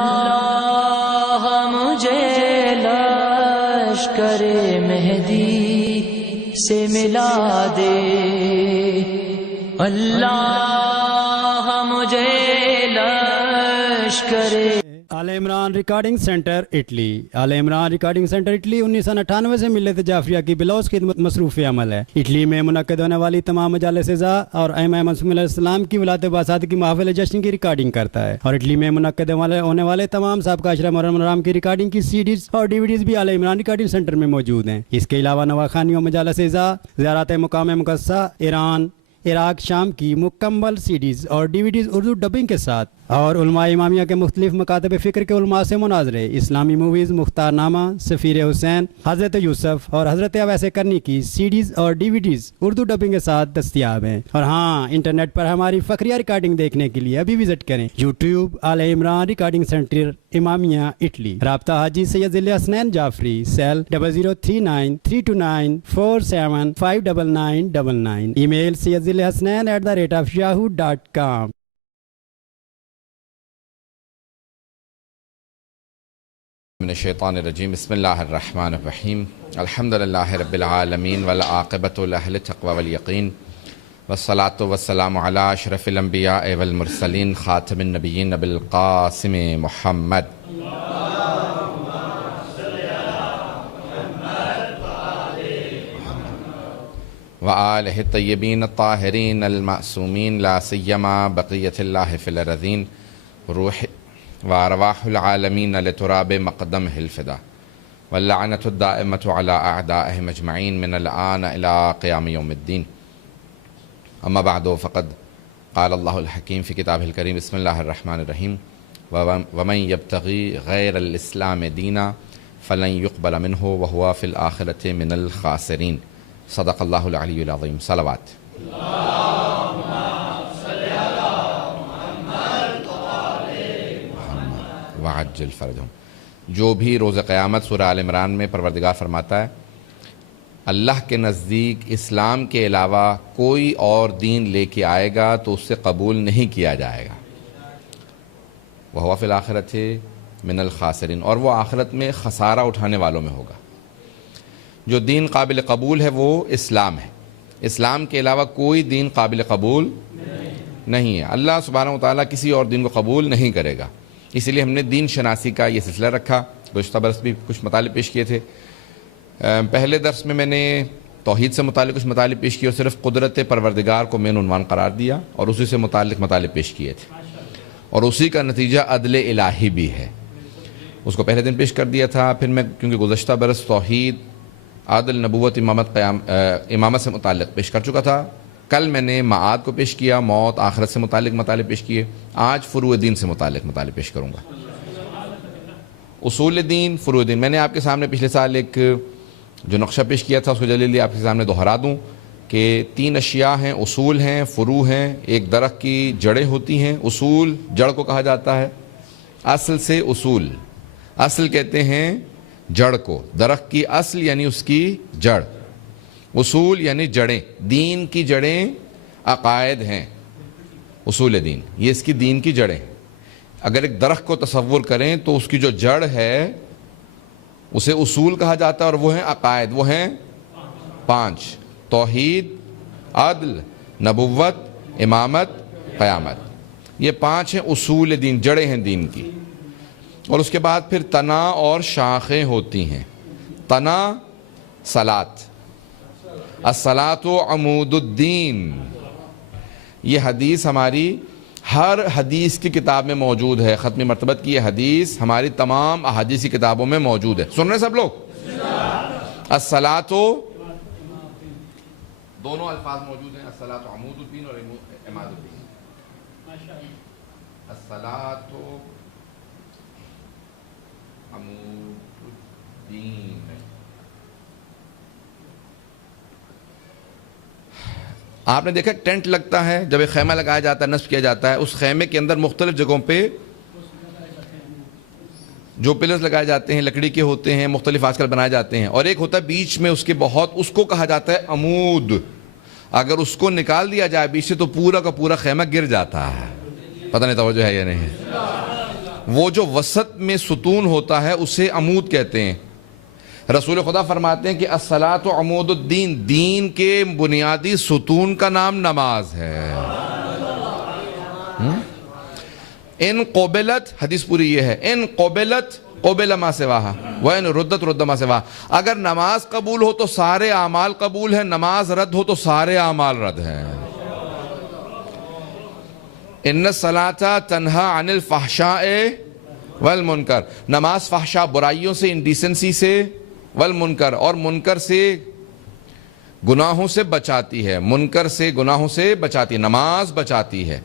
اللہ مجھے لشکر مہدی سے ملا دے، اللہ مجھے لشکر آل عمران ریکارڈنگ سینٹر اٹلی۔ آل عمران ریکارڈنگ سینٹر اٹلی 1998 سے ملت جعفریہ کی بلوز خدمت مصروف عمل ہے۔ اٹلی میں منعقد ہونے والی تمام مجالس ازا اور اہم مسلم علیہ السلام کی ولادت باسات کی محافل جشن کی ریکارڈنگ کرتا ہے، اور اٹلی میں منعقد ہونے والے تمام سابقہ اشرا محرم کی ریکارڈنگ کی سی ڈیز اور ڈی وی ڈیز بھی آل عمران ریکارڈنگ سینٹر میں موجود ہیں۔ اس کے علاوہ نواخانی و مجالس ازا، زیارت مقام مقدسہ ایران، عراق، شام کی مکمل سی ڈیز اور ڈی وی ڈیز اردو ڈبنگ کے ساتھ، اور علماء امامیہ کے مختلف مکاتب فکر کے علماء سے مناظرے، اسلامی موویز، مختار نامہ، سفیر حسین، حضرت یوسف اور حضرت اویس کرنی کی سی ڈیز اور ڈی وی ڈیز اردو ڈبنگ کے ساتھ دستیاب ہیں۔ اور ہاں، انٹرنیٹ پر ہماری فقریہ ریکارڈنگ دیکھنے کے لیے ابھی وزٹ کریں یوٹیوب آل عمران ریکارڈنگ سینٹر امامیہ اٹلی۔ رابطہ حاجی سید ذل حسنین جعفری، سیل 003932957999، ای میل syedhilhasnain@yahoo.com۔ من الشیطان الرجیم، بسم اللہ الرحمن الرحیم، الحمدللہ رب العالمین والعاقبۃ لأہل التقوی والیقین، والصلاة والسلام علی اشرف الانبیاء والمرسلین، خاتم النبیین ابی القاسم محمد وآلہ الطیبین الطاہرین المعصومین، لا سیما بقیۃ اللہ فی الارضین، روح وارواح العالمین لتراب مقدمہ الفدا، واللعنۃ الدائمۃ علی اعدائہم اجمعین من الآن الی قیام یوم الدین۔ اما بعد، فقد قال اللہ الحکیم فی کتابہ الکریم، بسم اللہ الرحمن الرحیم، ومن یبتغی غیر الاسلام دینا فلن یقبل منہ وہو فی الآخرۃ من الخاسرین۔ صدق اللہ العلی العظیم۔ صلوات۔ وعجل فرجہم۔ جو بھی روز قیامت سورہ آل عمران میں پروردگار فرماتا ہے اللہ کے نزدیک اسلام کے علاوہ کوئی اور دین لے کے آئے گا تو اس سے قبول نہیں کیا جائے گا، وَهُوَ فِي الْآخِرَةِ مِنَ الْخَاسِرِينَ، اور وہ آخرت میں خسارہ اٹھانے والوں میں ہوگا۔ جو دین قابل قبول ہے وہ اسلام ہے، اسلام کے علاوہ کوئی دین قابل قبول نہیں ہے۔ اللہ سبحانہ وتعالیٰ کسی اور دین کو قبول نہیں کرے گا، اسی لیے ہم نے دین شناسی کا یہ سلسلہ رکھا۔ گزشتہ برس بھی کچھ مطالب پیش کیے تھے۔ پہلے درس میں نے توحید سے متعلق کچھ مطالب پیش کیے اور صرف قدرت پروردگار کو مین عنوان قرار دیا، اور اسی سے متعلق مطالب پیش کیے تھے، اور اسی کا نتیجہ عدل الہی بھی ہے، اس کو پہلے دن پیش کر دیا تھا۔ پھر میں کیونکہ گزشتہ برس توحید، عدل، نبوت، امامت سے متعلق پیش کر چکا تھا، کل میں نے معاد کو پیش کیا، موت، آخرت سے متعلق مطالب پیش کیے، آج فروع دین سے متعلق مطالب پیش کروں گا۔ اصول دین، فروع دین، میں نے آپ کے سامنے پچھلے سال ایک جو نقشہ پیش کیا تھا اس کو جلیلی آپ کے سامنے دہرا دوں کہ 3 اشیاء ہیں، اصول ہیں، فروع ہیں۔ ایک درخت کی جڑیں ہوتی ہیں، اصول جڑ کو کہا جاتا ہے، اصل سے اصول، اصل کہتے ہیں جڑ کو، درخت کی اصل یعنی اس کی جڑ، اصول یعنی جڑیں، دین کی جڑیں عقائد ہیں، اصول دین یہ اس کی دین کی جڑیں۔ اگر ایک درخت کو تصور کریں تو اس کی جو جڑ ہے اسے اصول کہا جاتا ہے، اور وہ ہیں عقائد، وہ ہیں 5: توحید، عدل، نبوت، امامت، قیامت۔ یہ 5 ہیں اصول دین، جڑیں ہیں دین کی۔ اور اس کے بعد پھر تنا اور شاخیں ہوتی ہیں۔ تنا صلاۃ، الصلاۃ عمود الدین، یہ حدیث ہماری ہر حدیث کی کتاب میں موجود ہے، ختم مرتبت کی یہ حدیث ہماری تمام احادیث کی کتابوں میں موجود ہے۔ سن رہے ہیں سب لوگ؟ الصلاۃ، دونوں الفاظ موجود ہیں، الصلاۃ عمود الدین اور عماد الدین۔ الصلاۃ عمود الدین۔ آپ نے دیکھا ٹینٹ لگتا ہے، جب ایک خیمہ لگایا جاتا ہے، نصب کیا جاتا ہے، اس خیمے کے اندر مختلف جگہوں پہ جو پلرز لگائے جاتے ہیں لکڑی کے ہوتے ہیں، مختلف آج کل بنائے جاتے ہیں، اور ایک ہوتا ہے بیچ میں اس کے بہت، اس کو کہا جاتا ہے عمود۔ اگر اس کو نکال دیا جائے بیچ سے تو پورا کا پورا خیمہ گر جاتا ہے۔ پتہ نہیں توجہ ہے یا نہیں؟ وہ جو وسط میں ستون ہوتا ہے اسے عمود کہتے ہیں. رسول خدا فرماتے ہیں کہ الصلاۃ عمود الدین، دین کے بنیادی ستون کا نام نماز ہے. ان قبلت، حدیث پوری یہ ہے، ان قبلت قبل ما سواہا وان ردت رد ما سواہا. اگر نماز قبول ہو تو سارے اعمال قبول ہیں، نماز رد ہو تو سارے اعمال رد ہیں. ان الصلاۃ تنہا عن الفحشاء والمنکر، نماز فحشاء برائیوں سے، انڈیسنسی سے، والمنکر اور منکر سے، گناہوں سے بچاتی ہے. منکر سے گناہوں سے بچاتی ہے، نماز بچاتی ہے،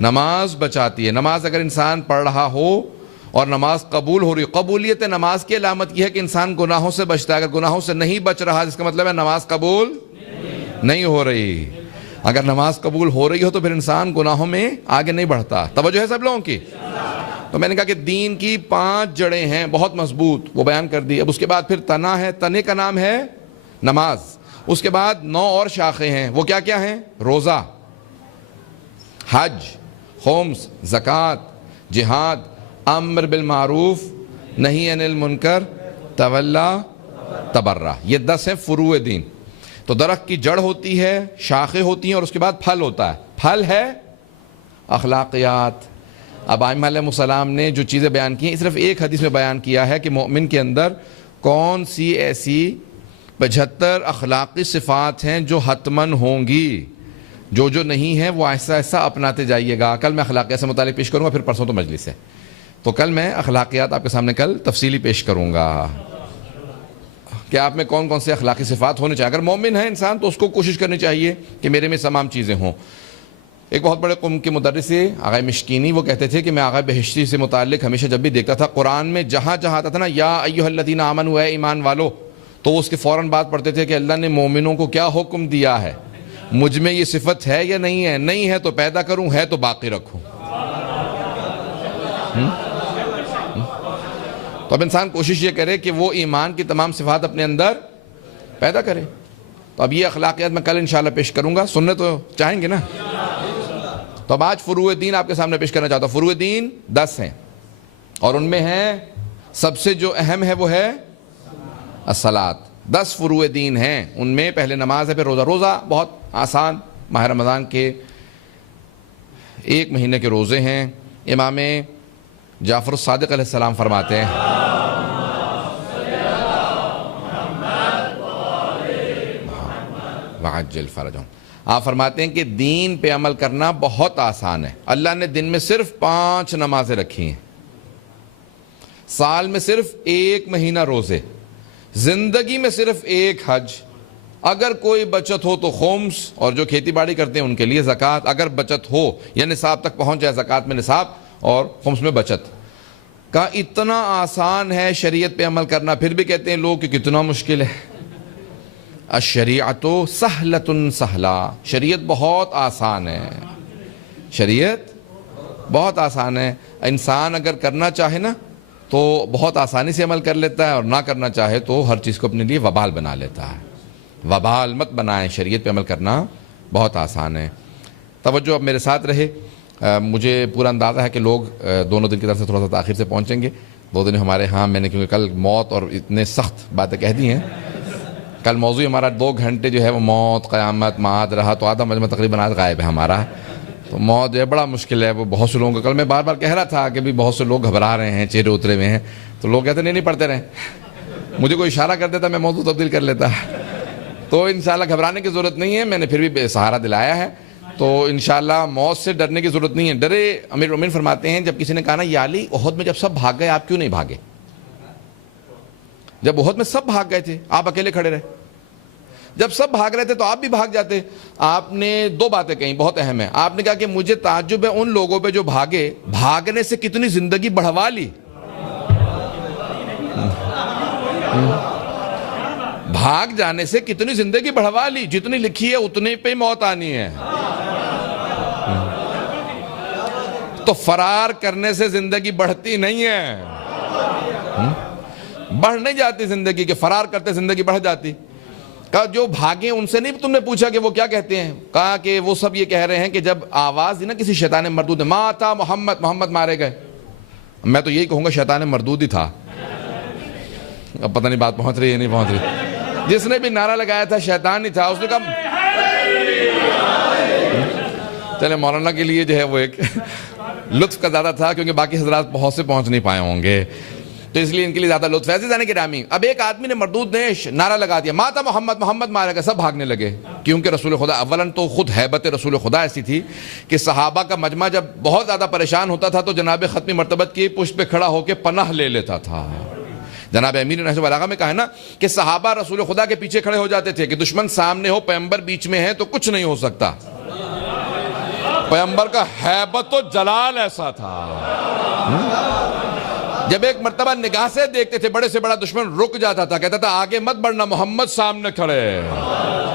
نماز بچاتی ہے. نماز اگر انسان پڑھ رہا ہو اور نماز قبول ہو رہی، قبولیت نماز کی علامت یہ ہے کہ انسان گناہوں سے بچتا ہے. اگر گناہوں سے نہیں بچ رہا جس کا مطلب ہے نماز قبول نہیں ہو رہی. اگر نماز قبول ہو رہی ہو تو پھر انسان گناہوں میں آگے نہیں بڑھتا. توجہ ہے سب لوگوں کی؟ تو میں نے کہا کہ دین کی 5 جڑیں ہیں بہت مضبوط، وہ بیان کر دی. اب اس کے بعد پھر تنا ہے، تنے کا نام ہے نماز. اس کے بعد 9 اور شاخیں ہیں. وہ کیا کیا ہیں؟ روزہ، حج، خمس، زکوٰۃ، جہاد، امر بالمعروف، نہی عن المنکر، تولا، تبرہ. یہ 10 ہیں فروع دین. تو درخت کی جڑ ہوتی ہے، شاخیں ہوتی ہیں، اور اس کے بعد پھل ہوتا ہے. پھل ہے اخلاقیات. اب ائمہ علیہ السلام نے جو چیزیں بیان کی ہیں صرف ایک حدیث میں بیان کیا ہے کہ مومن کے اندر کون سی ایسی 75 اخلاقی صفات ہیں جو حتماً ہوں گی، جو نہیں ہیں وہ آہستہ آہستہ اپناتے جائیے گا. کل میں اخلاقیات سے متعلق پیش کروں گا، پھر پرسوں تو مجلس ہے، تو کل میں اخلاقیات آپ کے سامنے کل تفصیلی پیش کروں گا کہ آپ میں کون کون سے اخلاقی صفات ہونے چاہیے. اگر مومن ہے انسان تو اس کو کوشش کرنی چاہیے کہ میرے میں تمام چیزیں ہوں. ایک بہت بڑے قوم کے مدرس آغا مشکینی، وہ کہتے تھے کہ میں آغا بہشتی سے متعلق ہمیشہ جب بھی دیکھتا تھا قرآن میں جہاں جہاں آتا تھا نا یا ایھا الذین آمنوا، اے ایمان والو، تو وہ اس کے فوراً بات پڑھتے تھے کہ اللہ نے مومنوں کو کیا حکم دیا ہے، مجھ میں یہ صفت ہے یا نہیں ہے، نہیں ہے تو پیدا کروں، ہے تو باقی رکھوں. تو اب انسان کوشش یہ کرے کہ وہ ایمان کی تمام صفات اپنے اندر پیدا کرے. تو اب یہ اخلاقیات میں کل انشاءاللہ پیش کروں گا. سننے تو چاہیں گے نا؟ تو اب آج فروع دین آپ کے سامنے پیش کرنا چاہتا ہوں. فروع دین 10 ہیں، اور ان میں ہیں سب سے جو اہم ہے وہ ہے الصلاۃ. 10 فروع دین ہیں، ان میں پہلے نماز ہے، پھر روزہ. روزہ بہت آسان، ماہ رمضان کے 1 مہینے کے روزے ہیں. امام جعفر الصادق علیہ السلام فرماتے ہیں وعجل فرجهم، آپ فرماتے ہیں کہ دین پہ عمل کرنا بہت آسان ہے. اللہ نے دن میں صرف 5 نمازیں رکھی ہیں، سال میں صرف 1 مہینہ روزے، زندگی میں صرف 1 حج. اگر کوئی بچت ہو تو خمس، اور جو کھیتی باڑی کرتے ہیں ان کے لیے زکوٰۃ اگر بچت ہو یا نصاب تک پہنچ جائے، زکوٰۃ میں نصاب اور خمس میں بچت کا. اتنا آسان ہے شریعت پہ عمل کرنا، پھر بھی کہتے ہیں لوگ کہ کتنا مشکل ہے. الشریعۃ سہلۃ سہلا، شریعت بہت آسان ہے، شریعت بہت آسان ہے. انسان اگر کرنا چاہے نا تو بہت آسانی سے عمل کر لیتا ہے، اور نہ کرنا چاہے تو ہر چیز کو اپنے لیے وبال بنا لیتا ہے. وبال مت بنائیں، شریعت پہ عمل کرنا بہت آسان ہے. توجہ اب میرے ساتھ رہے. مجھے پورا اندازہ ہے کہ لوگ دونوں دن کی طرف سے تھوڑا سا تاخیر سے پہنچیں گے. 2 دن ہمارے ہاں میں نے کیونکہ کل موت اور اتنے سخت باتیں کہہ دی ہیں. کل موضوع ہمارا 2 گھنٹے جو ہے وہ موت، قیامت، معاد رہا، تو آدھا مجمع تقریباً آج غائب ہے ہمارا. تو موت جو ہے بڑا مشکل ہے. وہ بہت سے لوگوں کا کل میں بار بار کہہ رہا تھا کہ بھی بہت سے لوگ گھبرا رہے ہیں، چہرے اترے ہوئے ہیں. تو لوگ کہتے نہیں پڑھتے رہیں. مجھے کوئی اشارہ کر دیتا میں موضوع تبدیل کر لیتا. تو انشاءاللہ گھبرانے کی ضرورت نہیں ہے، میں نے پھر بھی سہارا دلایا ہے. تو انشاءاللہ موت سے ڈرنے کی ضرورت نہیں ہے. ڈرے امیر المومنین فرماتے ہیں جب کسی نے کہا نا یا علی احد میں جب سب بھاگ گئے آپ کیوں نہیں بھاگے؟ جب احد میں سب بھاگ گئے تھے آپ اکیلے کھڑے رہے. جب سب بھاگ رہے تھے تو آپ بھی بھاگ جاتے. آپ نے 2 باتیں کہیں بہت اہم ہیں. آپ نے کہا کہ مجھے تعجب ہے ان لوگوں پہ جو بھاگے، بھاگنے سے کتنی زندگی بڑھوا لی. بھاگ جانے سے کتنی زندگی بڑھوا لی، جتنی لکھی ہے اتنی پہ موت آنی ہے. تو فرار کرنے سے زندگی بڑھتی نہیں ہے، بڑھ نہیں جاتی زندگی، کہ فرار کرتے زندگی بڑھ جاتی. کہا جو بھاگے ان سے نہیں تم نے پوچھا کہ وہ کیا کہتے ہیں؟ کہا کہ وہ سب یہ کہہ رہے ہیں کہ جب آواز دی نا کسی شیطان مردود نے، ماتا محمد، محمد مارے گئے، میں تو یہی کہوں گا شیطان مردود ہی تھا. اب پتہ نہیں بات پہنچ رہی ہے نہیں پہنچ رہی. جس نے بھی نعرہ لگایا تھا شیطان ہی تھا. اس نے کہا چلے مولانا کے لیے جو ہے وہ ایک لطف کا زیادہ تھا کیونکہ باقی حضرات بہت سے پہنچ نہیں پائے ہوں گے تو اس لیے ان کے لیے زیادہ لطف ہے. عزیزان گرامی اب ایک آدمی نے مردود نے نعرہ لگا دیا ماتا محمد محمد مارے گا. سب بھاگنے لگے کیونکہ رسول خدا اولاً تو خود ہیبت رسول خدا ایسی تھی کہ صحابہ کا مجمع جب بہت زیادہ پریشان ہوتا تھا تو جناب ختمی مرتبت کی پشت پہ کھڑا ہو کے پناہ لے لیتا تھا. جناب امیر نہج البلاغہ میں کہا ہے نا کہ صحابہ رسول خدا کے پیچھے کھڑے ہو جاتے تھے کہ دشمن سامنے ہو پیغمبر بیچ میں ہے تو کچھ نہیں ہو سکتا. پیغمبر کا ہیبت و جلال ایسا تھا. جب ایک مرتبہ نگاہ سے دیکھتے تھے بڑے سے بڑا دشمن رک جاتا تھا کہتا تھا آگے مت بڑھنا محمد سامنے کھڑے.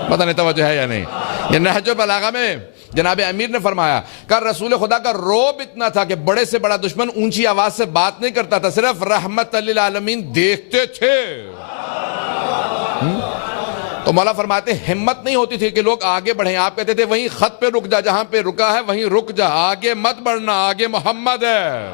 پتہ نہیں توجہ ہے یا نہیں. یہ نہج البلاغہ میں جناب امیر نے فرمایا کہ رسول خدا کا روب اتنا تھا کہ بڑے سے بڑا دشمن اونچی آواز سے بات نہیں کرتا تھا صرف رحمت للعالمین دیکھتے تھے. تو مولا فرماتے ہمت نہیں ہوتی تھی کہ لوگ آگے بڑھیں. آپ کہتے تھے وہیں خط پہ رک جا جہاں پہ رکا ہے وہیں رک جا آگے مت بڑھنا آگے محمد ہے.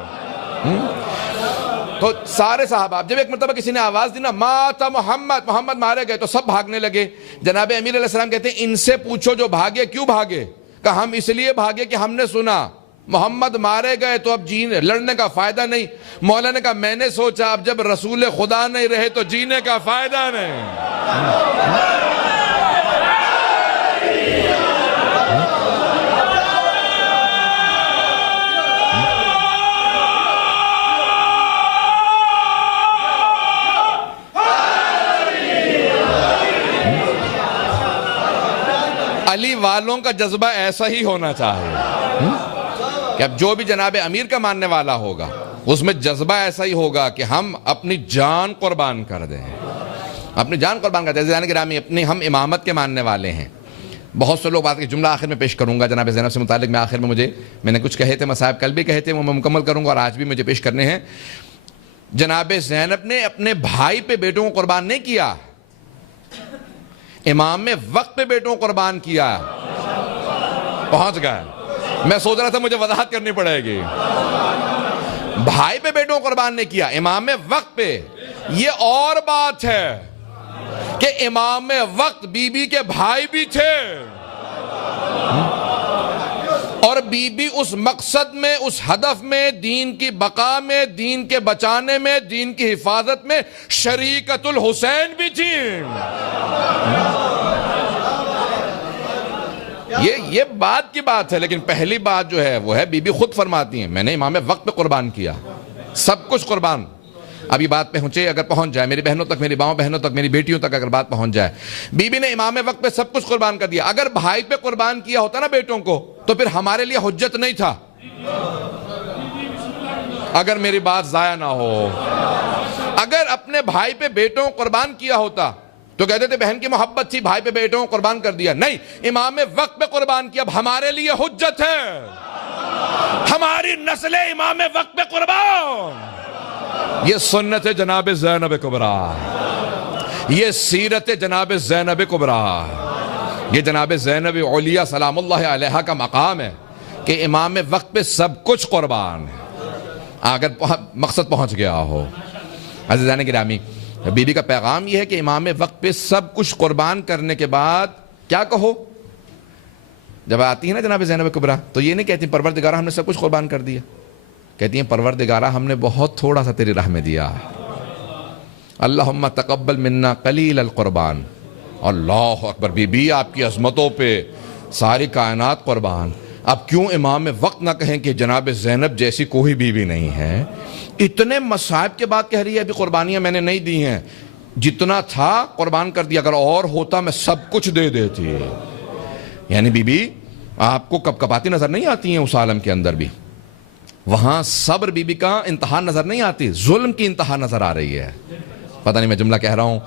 تو سارے صحابہ جب ایک مرتبہ کسی نے آواز دی نا ماتا محمد محمد مارے گئے تو سب بھاگنے لگے. جناب امیر علیہ السلام کہتے ہیں ان سے پوچھو جو بھاگے کیوں بھاگے. کہ ہم اس لیے بھاگے کہ ہم نے سنا محمد مارے گئے تو اب لڑنے کا فائدہ نہیں. مولا نے کہا میں نے سوچا اب جب رسول خدا نہیں رہے تو جینے کا فائدہ نہیں. علی والوں کا جذبہ ایسا ہی ہونا چاہیے کہ اب جو بھی جناب امیر کا ماننے والا ہوگا اس میں جذبہ ایسا ہی ہوگا کہ ہم اپنی جان قربان کر دیں. اپنی جان قربان کر دیں. عزیزان گرامی اپنی ہم امامت کے ماننے والے ہیں. بہت سے لوگ بات کے جملہ آخر میں پیش کروں گا جناب زینب سے متعلق. میں آخر میں میں نے کچھ کہے تھے مصائب کل بھی کہے تھے وہ میں مکمل کروں گا اور آج بھی مجھے پیش کرنے ہیں. جناب زینب نے اپنے بھائی پہ بیٹوں کو قربان نہیں کیا. امام میں وقت پہ بیٹوں کو قربان کیا. پہنچ گئے. میں سوچ رہا تھا مجھے وضاحت کرنی پڑے گی. بھائی پہ بیٹوں کو قربان نہیں کیا امام میں وقت پہ. یہ اور بات ہے کہ امام میں وقت بی بی کے بھائی بھی تھے اور بی بی اس مقصد میں اس ہدف میں دین کی بقا میں دین کے بچانے میں دین کی حفاظت میں شریکت الحسین بھی تھی. یہ بات کی بات ہے لیکن پہلی بات جو ہے وہ ہے بی بی خود فرماتی ہیں میں نے امام وقت پہ قربان کیا سب کچھ قربان. اب یہ بات پہنچے اگر پہنچ جائے میری بہنوں تک میری باؤں بہنوں تک میری بیٹیوں تک اگر بات پہنچ جائے بی بی نے امام وقت پہ سب کچھ قربان کر دیا. اگر بھائی پہ قربان کیا ہوتا نا بیٹوں کو تو پھر ہمارے لیے حجت نہیں تھا. اگر میری بات ضائع نہ ہو اگر اپنے بھائی پہ بیٹوں کو قربان کیا ہوتا تو کہتے تھے بہن کی محبت تھی بھائی پہ بیٹوں کو قربان کر دیا. نہیں امام وقت پہ قربان کیا. اب ہمارے لیے حجت ہے ہماری نسل امام وقت پہ قربان. یہ سنت جناب زینب کبریٰ یہ سیرت جناب زینب کبریٰ یہ جناب زینب علیہ سلام اللہ علیہ کا مقام ہے کہ امام وقت پہ سب کچھ قربان ہے اگر مقصد پہنچ گیا ہو. عزیزان گرامی بی بی کا پیغام یہ ہے کہ امام وقت پہ سب کچھ قربان کرنے کے بعد کیا کہو. جب آتی ہے نا جناب زینب کبریٰ تو یہ نہیں کہتی پروردگارہ ہم نے سب کچھ قربان کر دیا. کہتی ہیں پروردگارہ ہم نے بہت تھوڑا سا تیری راہ میں دیا. اللہم تقبل منا قلیل القربان. اللہ اکبر. بی بی آپ کی عظمتوں پہ ساری کائنات قربان. اب کیوں امام وقت نہ کہیں کہ جناب زینب جیسی کوئی بی بی نہیں ہے. اتنے مصائب کے بعد کہہ رہی ہے ابھی قربانیاں میں نے نہیں دی ہیں جتنا تھا قربان کر دیا. اگر اور ہوتا میں سب کچھ دے دیتی. یعنی بی بی آپ کو کب کباتی نظر نہیں آتی ہیں اس عالم کے اندر بھی. وہاں صبر بی بی کا انتہا نظر نہیں آتی ظلم کی انتہا نظر آ رہی ہے. پتہ نہیں میں جملہ کہہ رہا ہوں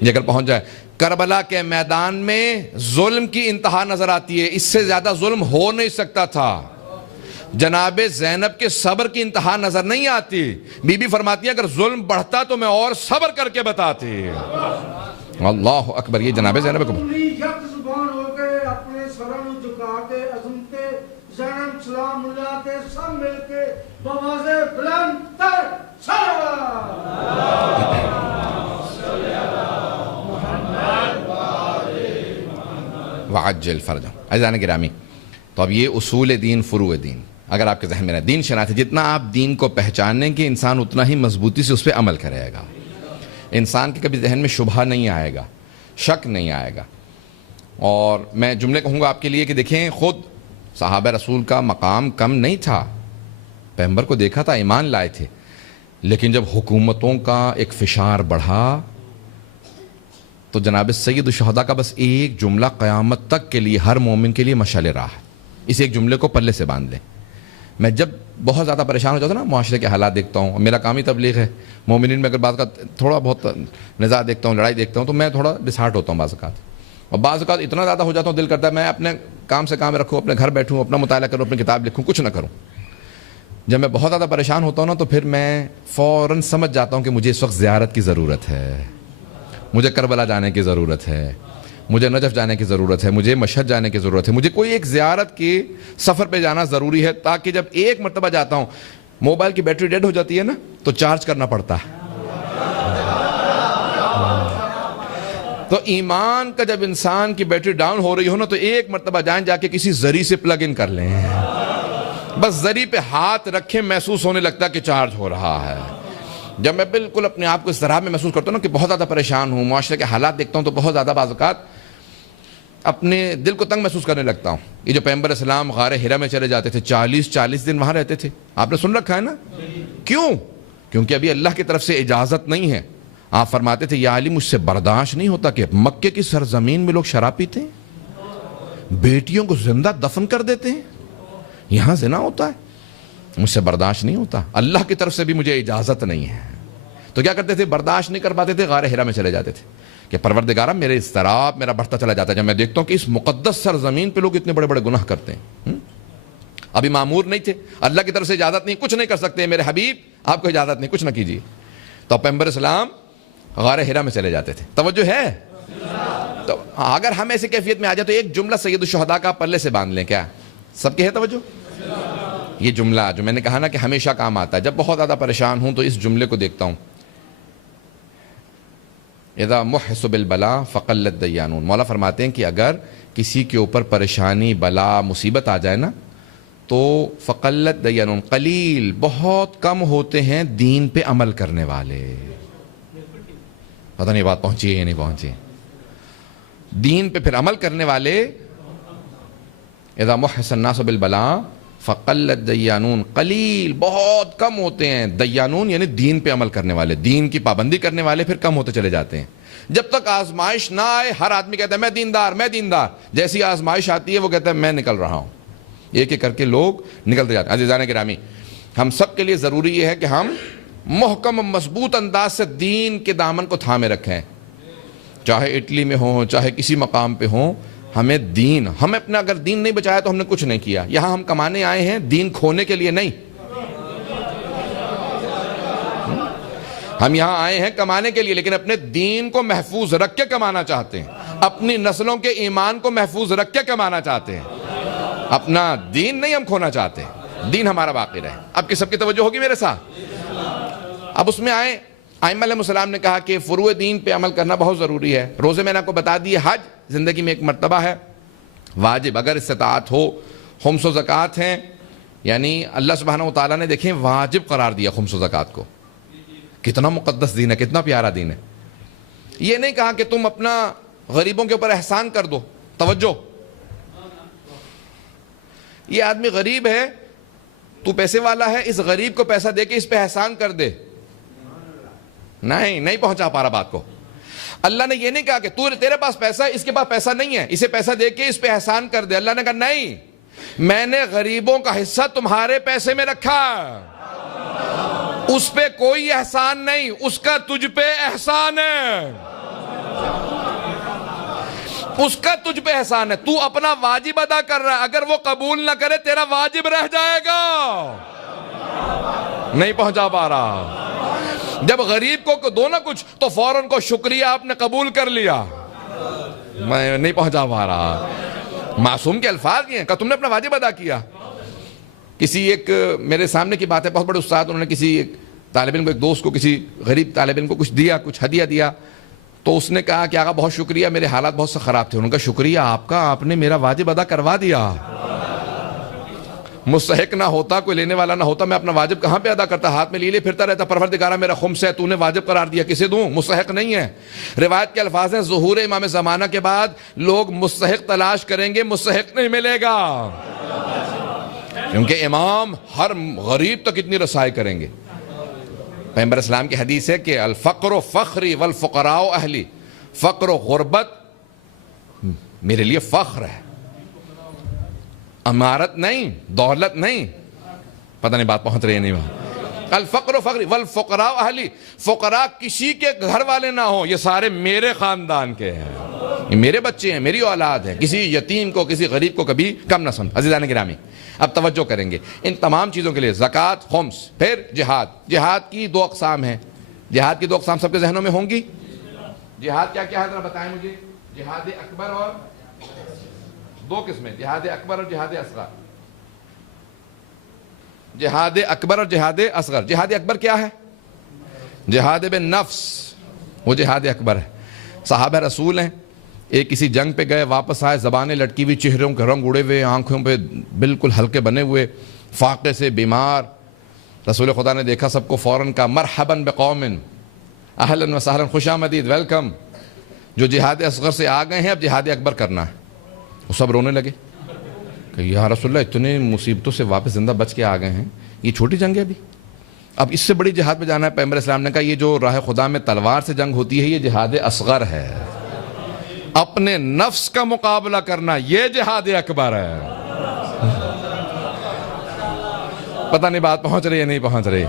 یہ اگر پہنچ جائے. کربلا کے میدان میں ظلم کی انتہا نظر آتی ہے. اس سے زیادہ ظلم ہو نہیں سکتا تھا. جناب زینب کے صبر کی انتہا نظر نہیں آتی. بی بی فرماتی ہے اگر ظلم بڑھتا تو میں اور صبر کر کے بتاتی. اللہ اکبر. یہ جناب زینب کو سلام ملا کے سب مل کے بآواز بلند تر وعجل فرجهم. عزیزان گرامی، تو اب یہ اصول دین، فروع دین اگر آپ کے ذہن میں رہے، دین شناخت، جتنا آپ دین کو پہچانیں گے انسان اتنا ہی مضبوطی سے اس پہ عمل کرے گا. انسان کے کبھی ذہن میں شبہ نہیں آئے گا، شک نہیں آئے گا. اور میں جملے کہوں گا آپ کے لیے کہ دیکھیں، خود صحابہ رسول کا مقام کم نہیں تھا، پیغمبر کو دیکھا تھا، ایمان لائے تھے، لیکن جب حکومتوں کا ایک فشار بڑھا تو جناب سید الشہداء کا بس ایک جملہ قیامت تک کے لیے ہر مومن کے لیے مشعل راہ ہے. اس ایک جملے کو پلے سے باندھ لیں. میں جب بہت زیادہ پریشان ہو جاتا ہوں نا، معاشرے کے حالات دیکھتا ہوں، میرا کام ہی تبلیغ ہے، مومنین میں اگر بعض کا تھوڑا بہت نزاع دیکھتا ہوں، لڑائی دیکھتا ہوں، تو میں تھوڑا ڈسہارٹ ہوتا ہوں بعض اوقات. اور بعض اوقات اتنا زیادہ ہو جاتا ہوں، دل کرتا ہے میں اپنے کام سے کام رکھوں، اپنے گھر بیٹھوں، اپنا مطالعہ کروں، اپنی کتاب لکھوں، کچھ نہ کروں. جب میں بہت زیادہ پریشان ہوتا ہوں نا، تو پھر میں فوراً سمجھ جاتا ہوں کہ مجھے اس وقت زیارت کی ضرورت ہے، مجھے کربلا جانے کی ضرورت ہے، مجھے نجف جانے کی ضرورت ہے، مجھے مشہد جانے کی ضرورت ہے، مجھے کوئی ایک زیارت کے سفر پہ جانا ضروری ہے، تاکہ جب ایک مرتبہ جاتا ہوں، موبائل کی بیٹری ڈیڈ ہو جاتی ہے نا تو چارج کرنا پڑتا ہے. تو ایمان کا جب انسان کی بیٹری ڈاؤن ہو رہی ہو نا، تو ایک مرتبہ جائیں، جا کے کسی ذری سے پلگ ان کر لیں، بس ذری پہ ہاتھ رکھیں، محسوس ہونے لگتا ہے کہ چارج ہو رہا ہے. جب میں بالکل اپنے آپ کو اس طرح میں محسوس کرتا ہوں نا کہ بہت زیادہ پریشان ہوں، معاشرے کے حالات دیکھتا ہوں، تو بہت زیادہ بعض اوقات اپنے دل کو تنگ محسوس کرنے لگتا ہوں. یہ جو پیغمبر اسلام غار حرا میں چلے جاتے تھے، 40 دن وہاں رہتے تھے، آپ نے سن رکھا ہے نا؟ کیوں؟ کیونکہ ابھی اللہ کی طرف سے اجازت نہیں ہے. آپ فرماتے تھے یا علی، مجھ سے برداشت نہیں ہوتا کہ مکے کی سرزمین میں لوگ شراب پیتے ہیں، بیٹیوں کو زندہ دفن کر دیتے ہیں، یہاں زنا ہوتا ہے، مجھ سے برداشت نہیں ہوتا، اللہ کی طرف سے بھی مجھے اجازت نہیں ہے. تو کیا کرتے تھے؟ برداشت نہیں کر پاتے تھے، غار حرا میں چلے جاتے تھے کہ پروردگارہ میرے اضطراب میرا بڑھتا چلا جاتا ہے جب میں دیکھتا ہوں کہ اس مقدس سرزمین پہ لوگ اتنے بڑے بڑے گناہ کرتے ہیں. ابھی معمور نہیں تھے، اللہ کی طرف سے اجازت نہیں، کچھ نہیں کر سکتے میرے حبیب، آپ کو اجازت نہیں، کچھ نہ کیجیے. تو پیغمبر اسلام غار حرا میں چلے جاتے تھے. توجہ ہے؟ تو اگر ہم ایسی کیفیت میں آ جائیں تو ایک جملہ سید الشہداء کا پلے سے باندھ لیں. کیا سب کے ہے توجہ؟ یہ جملہ جو میں نے کہا نا کہ ہمیشہ کام آتا ہے، جب بہت زیادہ پریشان ہوں تو اس جملے کو دیکھتا ہوں. اذا محس بالبلا فقلت دیانون. مولا فرماتے ہیں کہ اگر کسی کے اوپر پریشانی، بلا، مصیبت آ جائے نا تو فقلت دیانون، قلیل، بہت کم ہوتے ہیں دین پہ عمل کرنے والے. پتہ نہیں بات پہنچی ہے یا نہیں پہنچی. دین پہ پھر عمل کرنے والے، اذا محس الناس بالبلا فقلت دیانون، قلیل، بہت کم ہوتے ہیں. دیانون یعنی دین پہ عمل کرنے والے، دین کی پابندی کرنے والے پھر کم ہوتے چلے جاتے ہیں. جب تک آزمائش نہ آئے ہر آدمی کہتا ہے میں دیندار، میں دیندار. جیسی آزمائش آتی ہے وہ کہتا ہے میں نکل رہا ہوں. ایک ایک کر کے لوگ نکلتے جاتے ہیں. عزیزان گرامی، ہم سب کے لیے ضروری یہ ہے کہ ہم محکم مضبوط انداز سے دین کے دامن کو تھامے رکھیں. چاہے اٹلی میں ہوں، چاہے کسی مقام پہ ہوں، ہمیں دین، ہمیں اپنا اگر دین نہیں بچایا تو ہم نے کچھ نہیں کیا. یہاں ہم کمانے آئے ہیں، دین کھونے کے لیے نہیں. ہم یہاں آئے ہیں کمانے کے لیے، لیکن اپنے دین کو محفوظ رکھ کے کمانا چاہتے ہیں، اپنی نسلوں کے ایمان کو محفوظ رکھ کے کمانا چاہتے ہیں. اپنا دین نہیں ہم کھونا چاہتے، دین ہمارا باقی رہے. اب کی سب کی توجہ ہوگی میرے ساتھ؟ اب اس میں آئے، ائمہ علیہ السلام نے کہا کہ فروع دین پہ عمل کرنا بہت ضروری ہے. روزے میں نے آپ کو بتا دیے، حج زندگی میں ایک مرتبہ ہے، واجب اگر استطاعت ہو. خمس و زکوٰۃ ہیں، یعنی اللہ سبحانہ و تعالیٰ نے دیکھیں واجب قرار دیا خمس و زکوٰۃ کو. کتنا مقدس دین ہے، کتنا پیارا دین ہے. یہ نہیں کہا کہ تم اپنا غریبوں کے اوپر احسان کر دو. توجہ، یہ آدمی غریب ہے، تو پیسے والا ہے، اس غریب کو پیسہ دے کے اس پہ احسان کر دے. نہیں پہنچا پا رہا بات کو. اللہ نے یہ نہیں کہا کہ تیرے پاس پیسہ ہے، اس کے پاس پیسہ نہیں ہے، اسے پیسہ دے کے اس پہ احسان کر دے. اللہ نے کہا نہیں، میں نے غریبوں کا حصہ تمہارے پیسے میں رکھا، اس پہ کوئی احسان نہیں، اس کا تجھ پہ احسان ہے، اس کا تجھ پہ احسان ہے. تو اپنا واجب ادا کر رہا ہے، اگر وہ قبول نہ کرے تیرا واجب رہ جائے گا. نہیں پہنچا پا رہا. جب غریب کو دو نا کچھ تو فوراً کو شکریہ آپ نے قبول کر لیا. میں نہیں پہنچا پا رہا. معصوم کے الفاظ یہ ہیں کہ تم نے اپنا واجب ادا کیا. کسی ایک میرے سامنے کی بات ہے، بہت بڑے استاد، انہوں نے کسی ایک طالب علم کو، ایک دوست کو، کسی غریب طالب علم کو کچھ دیا، کچھ ہدیہ دیا، تو اس نے کہا کہ آقا بہت شکریہ، میرے حالات بہت سے خراب تھے. انہوں نے کہا شکریہ آپ کا، آپ نے میرا واجب ادا کروا دیا. مستحق نہ ہوتا، کوئی لینے والا نہ ہوتا، میں اپنا واجب کہاں پہ ادا کرتا؟ ہاتھ میں لیے پھرتا رہتا. پروردگارہ میرا خمس ہے، تو نے واجب قرار دیا، کسے دوں؟ مستحق نہیں ہے. روایت کے الفاظ ہیں ظہور امام زمانہ کے بعد لوگ مستحق تلاش کریں گے، مستحق نہیں ملے گا، کیونکہ امام ہر غریب تک اتنی رسائی کریں گے. پیغمبر اسلام کی حدیث ہے کہ الفقر فخری والفقراء اہلی، فقر و غربت میرے لیے فخر ہے، امارت نہیں، دولت نہیں. پتہ نہیں بات پہنچ رہی ہے نہیں وہاں. الفقر فخری والفقراء اہلی، فقراء کسی کے گھر والے نہ ہوں، یہ سارے میرے خاندان کے ہیں، یہ میرے بچے ہیں، میری اولاد ہے. کسی یتیم کو، کسی غریب کو کبھی کم نہ سمجھ. عزیزان گرامی، اب توجہ کریں گے ان تمام چیزوں کے لیے. زکوٰۃ، خمس، پھر جہاد. جہاد کی دو اقسام ہیں. جہاد کی دو اقسام سب کے ذہنوں میں ہوں گی. جہاد کیا کیا ہے ذرا بتائیں مجھے. جہاد اکبر اور دو قسمیں، جہاد اکبر اور جہاد اصغر. جہاد اکبر اور جہاد اصغر. جہاد اکبر کیا ہے؟ جہاد بن نفس، وہ جہاد اکبر ہے. صحابہ رسول ہیں، ایک کسی جنگ پہ گئے، واپس آئے، زبانیں لٹکی ہوئی، چہروں کے رنگ اڑے ہوئے، آنکھوں پہ بالکل ہلکے بنے ہوئے، فاقے سے بیمار. رسول خدا نے دیکھا سب کو، فوراً کہا مرحباً بقوم، اہلاً و سہلاً، خوش آمدید، ویلکم. جو جہاد اصغر سے آ گئے ہیں اب جہاد اکبر کرنا ہے. وہ سب رونے لگے کہ یا رسول اللہ اتنے مصیبتوں سے واپس زندہ بچ کے آ گئے ہیں، یہ چھوٹی جنگ ہے اب اس سے بڑی جہاد پہ جانا ہے. پیغمبر اسلام نے کہا یہ جو راہ خدا میں تلوار سے جنگ ہوتی ہے یہ جہاد اصغر ہے، اپنے نفس کا مقابلہ کرنا یہ جہاد اکبر ہے. پتہ نہیں بات پہنچ رہی ہے نہیں پہنچ رہی.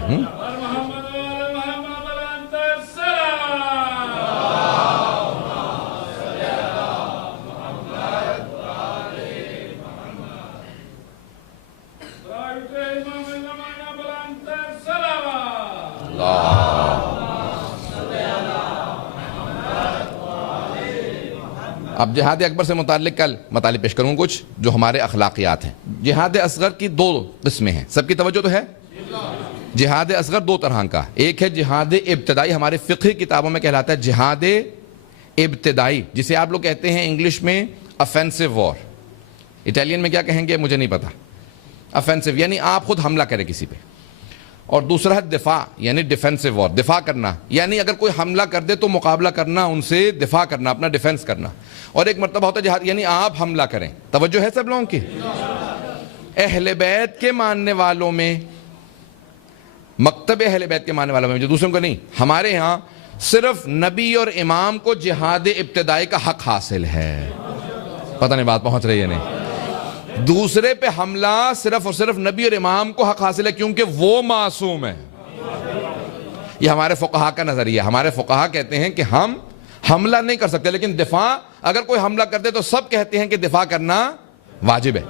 اب جہاد اکبر سے متعلق کل مطالب پیش کروں کچھ جو ہمارے اخلاقیات ہیں. جہاد اصغر کی دو قسمیں ہیں، سب کی توجہ تو ہے. جہاد اصغر دو طرح کا، ایک ہے جہاد ابتدائی، ہمارے فقہ کتابوں میں کہلاتا ہے جہاد ابتدائی، جسے آپ لوگ کہتے ہیں انگلش میں offensive وار. اٹالین میں کیا کہیں گے مجھے نہیں پتا. offensive یعنی آپ خود حملہ کریں کسی پہ. اور دوسرا ہے دفاع یعنی ڈیفینسو وار، دفاع کرنا، یعنی اگر کوئی حملہ کر دے تو مقابلہ کرنا، ان سے دفاع کرنا، اپنا ڈیفینس کرنا. اور ایک مرتبہ ہوتا ہے جہاد یعنی آپ حملہ کریں. توجہ ہے سب لوگوں کی؟ اہل بیت کے ماننے والوں میں، مکتب اہل بیت کے ماننے والوں میں، جو دوسروں کو نہیں، ہمارے ہاں صرف نبی اور امام کو جہاد ابتدائی کا حق حاصل ہے. پتہ نہیں بات پہنچ رہی ہے نہیں. دوسرے پہ حملہ صرف اور صرف نبی اور امام کو حق حاصل ہے کیونکہ وہ معصوم ہے. یہ ہمارے فقہا کا نظریہ. ہمارے فقہا کہتے ہیں کہ ہم حملہ نہیں کر سکتے لیکن دفاع اگر کوئی حملہ کرتے تو سب کہتے ہیں کہ دفاع کرنا واجب ہے.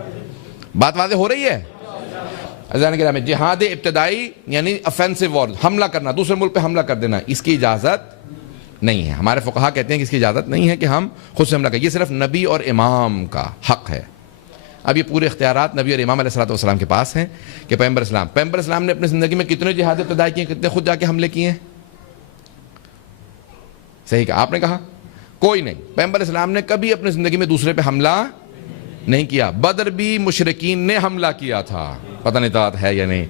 بات واضح ہو رہی ہے؟ جہاد ابتدائی یعنی offensive وار، حملہ کرنا، دوسرے ملک پہ حملہ کر دینا، اس کی اجازت نہیں ہے. ہمارے فقہا کہتے ہیں کہ اس کی اجازت نہیں ہے کہ ہم خود سے حملہ کریں، یہ صرف نبی اور امام کا حق ہے. اب یہ پورے اختیارات نبی اور امام علیہ الصلوۃ والسلام کے پاس ہیں کہ پیغمبر اسلام نے اپنی زندگی میں کتنے جہاد ابتدائی کیے، کتنے خود جا کے حملے کیے ہیں؟ صحیح کہا آپ نے، کہا کوئی نہیں. پیغمبر اسلام نے کبھی اپنی زندگی میں دوسرے پہ حملہ نہیں کیا. بدر بھی مشرکین نے حملہ کیا تھا، پتہ نہیں بات ہے یا نہیں.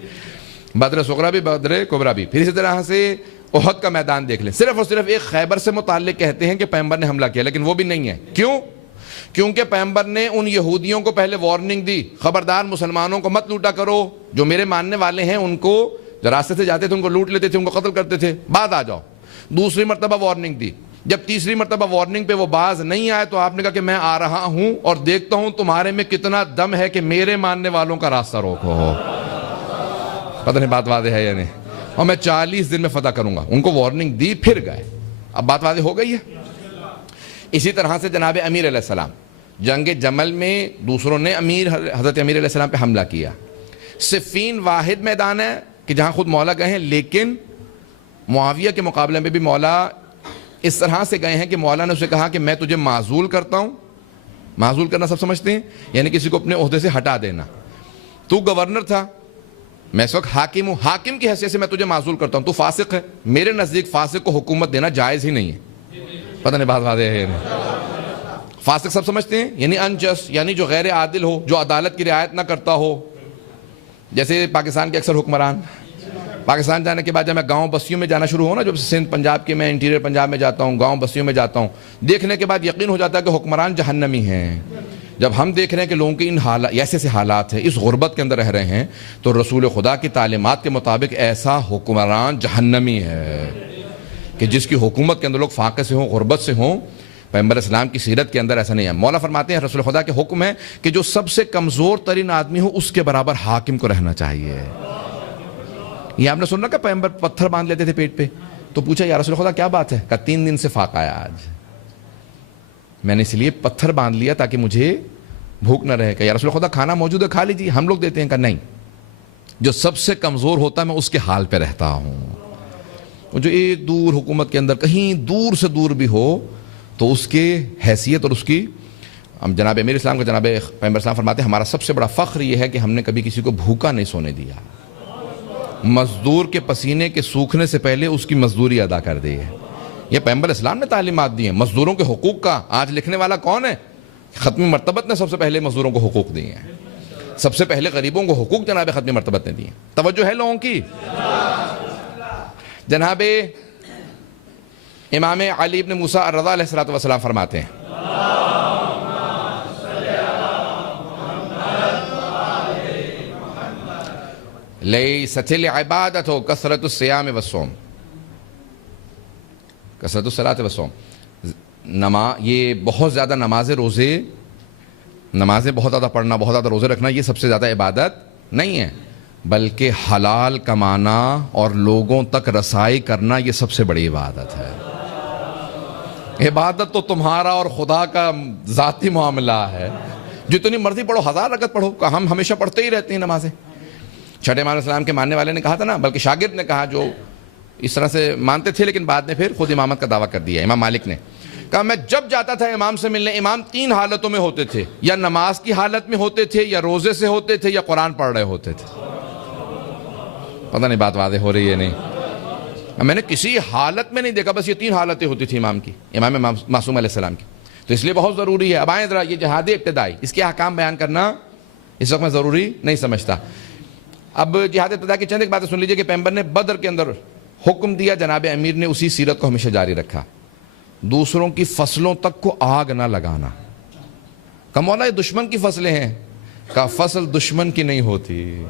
بدر صغریٰ بھی، بدر کبریٰ بھی. پھر اسی طرح سے احد کا میدان دیکھ لیں، صرف اور صرف ایک خیبر سے متعلق کہتے ہیں کہ پیغمبر نے حملہ کیا، لیکن وہ بھی نہیں ہے. کیوں؟ کیونکہ پیغمبر نے ان یہودیوں کو پہلے وارننگ دی، خبردار مسلمانوں کو مت لوٹا کرو، جو میرے ماننے والے ہیں ان کو جو راستے سے جاتے تھے ان کو لوٹ لیتے تھے، ان کو قتل کرتے تھے، بعد آ جاؤ. دوسری مرتبہ وارننگ دی. جب تیسری مرتبہ وارننگ پہ وہ باز نہیں آئے تو آپ نے کہا کہ میں آ رہا ہوں اور دیکھتا ہوں تمہارے میں کتنا دم ہے کہ میرے ماننے والوں کا راستہ روکو. پتہ نہیں بات واضح ہے یا نہیں. اور میں 40 دن میں فتح کروں گا. ان کو وارننگ دی، پھر گئے. اب بات واضح ہو گئی ہے. اسی طرح سے جناب امیر علیہ السلام، جنگ جمل میں دوسروں نے حضرت امیر علیہ السلام پہ حملہ کیا. صفین واحد میدان ہے کہ جہاں خود مولا گئے ہیں، لیکن معاویہ کے مقابلے میں بھی مولا اس طرح سے گئے ہیں کہ مولا نے اسے کہا کہ میں تجھے معزول کرتا ہوں. معزول کرنا سب سمجھتے ہیں، یعنی کسی کو اپنے عہدے سے ہٹا دینا. تو گورنر تھا، میں اس وقت حاکم ہوں, حاکم کی حیثیت سے میں تجھے معزول کرتا ہوں, تو فاسق ہے. میرے نزدیک فاسق کو حکومت دینا جائز ہی نہیں ہے. پتہ نہیں بات واضح ہے. فاسق سب سمجھتے ہیں یعنی انجسٹ, یعنی جو غیر عادل ہو, جو عدالت کی رعایت نہ کرتا ہو. جیسے پاکستان کے اکثر حکمران, پاکستان جانے کے بعد جب میں گاؤں بستیوں میں جانا شروع ہوں نا, جب سندھ پنجاب کے میں انٹیریئر پنجاب میں جاتا ہوں, گاؤں بستیوں میں جاتا ہوں, دیکھنے کے بعد یقین ہو جاتا ہے کہ حکمران جہنمی ہیں. جب ہم دیکھ رہے ہیں کہ لوگوں کے ان حالات, ایسے حالات ہیں, اس غربت کے اندر رہ رہے ہیں, تو رسول خدا کی تعلیمات کے مطابق ایسا حکمران جہنمی ہے کہ جس کی حکومت کے اندر لوگ فاقے سے ہوں, غربت سے ہوں. پیغمبر اسلام کی سیرت کے اندر ایسا نہیں ہے. مولا فرماتے ہیں رسول خدا کے حکم ہے کہ جو سب سے کمزور ترین آدمی ہو اس کے برابر حاکم کو رہنا چاہیے. یہ آپ نے سننا کہ پیغمبر پتھر باندھ لیتے تھے پیٹ پہ, تو پوچھا یا رسول خدا کیا بات ہے؟ کہا 3 دن سے فاقہ آیا آج, میں نے اس لیے پتھر باندھ لیا تاکہ مجھے بھوک نہ رہے. کہ یا رسول خدا کھانا موجود ہے کھا لیجیے, ہم لوگ دیتے ہیں. کہ نہیں, جو سب سے کمزور ہوتا ہے میں اس کے حال پہ رہتا ہوں. جو ایک دور حکومت کے اندر کہیں دور سے دور بھی ہو تو اس کے حیثیت اور اس کی, ہم جناب امیر اسلام کا جناب پیغمبر اسلام فرماتے ہیں ہمارا سب سے بڑا فخر یہ ہے کہ ہم نے کبھی کسی کو بھوکا نہیں سونے دیا. مزدور کے پسینے کے سوکھنے سے پہلے اس کی مزدوری ادا کر دی ہے. یہ پیغمبر اسلام نے تعلیمات دی ہیں مزدوروں کے حقوق کا. آج لکھنے والا کون ہے؟ ختم مرتبت نے سب سے پہلے مزدوروں کو حقوق دیے ہیں, سب سے پہلے غریبوں کو حقوق جناب ختم مرتبت نے دیے ہیں. توجہ ہے لوگوں کی؟ جناب امام علی ابن موسیٰ الرضا علیہ السلام فرماتے ہیں لیست العبادۃ کثرۃ الصیام والصوم, کثرۃ الصلاۃ والصوم, یہ بہت زیادہ نمازیں روزے, نمازیں بہت زیادہ پڑھنا, بہت زیادہ روزے رکھنا یہ سب سے زیادہ عبادت نہیں ہے, بلکہ حلال کمانا اور لوگوں تک رسائی کرنا یہ سب سے بڑی عبادت ہے. عبادت تو تمہارا اور خدا کا ذاتی معاملہ ہے. جتنی مرضی پڑھو, 1000 رکعت پڑھو, کہ ہم ہمیشہ پڑھتے ہی رہتے ہیں نمازیں. چھٹے امام السلام کے ماننے والے نے کہا تھا نا, بلکہ شاگرد نے کہا جو اس طرح سے مانتے تھے لیکن بعد میں پھر خود امامت کا دعویٰ کر دیا. امام مالک نے کہا میں جب جاتا تھا امام سے ملنے, امام 3 حالتوں میں ہوتے تھے, یا نماز کی حالت میں ہوتے تھے, یا روزے سے ہوتے تھے, یا قرآن پڑھ رہے ہوتے تھے. پتہ نہیں بات واضح ہو رہی ہے نہیں؟ میں نے کسی حالت میں نہیں دیکھا, بس یہ 3 حالتیں ہوتی تھی امام کی, امام معصوم علیہ السلام کی. تو اس لیے بہت ضروری ہے. اب آئیں ذرا یہ جہاد ابتدائی, اس کے احکام بیان کرنا اس وقت میں ضروری نہیں سمجھتا. اب جہاد ابتدائی کی چند ایک باتیں سن لیجئے کہ پیغمبر نے بدر کے اندر حکم دیا, جناب امیر نے اسی سیرت کو ہمیشہ جاری رکھا, دوسروں کی فصلوں تک کو آگ نہ لگانا. کہ مولا یہ دشمن کی فصلیں ہیں. کہ فصل دشمن کی نہیں ہوتی,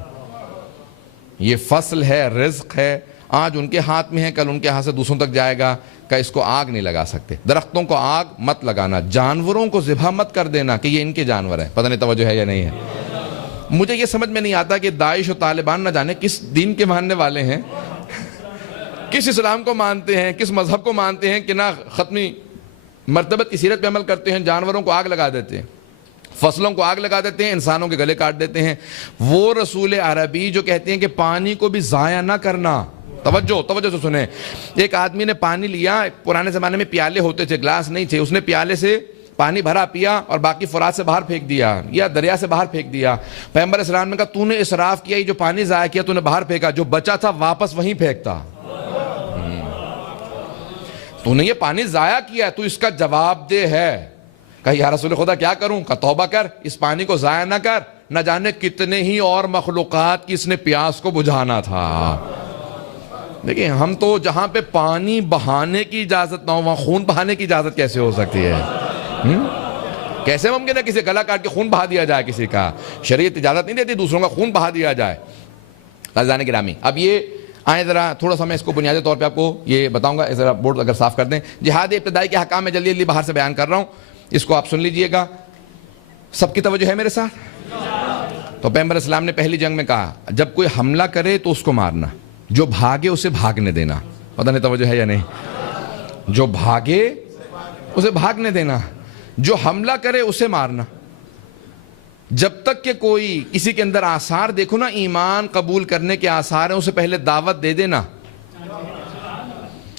یہ فصل ہے, رزق ہے, آج ان کے ہاتھ میں ہے, کل ان کے ہاتھ سے دوسروں تک جائے گا. کہ اس کو آگ نہیں لگا سکتے. درختوں کو آگ مت لگانا, جانوروں کو ذبح مت کر دینا کہ یہ ان کے جانور ہیں. پتہ نہیں توجہ ہے یا نہیں ہے؟ مجھے یہ سمجھ میں نہیں آتا کہ داعش و طالبان نہ جانے کس دین کے ماننے والے ہیں, کس اسلام کو مانتے ہیں, کس مذہب کو مانتے ہیں کہ نہ ختمی مرتبت کی سیرت پہ عمل کرتے ہیں, جانوروں کو آگ لگا دیتے ہیں, فصلوں کو آگ لگا دیتے ہیں, انسانوں کے گلے کاٹ دیتے ہیں. وہ رسول عربی جو کہتے ہیں کہ پانی کو بھی ضائع نہ کرنا. توجہ سے سنیں. ایک آدمی نے پانی لیا, پرانے زمانے میں پیالے ہوتے تھے, گلاس نہیں تھے, اس نے پیالے سے پانی بھرا پیا اور باقی فرات سے باہر پھینک دیا یا دریا سے باہر پھینک دیا. پیغمبر اسلام نے کہا تو نے اسراف کیا, یہ جو پانی ضائع کیا تو نے باہر پھینکا, جو بچا تھا واپس وہیں پھینکتا. تو نے یہ پانی ضائع کیا, تو اس کا جواب دہ ہے. کہا یا رسول خدا کیا کروں؟ کہا توبہ کر, اس پانی کو ضائع نہ کر, نہ جانے کتنے ہی اور مخلوقات کی اس نے پیاس کو بجھانا تھا. دیکھیں ہم تو جہاں پہ پانی بہانے کی اجازت نہ ہو وہاں خون بہانے کی اجازت کیسے ہو سکتی ہے؟ کیسے ممکن ہے کسی گلا کاٹ کے خون بہا دیا جائے کسی کا؟ شریعت اجازت نہیں دیتی دوسروں کا خون بہا دیا جائے. عزیزان گرامی, اب یہ آئیں ذرا تھوڑا سا میں اس کو بنیادی طور پہ آپ کو یہ بتاؤں گا, ذرا بورڈ اگر صاف کر دیں. جہاد ابتدائی کے حکام میں جلدی باہر سے بیان کر رہا ہوں, اس کو آپ سن لیجئے گا. سب کی توجہ ہے میرے ساتھ؟ تو پیغمبر اسلام نے پہلی جنگ میں کہا جب کوئی حملہ کرے تو اس کو مارنا, جو بھاگے اسے بھاگنے دینا. پتہ نہیں توجہ ہے یا نہیں؟ جو بھاگے اسے بھاگنے دینا, جو حملہ کرے اسے مارنا. جب تک کہ کوئی کسی کے اندر آثار دیکھو نا ایمان قبول کرنے کے آثار ہیں, اسے پہلے دعوت دے دینا,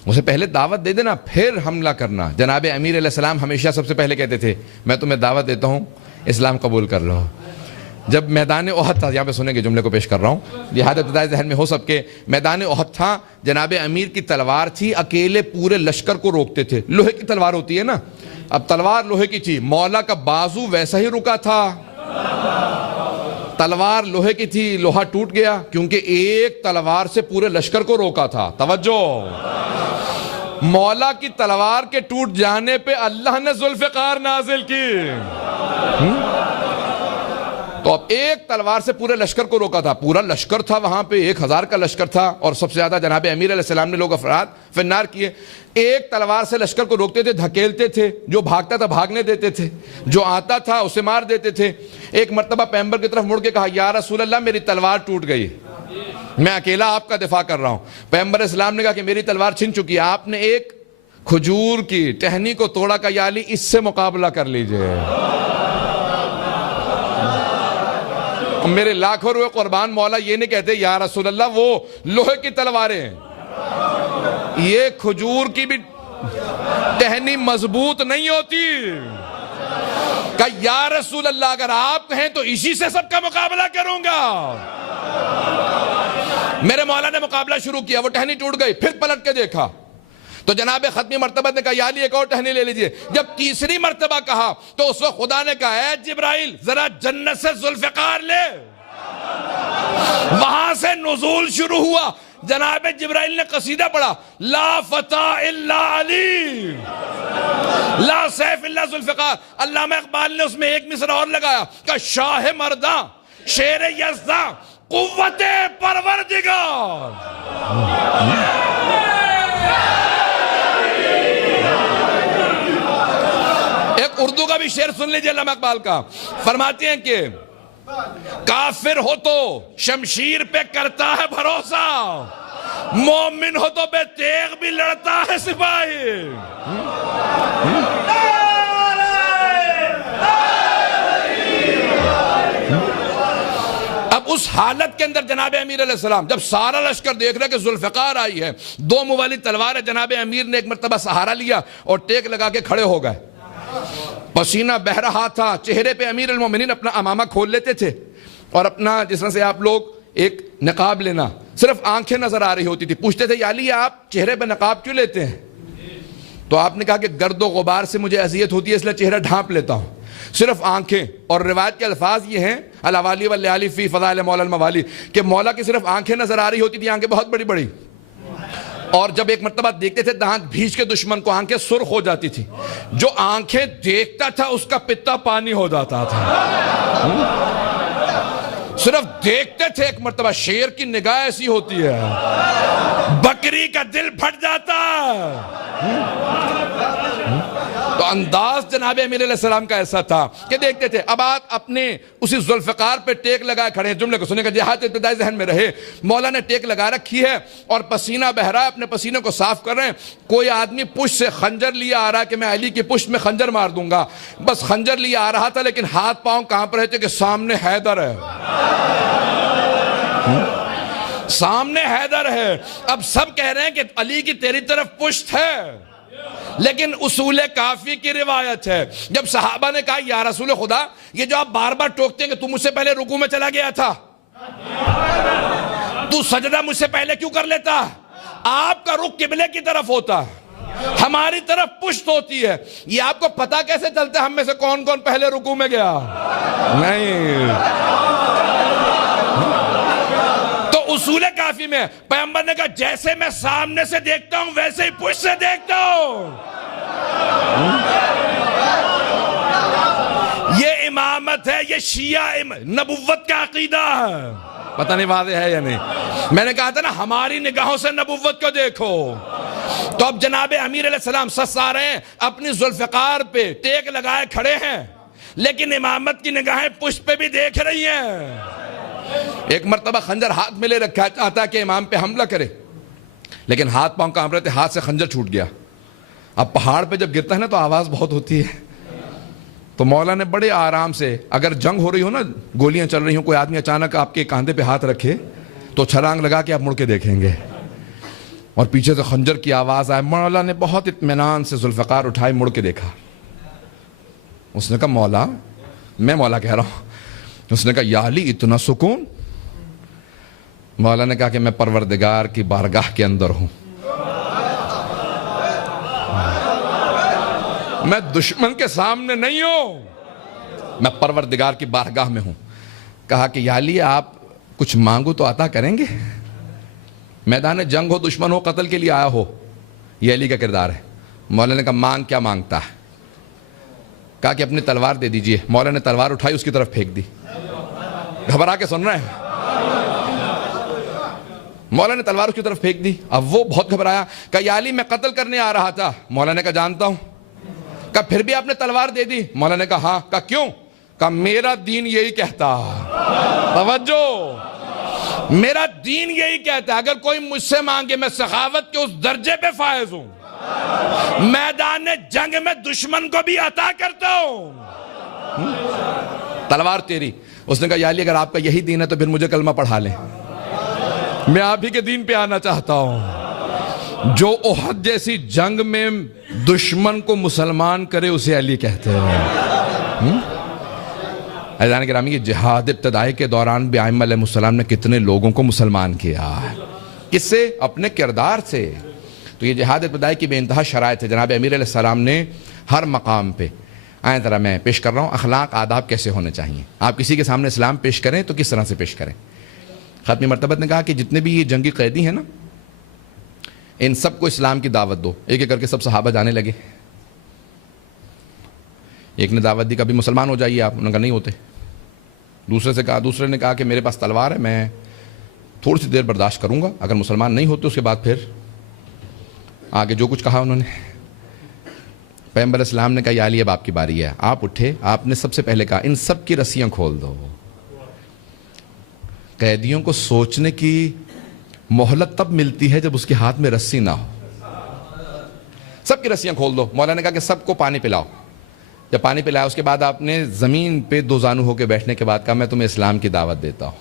اسے پہلے دعوت دے دینا پھر حملہ کرنا. جناب امیر علیہ السلام ہمیشہ سب سے پہلے کہتے تھے میں تمہیں دعوت دیتا ہوں اسلام قبول کر لو. جب میدان احد تھا، یہاں پہ سنیں گے جملے کو پیش کر رہا ہوں، لہٰذا ابتدائی ذہن میں ہو سب کے، میدان احد تھا، جناب امیر کی تلوار تھی، اکیلے پورے لشکر کو روکتے تھے، لوہے کی تلوار ہوتی ہے نا، اب تلوار لوہے کی تھی، مولا کا بازو ویسا ہی رکا تھا، تلوار لوہے کی تھی، لوہا ٹوٹ گیا کیونکہ ایک تلوار سے پورے لشکر کو روکا تھا. توجہ، مولا کی تلوار کے ٹوٹ جانے پہ اللہ نے ذوالفقار نازل کی. تو اب ایک تلوار سے پورے لشکر کو روکا تھا، پورا لشکر تھا وہاں پہ، 1000 کا لشکر تھا، اور سب سے زیادہ جناب امیر علیہ السلام نے لوگ افراد فنار کیے. ایک تلوار سے لشکر کو روکتے تھے، دھکیلتے تھے، جو بھاگتا تھا بھاگنے دیتے تھے، جو آتا تھا اسے مار دیتے تھے. ایک مرتبہ پیغمبر کی طرف مڑ کے کہا یا رسول اللہ میری تلوار ٹوٹ گئی، میں اکیلا آپ کا دفاع کر رہا ہوں. پیغمبر اسلام نے کہا کہ میری تلوار چھن چکی ہے، آپ نے ایک کھجور کی ٹہنی کو توڑا کا یا علی اس سے مقابلہ کر لیجئے. میرے لاکھوں روئے قربان، مولا یہ نہیں کہتے یا رسول اللہ وہ لوہے کی تلواریں ہیں، یہ کھجور کی بھی ٹہنی مضبوط نہیں ہوتی. کہا یا رسول اللہ اگر آپ کہیں تو اسی سے سب کا مقابلہ کروں گا. میرے مولا نے مقابلہ شروع کیا، وہ ٹہنی ٹوٹ گئی، پھر پلٹ کے دیکھا تو جناب ختمی مرتبہ نے کہا یا علی ایک اور ٹہنی لے لیجئے. جب تیسری مرتبہ کہا تو اس وقت خدا نے کہا اے جبرائیل ذرا جنت سے ذوالفقار لے. وہاں سے نزول شروع ہوا. جناب جبرائیل نے قصیدہ پڑھا، لا فتح الا علی، لا سیف الا ذوالفقار. علامہ اقبال نے اس میں ایک مصرع اور لگایا کہ شاہ مرداں، شیر یزداں، قوت پروردگار. ایک اردو کا بھی شعر سن لیجئے علامہ اقبال کا، فرماتے ہیں کہ کافر ہو تو شمشیر پہ کرتا ہے بھروسہ، مومن ہو تو بے تیغ بھی لڑتا ہے سپاہی. اب اس حالت کے اندر جناب امیر علیہ السلام جب سارا لشکر دیکھ رہا کہ ذوالفقار آئی ہے، 2 موالی تلوار ہے، جناب امیر نے ایک مرتبہ سہارا لیا اور ٹیک لگا کے کھڑے ہو گئے. پسینہ بہ رہا تھا، چہرے پہ امیر المومنین اپنا امامہ کھول لیتے تھے اور اپنا جس طرح سے آپ لوگ ایک نقاب لینا، صرف آنکھیں نظر آ رہی ہوتی تھی. پوچھتے تھے یا علی آپ چہرے پہ نقاب کیوں لیتے ہیں؟ تو آپ نے کہا کہ گرد و غبار سے مجھے اذیت ہوتی ہے اس لیے چہرہ ڈھانپ لیتا ہوں، صرف آنکھیں. اور روایت کے الفاظ یہ ہیں الاوالی واللیالی فی فضائل مولا الموالی، کہ مولا کی صرف آنکھیں نظر آ رہی ہوتی تھی، آنکھیں بہت بڑی بڑی، اور جب ایک مرتبہ دیکھتے تھے دانت بھیج کے دشمن کو آنکھیں سرخ ہو جاتی تھی. جو آنکھیں دیکھتا تھا اس کا پتا پانی ہو جاتا تھا. صرف دیکھتے تھے. ایک مرتبہ شیر کی نگاہ ایسی ہوتی ہے بکری کا دل پھٹ جاتا. تو انداز جناب امیر علیہ السلام کا ایسا تھا کہ دیکھتے تھے. اب آپ اپنے اسی ذوالفقار پہ ٹیک لگائے کھڑے ہیں. جملے کو سنیں گا جہاد ابتدائی ذہن میں رہے. مولا نے ٹیک لگا رکھی ہے اور پسینہ بہ رہا ہے، اپنے پسینے کو صاف کر رہے ہیں. کوئی آدمی پشت سے خنجر لیا آ رہا ہے کہ میں علی کی پشت میں خنجر مار دوں گا. بس خنجر لیا آ رہا تھا لیکن ہاتھ پاؤں کانپ رہے تھے کہ سامنے حیدر ہے، سامنے حیدر ہے. اب سب کہہ رہے ہیں کہ علی کی تیری طرف پشت ہے، لیکن اصول کافی کی روایت ہے. جب صحابہ نے کہا یا رسول خدا یہ جو آپ بار بار ٹوکتے ہیں کہ تو مجھ سے پہلے رکوع میں چلا گیا تھا، تو سجدہ مجھ سے پہلے کیوں کر لیتا؟ آپ کا رخ قبلے کی طرف ہوتا، ہماری طرف پشت ہوتی ہے. یہ آپ کو پتا کیسے چلتا ہے ہم میں سے کون کون پہلے رکوع میں گیا؟ نہیں. تو اصول کافی میں پیغمبر نے کہا جیسے میں سامنے سے دیکھتا ہوں ویسے ہی پشت سے دیکھتا ہوں. یہ امامت ہے، یہ شیعہ نبوت کا عقیدہ ہے. پتہ نہیں واضح ہے یا نہیں؟ میں نے کہا تھا نا ہماری نگاہوں سے نبوت کو دیکھو. تو اب جناب امیر علیہ السلام سس آ رہے ہیں، اپنی ذوالفقار پہ ٹیک لگائے کھڑے ہیں، لیکن امامت کی نگاہیں پشت پہ بھی دیکھ رہی ہیں. ایک مرتبہ خنجر ہاتھ میں لے رکھا، چاہتا کہ امام پہ حملہ کرے، لیکن ہاتھ پاؤں کانپ رہے تھے، ہاتھ سے خنجر چھوٹ گیا. اب پہاڑ پہ جب گرتا ہے نا تو آواز بہت ہوتی ہے. تو مولا نے بڑے آرام سے، اگر جنگ ہو رہی ہو نا، گولیاں چل رہی ہوں، کوئی آدمی اچانک آپ کے کاندھے پہ ہاتھ رکھے تو چھلانگ لگا کے آپ مڑ کے دیکھیں گے اور پیچھے سے خنجر کی آواز آئے. مولا نے بہت اطمینان سے ذوالفقار اٹھائی، مڑ کے دیکھا. اس نے کہا مولا، میں مولا کہہ رہا ہوں، اس نے کہا یا علی اتنا سکون؟ مولا نے کہا کہ میں پروردگار کی بارگاہ کے اندر ہوں، میں دشمن کے سامنے نہیں ہوں، میں پروردگار کی بارگاہ میں ہوں۔ کہا کہ یا علی آپ کچھ مانگو تو عطا کریں گے؟ میدان جنگ ہو، دشمن ہو، قتل کے لیے آیا ہو، یہ علی کا کردار ہے۔ مولا نے کہا مانگ کیا مانگتا ہے؟ کہا کہ اپنی تلوار دے دیجئے۔ مولا نے تلوار اٹھائی، اس کی طرف پھینک دی۔ گھبرا کے سن رہے ہیں؟ مولا نے تلوار اس کی طرف پھینک دی۔ اب وہ بہت گھبرایا، کہا یا علی میں قتل کرنے آ رہا تھا۔ مولا نے کہا جانتا ہوں۔ کہا پھر بھی آپ نے تلوار دے دی؟ مولا نے کہا ہاں۔ کہا کیوں؟ کہا میرا دین یہی کہتا، توجہ، میرا دین یہی کہتا ہے اگر کوئی مجھ سے مانگے میں سخاوت کے اس درجے پہ فائز ہوں، میدان جنگ میں دشمن کو بھی عطا کرتا ہوں۔ تلوار تیری۔ اس نے کہا یا علی اگر آپ کا یہی دین ہے تو پھر مجھے کلمہ پڑھا لیں، میں آپ ہی کے دین پہ آنا چاہتا ہوں۔ جو احد جیسی جنگ میں دشمن کو مسلمان کرے اسے علی کہتے ہیں۔ عزیزان گرامی، یہ جہاد ابتدائی کے دوران بھی ائمہ علیہ السلام نے کتنے لوگوں کو مسلمان کیا ہے، کس سے؟ اپنے کردار سے۔ تو یہ جہاد ابتدائی کی بے انتہا شرائط ہے۔ جناب امیر علیہ السلام نے ہر مقام پہ، آئیں طرح میں پیش کر رہا ہوں، اخلاق آداب کیسے ہونے چاہیے۔ آپ کسی کے سامنے اسلام پیش کریں تو کس طرح سے پیش کریں۔ ختمی مرتبت نے کہا کہ جتنے بھی یہ جنگی قیدی ہیں نا، ان سب کو اسلام کی دعوت دو۔ ایک ایک کر کے سب صحابہ جانے لگے۔ ایک نے دعوت دی کبھی مسلمان ہو جائیے آپ، انہوں نے کہا نہیں ہوتے۔ دوسرے نے کہا کہ میرے پاس تلوار ہے، میں تھوڑی سی دیر برداشت کروں گا، اگر مسلمان نہیں ہوتے اس کے بعد پھر آگے جو کچھ کہا انہوں نے۔ پیغمبر علیہ السلام نے کہا یا علی اب آپ کی باری ہے۔ آپ اٹھے، آپ نے سب سے پہلے کہا ان سب کی رسیاں کھول دو۔ قیدیوں کو سوچنے کی مہلت تب ملتی ہے جب اس کے ہاتھ میں رسی نہ ہو۔ سب کی رسیاں کھول دو۔ مولا نے کہا کہ سب کو پانی پلاؤ۔ جب پانی پلایا اس کے بعد آپ نے زمین پہ دو زانو ہو کے بیٹھنے کے بعد کہا میں تمہیں اسلام کی دعوت دیتا ہوں۔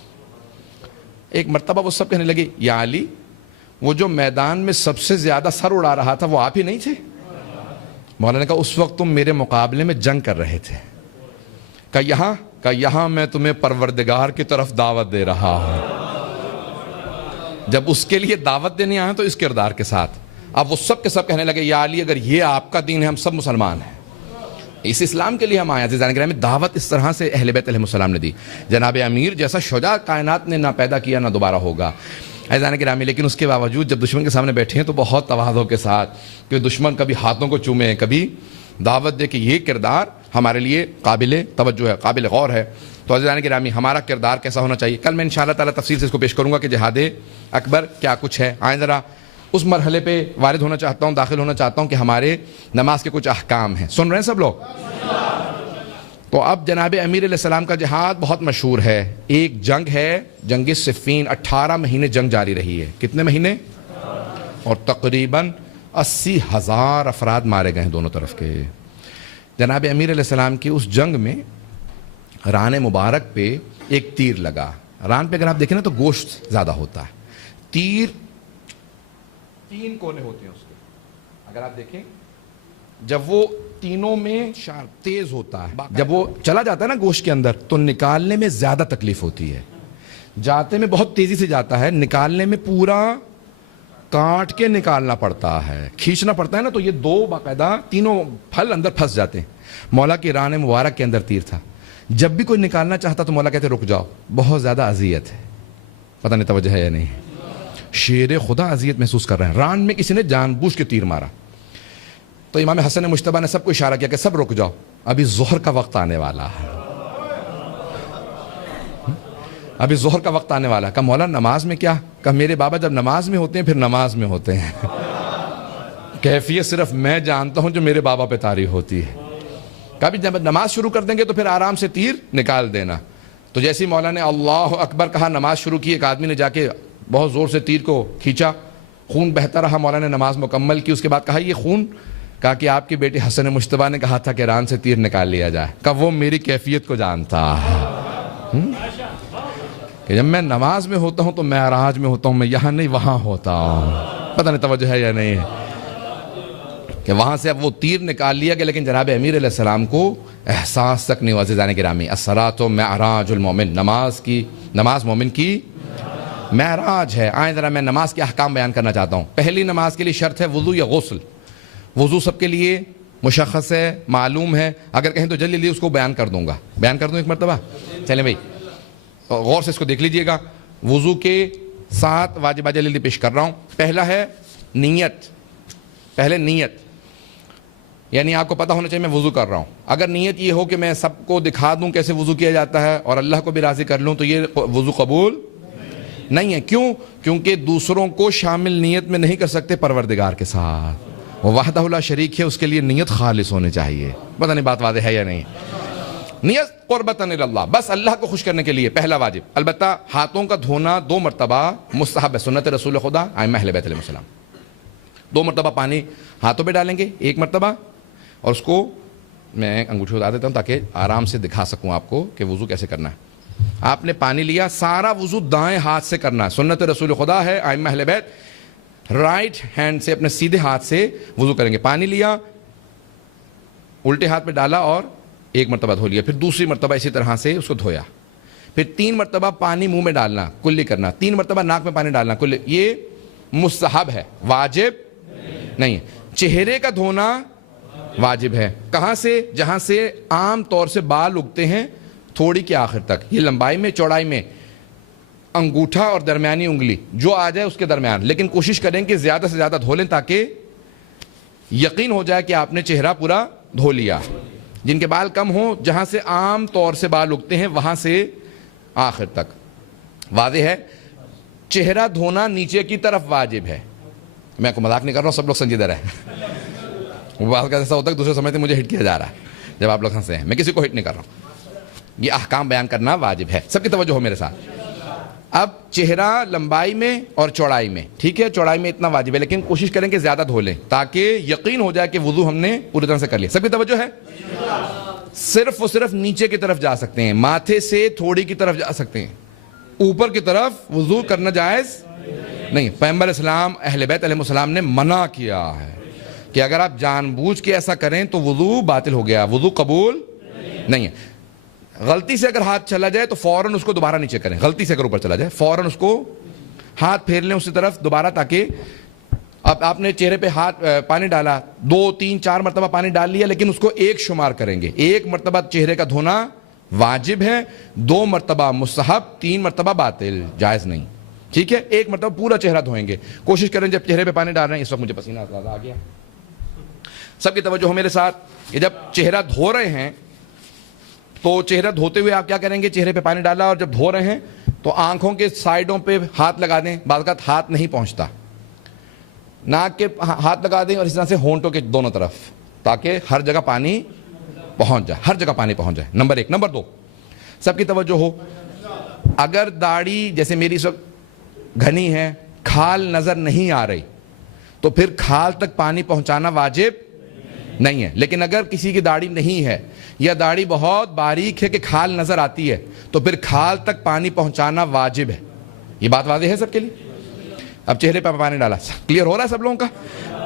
ایک مرتبہ وہ سب کہنے لگے یا علی وہ جو میدان میں سب سے زیادہ سر اڑا رہا تھا وہ آپ ہی نہیں تھے؟ مولا نے کہا اس وقت تم میرے مقابلے میں جنگ کر رہے تھے۔ کہا یہاں میں تمہیں پروردگار کی طرف دعوت دے رہا ہوں۔ جب اس کے لیے دعوت دینے آئے تو اس کردار کے ساتھ۔ اب وہ سب کے سب کہنے لگے یا علی اگر یہ آپ کا دین ہے ہم سب مسلمان ہیں، اس اسلام کے لیے ہم آئے۔ عزیزان گرامی، دعوت اس طرح سے اہل بیت علیہ السلام نے دی۔ جناب امیر جیسا شجاع کائنات نے نہ پیدا کیا نہ دوبارہ ہوگا۔ عزیزان گرامی، لیکن اس کے باوجود جب دشمن کے سامنے بیٹھے ہیں تو بہت تواضع کے ساتھ، کہ دشمن کبھی ہاتھوں کو چومے، کبھی دعوت دے کہ یہ کردار ہمارے لیے قابل توجہ ہے، قابل غور ہے۔ تو عزیزان گرامی، ہمارا کردار کیسا ہونا چاہیے؟ کل میں انشاءاللہ تعالیٰ تفصیل سے اس کو پیش کروں گا کہ جہاد اکبر کیا کچھ ہے۔ آئیں ذرا اس مرحلے پہ وارد ہونا چاہتا ہوں، داخل ہونا چاہتا ہوں کہ ہمارے نماز کے کچھ احکام ہیں۔ سن رہے ہیں سب لوگ؟ تو اب جناب امیر علیہ السلام کا جہاد بہت مشہور ہے۔ ایک جنگ ہے جنگ صفین، 18 مہینے جنگ جاری رہی ہے۔ کتنے مہینے؟ اور تقریباً 80,000 افراد مارے گئے ہیں دونوں طرف کے۔ جناب امیر علیہ السلام کی اس جنگ میں ران مبارک پہ ایک تیر لگا۔ ران پہ اگر آپ دیکھیں نا تو گوشت زیادہ ہوتا ہے۔ تیر 3 کونے ہوتے ہیں اس کے، اگر آپ دیکھیں جب وہ تینوں میں شارپ تیز ہوتا ہے، جب وہ چلا جاتا ہے نا گوشت کے اندر تو نکالنے میں زیادہ تکلیف ہوتی ہے۔ جاتے میں بہت تیزی سے جاتا ہے، نکالنے میں پورا کاٹ کے نکالنا پڑتا ہے، کھینچنا پڑتا ہے نا، تو یہ 2 باقاعدہ تینوں پھل اندر پھنس جاتے ہیں۔ مولا کی ران مبارک کے اندر تیر تھا۔ جب بھی کوئی نکالنا چاہتا تو مولا کہتے رک جاؤ، بہت زیادہ اذیت ہے۔ پتہ نہیں توجہ ہے یا نہیں؟ شیر خدا اذیت محسوس کر رہے ہیں۔ ران میں کسی نے جان بوجھ کے تیر مارا تو امام حسن مجتبیٰ نے سب کو اشارہ کیا کہ سب رک جاؤ، ابھی ظہر کا وقت آنے والا ہے، ابھی ظہر کا وقت آنے والا ہے۔ کہا مولا نماز میں کیا؟ کہا میرے بابا جب نماز میں ہوتے ہیں پھر نماز میں ہوتے ہیں، کیفیت صرف میں جانتا ہوں جو میرے بابا پہ طاری ہوتی ہے۔ کہا بھی جب نماز شروع کر دیں گے تو پھر آرام سے تیر نکال دینا۔ تو جیسے ہی مولا نے اللہ اکبر کہا، نماز شروع کی، ایک آدمی نے جا کے بہت زور سے تیر کو کھینچا، خون بہتا رہا، مولا نے نماز مکمل کی۔ اس کے بعد کہا یہ خون؟ کہا کہ آپ کے بیٹے حسن مجتبیٰ نے کہا تھا کہ ران سے تیر نکال لیا جائے۔ کہا وہ میری کیفیت کو جانتا ہے کہ جب میں نماز میں ہوتا ہوں تو میں معراج میں ہوتا ہوں، میں یہاں نہیں وہاں ہوتا ہوں۔ پتہ نہیں توجہ ہے یا نہیں ہے؟ کہ وہاں سے اب وہ تیر نکال لیا گیا، لیکن جناب امیر علیہ السلام کو احساس تک نہیں ہوا۔ عزیزان گرامی، الصلاۃ معراج المومن، نماز مومن کی معراج ہے۔ آئیں ذرا میں نماز کے احکام بیان کرنا چاہتا ہوں۔ پہلی نماز کے لیے شرط ہے وضو یا غسل۔ وضو سب کے لیے مشخص ہے، معلوم ہے، اگر کہیں تو جلدی جلدی اس کو بیان کر دوں گا، بیان کر دوں ایک مرتبہ۔ چلیں بھائی غور سے اس کو دیکھ لیجئے گا۔ وضو کے 7 واجبات جلدی جلدی پیش کر رہا ہوں۔ پہلا ہے نیت۔ پہلے نیت، یعنی آپ کو پتہ ہونا چاہیے میں وضو کر رہا ہوں۔ اگر نیت یہ ہو کہ میں سب کو دکھا دوں کیسے وضو کیا جاتا ہے اور اللہ کو بھی راضی کر لوں، تو یہ وضو قبول نہیں ہے۔ کیوں؟ کیونکہ دوسروں کو شامل نیت میں نہیں کر سکتے پروردگار کے ساتھ، وہ وحدہ لا شریک ہے، اس کے لیے نیت خالص ہونی چاہیے۔ پتہ نہیں بات واضح ہے یا نہیں؟ نیت قربتاً اللہ، بس اللہ کو خوش کرنے کے لیے پہلا واجب۔ البتہ ہاتھوں کا دھونا 2 مرتبہ مستحب ہے، سنت رسول خدا ائمہ اہل بیت علیہ السلام۔ 2 مرتبہ پانی ہاتھوں پہ ڈالیں گے، 1 مرتبہ، اور اس کو میں انگوٹھی اٹھا دیتا ہوں تاکہ آرام سے دکھا سکوں آپ کو کہ وضو کیسے کرنا ہے۔ آپ نے پانی لیا، سارا وضو دائیں ہاتھ سے کرنا ہے، سنت رسول خدا ہے ائمہ اہل بیت، رائٹ ہینڈ سے اپنے سیدھے ہاتھ سے وضو کریں گے۔ پانی لیا، الٹے ہاتھ پہ ڈالا اور 1 مرتبہ دھو لیا، پھر دوسری مرتبہ اسی طرح سے اس کو دھویا، پھر 3 مرتبہ پانی منہ میں ڈالنا، کلی کرنا، 3 مرتبہ ناک میں پانی ڈالنا، کلی۔ یہ مستحب ہے، واجب نہیں ہے۔ چہرے کا دھونا واجب ہے۔ کہاں سے؟ جہاں سے عام طور سے بال اگتے ہیں تھوڑی کے آخر تک، یہ لمبائی میں چوڑائی میں، انگوٹھا اور درمیانی انگلی جو آ جائے اس کے درمیان، لیکن کوشش کریں کہ زیادہ سے زیادہ دھو لیں تاکہ یقین ہو جائے کہ آپ نے چہرہ پورا دھو لیا۔ جن کے بال کم ہوں، جہاں سے عام طور سے بال اگتے ہیں وہاں سے آخر تک، واضح ہے۔ چہرہ دھونا نیچے کی طرف واجب ہے۔ میں کو مذاق نہیں کر رہا ہوں، سب لوگ سنجیدہ رہے۔ بات کا ایسا ہوتا ہے کہ دوسرے سمجھتے ہیں مجھے ہٹ کیا جا رہا ہے جب آپ لوگ ہنسے ہیں، میں کسی کو ہٹ نہیں کر رہا ہوں۔ یہ احکام بیان کرنا واجب ہے، سب کی توجہ ہو میرے ساتھ۔ اب چہرہ لمبائی میں اور چوڑائی میں، ٹھیک ہے، چوڑائی میں اتنا واجب ہے، لیکن کوشش کریں کہ زیادہ دھو لیں تاکہ یقین ہو جائے کہ وضو ہم نے پوری طرح سے کر لیا۔ سب کی توجہ ہے؟ صرف و صرف نیچے کی طرف جا سکتے ہیں، ماتھے سے تھوڑی کی طرف جا سکتے ہیں، اوپر کی طرف وضو کرنا جائز نہیں۔ پیغمبر اسلام اہل بیت علیہ السلام نے منع کیا ہے کہ اگر آپ جان بوجھ کے ایسا کریں تو وضو باطل ہو گیا، وضو قبول نہیں ہے۔ غلطی سے اگر ہاتھ چلا جائے تو فوراً اس کو دوبارہ نیچے کریں، غلطی سے اگر اوپر چلا جائے فوراً اس کو ہاتھ پھیر لیں اسی طرف دوبارہ، تاکہ اب آپ نے چہرے پہ ہاتھ پانی ڈالا، 2 3 4 مرتبہ پانی ڈال لیا، لیکن اس کو 1 شمار کریں گے۔ 1 مرتبہ چہرے کا دھونا واجب ہے، 2 مرتبہ مستحب، 3 مرتبہ باطل، جائز نہیں، ٹھیک ہے۔ 1 مرتبہ پورا چہرہ دھوئیں گے۔ کوشش کریں جب چہرے پہ پانی ڈال رہے ہیں، اس وقت مجھے پسینہ آ گیا، سب کی توجہ ہو میرے ساتھ، کہ جب چہرہ دھو رہے ہیں تو چہرہ دھوتے ہوئے آپ کیا کریں گے؟ چہرے پہ پانی ڈالا اور جب دھو رہے ہیں تو آنکھوں کے سائڈوں پہ ہاتھ لگا دیں، بعض اوقات ہاتھ نہیں پہنچتا، ناک کے ہاتھ لگا دیں اور اس طرح سے ہونٹوں کے دونوں طرف، تاکہ ہر جگہ پانی پہنچ جائے، ہر جگہ پانی پہنچ جائے۔ نمبر 1۔ نمبر 2، سب کی توجہ ہو، اگر داڑھی جیسے میری اس وقت گھنی ہے، کھال نظر نہیں آ رہی، تو پھر کھال تک پانی پہنچانا واجب نہیں ہے۔ لیکن اگر کسی کی داڑھی نہیں ہے یا داڑھی بہت باریک ہے کہ کھال نظر آتی ہے، تو پھر کھال تک پانی پہنچانا واجب ہے۔ یہ بات واضح ہے سب کے لیے؟ اب چہرے پہ پانی ڈالا، کلیئر ہو رہا ہے سب لوگوں کا؟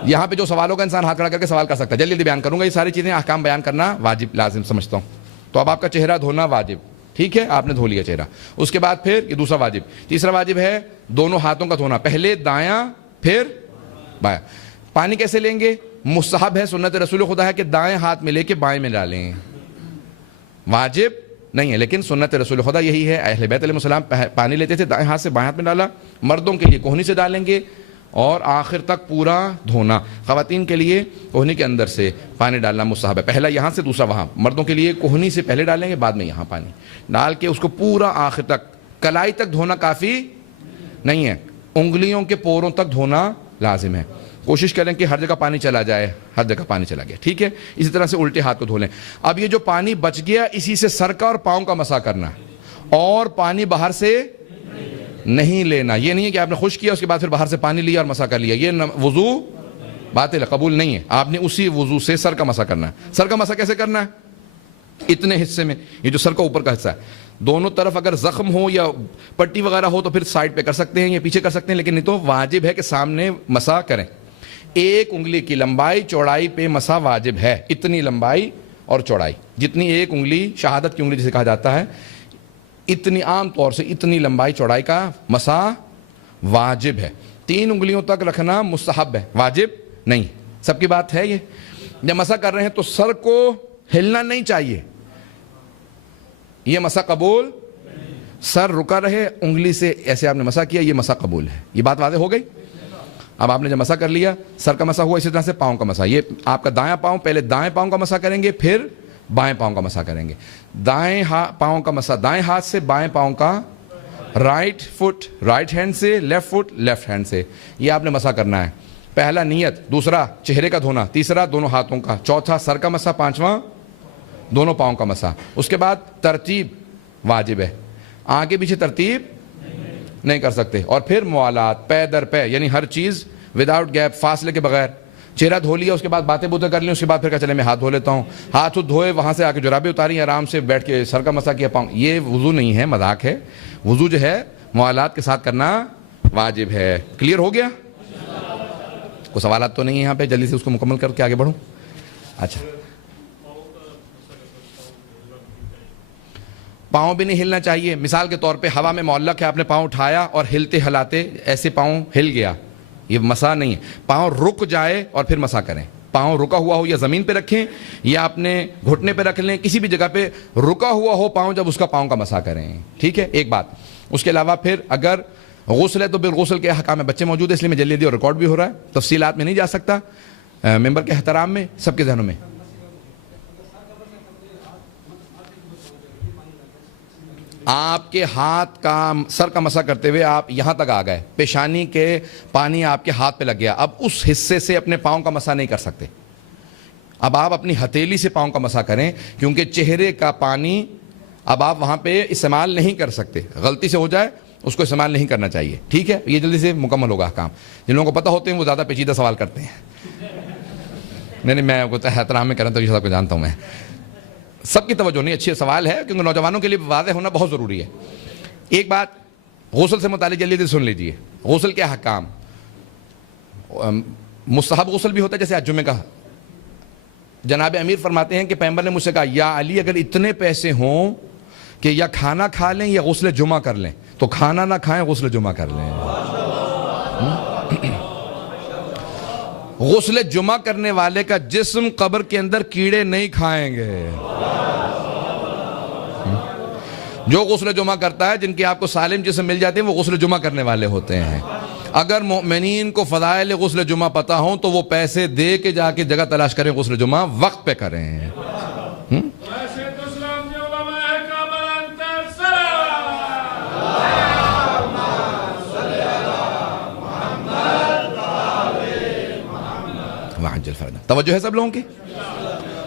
یہاں پہ جو سوالوں کا انسان ہاتھ کھڑا کر کے سوال کر سکتا ہے، جلدی جلدی بیان کروں گا، یہ ساری چیزیں احکام بیان کرنا واجب لازم سمجھتا ہوں۔ تو اب آپ کا چہرہ دھونا واجب، ٹھیک ہے، آپ نے دھو لیا چہرہ۔ اس کے بعد پھر یہ دوسرا واجب، تیسرا واجب ہے دونوں ہاتھوں کا دھونا، پہلے دایاں پھر بایاں۔ پانی کیسے لیں گے؟ مستحب ہے، سنت رسول خدا ہے کہ دائیں ہاتھ میں لے کے بائیں میں ڈالیں، واجب نہیں ہے، لیکن سنت رسول خدا یہی ہے۔ اہل بیت علیہ السلام پانی لیتے تھے دائیں ہاتھ سے بائیں ہاتھ میں ڈالا۔ مردوں کے لیے کوہنی سے ڈالیں گے اور آخر تک پورا دھونا۔ خواتین کے لیے کوہنی کے اندر سے پانی ڈالنا مستحب ہے، پہلا یہاں سے دوسرا وہاں۔ مردوں کے لیے کوہنی سے پہلے ڈالیں گے، بعد میں یہاں پانی ڈال کے اس کو پورا آخر تک، کلائی تک دھونا کافی نہیں ہے، انگلیوں کے پوروں تک دھونا لازم ہے۔ کوشش کریں کہ ہر جگہ پانی چلا جائے، ہر جگہ پانی چلا گیا، ٹھیک ہے۔ اسی طرح سے الٹے ہاتھ کو دھو لیں۔ اب یہ جو پانی بچ گیا، اسی سے سر کا اور پاؤں کا مسح کرنا ہے، اور پانی باہر سے نہیں لینا۔ یہ نہیں ہے کہ آپ نے خشک کیا اس کے بعد پھر باہر سے پانی لیا اور مسح کر لیا، یہ وضو باطل ہے، قبول نہیں ہے۔ آپ نے اسی وضو سے سر کا مسح کرنا ہے۔ سر کا مسح کیسے کرنا ہے؟ اتنے حصے میں، یہ جو سر کا اوپر کا حصہ ہے، دونوں طرف اگر زخم ہو یا پٹی وغیرہ ہو تو پھر سائڈ پہ کر سکتے ہیں یا پیچھے کر سکتے ہیں، لیکن نہیں تو واجب ہے کہ سامنے مسح کریں۔ ایک انگلی کی لمبائی چوڑائی پہ مسا واجب ہے. اتنی لمبائی اور چوڑائی, جتنی ایک انگلی شہادت کی انگلی جسے کہا جاتا ہے, اتنی عام طور سے اتنی لمبائی چوڑائی کا مسا واجب ہے. 3 انگلیوں تک رکھنا مستحب ہے, واجب نہیں. سب کی بات ہے یہ. جب مسا کر رہے ہیں تو سر کو ہلنا نہیں چاہیے, یہ مسا قبول, سر رکا رہے, انگلی سے ایسے آپ نے مسا کیا, یہ مسا قبول ہے. یہ بات واضح ہو گئی. اب آپ نے جب مسا کر لیا, سر کا مسا ہوا, اسی طرح سے پاؤں کا مسا. یہ آپ کا دایاں پاؤں, پہلے دائیں پاؤں کا مسا کریں گے, پھر بائیں پاؤں کا مسا کریں گے. دائیں پاؤں کا مسا دائیں ہاتھ سے, بائیں پاؤں کا رائٹ فٹ رائٹ ہینڈ سے, لیفٹ فٹ لیفٹ ہینڈ سے. یہ آپ نے مسا کرنا ہے. پہلا نیت, دوسرا چہرے کا دھونا, تیسرا دونوں ہاتھوں کا, چوتھا سر کا مسا, پانچواں دونوں پاؤں کا مسا. اس کے بعد ترتیب واجب ہے, آگے پیچھے ترتیب نہیں کر سکتے. اور پھر موالات, پے در پے, یعنی ہر چیز وداؤٹ گیپ, فاصلے کے بغیر. چہرہ دھو لیا, اس کے بعد باتیں بوتیں کر لیں, اس کے بعد پھر کہا چلے میں ہاتھ دھو لیتا ہوں. ہاتھ دھوئے, وہاں سے آ کے جرابیں اتاری, آرام سے بیٹھ کے سر کا مسا کیا, پاؤں. یہ وضو نہیں ہے, مذاق ہے. وضو جو ہے موالات کے ساتھ کرنا واجب ہے. کلیئر ہو گیا؟ کوئی سوالات تو نہیں ہے یہاں پہ؟ جلدی سے اس کو مکمل کر کے آگے بڑھوں. اچھا, پاؤں بھی نہیں ہلنا چاہیے. مثال کے طور پہ ہوا میں معلق ہے, آپ نے پاؤں اٹھایا اور ہلتے ہلاتے ایسے پاؤں ہل گیا, یہ مسا نہیں ہے. پاؤں رک جائے اور پھر مسا کریں. پاؤں رکا ہوا ہو یا زمین پہ رکھیں یا آپ نے گھٹنے پہ رکھ لیں, کسی بھی جگہ پہ رکا ہوا ہو پاؤں, جب اس کا پاؤں کا مسا کریں. ٹھیک ہے, ایک بات. اس کے علاوہ پھر اگر غسل ہے تو بالغسل کے احکام میں بچے موجود ہے, اس لیے میں جلدی اور ریکارڈ بھی ہو رہا ہے, تفصیلات میں نہیں جا سکتا. ممبر کے احترام میں سب کے ذہنوں میں آپ کے ہاتھ کا سر کا مسا کرتے ہوئے آپ یہاں تک آ گئے, پیشانی کے پانی آپ کے ہاتھ پہ لگ گیا, اب اس حصے سے اپنے پاؤں کا مسا نہیں کر سکتے. اب آپ اپنی ہتھیلی سے پاؤں کا مسا کریں, کیونکہ چہرے کا پانی اب آپ وہاں پہ استعمال نہیں کر سکتے. غلطی سے ہو جائے اس کو استعمال نہیں کرنا چاہیے. ٹھیک ہے, یہ جلدی سے مکمل ہوگا کام. جن لوگوں کو پتہ ہوتے ہیں وہ زیادہ پیچیدہ سوال کرتے ہیں. نہیں, میں آپ کو احترام میں کرنا تو یہ سب کو جانتا ہوں میں. سب کی توجہ نہیں, اچھی سوال ہے, کیونکہ نوجوانوں کے لیے واضح ہونا بہت ضروری ہے. ایک بات غسل سے متعلق جلدی سے سن لیجئے. غسل کے احکام, مستحب غسل بھی ہوتا ہے, جیسے آج جمعے کا. جناب امیر فرماتے ہیں کہ پیغمبر نے مجھ سے کہا, یا علی اگر اتنے پیسے ہوں کہ یا کھانا کھا لیں یا غسل جمعہ کر لیں, تو کھانا نہ کھائیں, غسل جمعہ کر لیں. غسل جمعہ کرنے والے کا جسم قبر کے اندر کیڑے نہیں کھائیں گے. جو غسل جمعہ کرتا ہے, جن کی آپ کو سالم جسم مل جاتے ہیں, وہ غسل جمعہ کرنے والے ہوتے ہیں. اگر مومنین کو فضائل غسل جمعہ پتہ ہوں تو وہ پیسے دے کے جا کے جگہ تلاش کریں, غسل جمعہ وقت پہ کریں. توجہ ہے سب لوگوں کی؟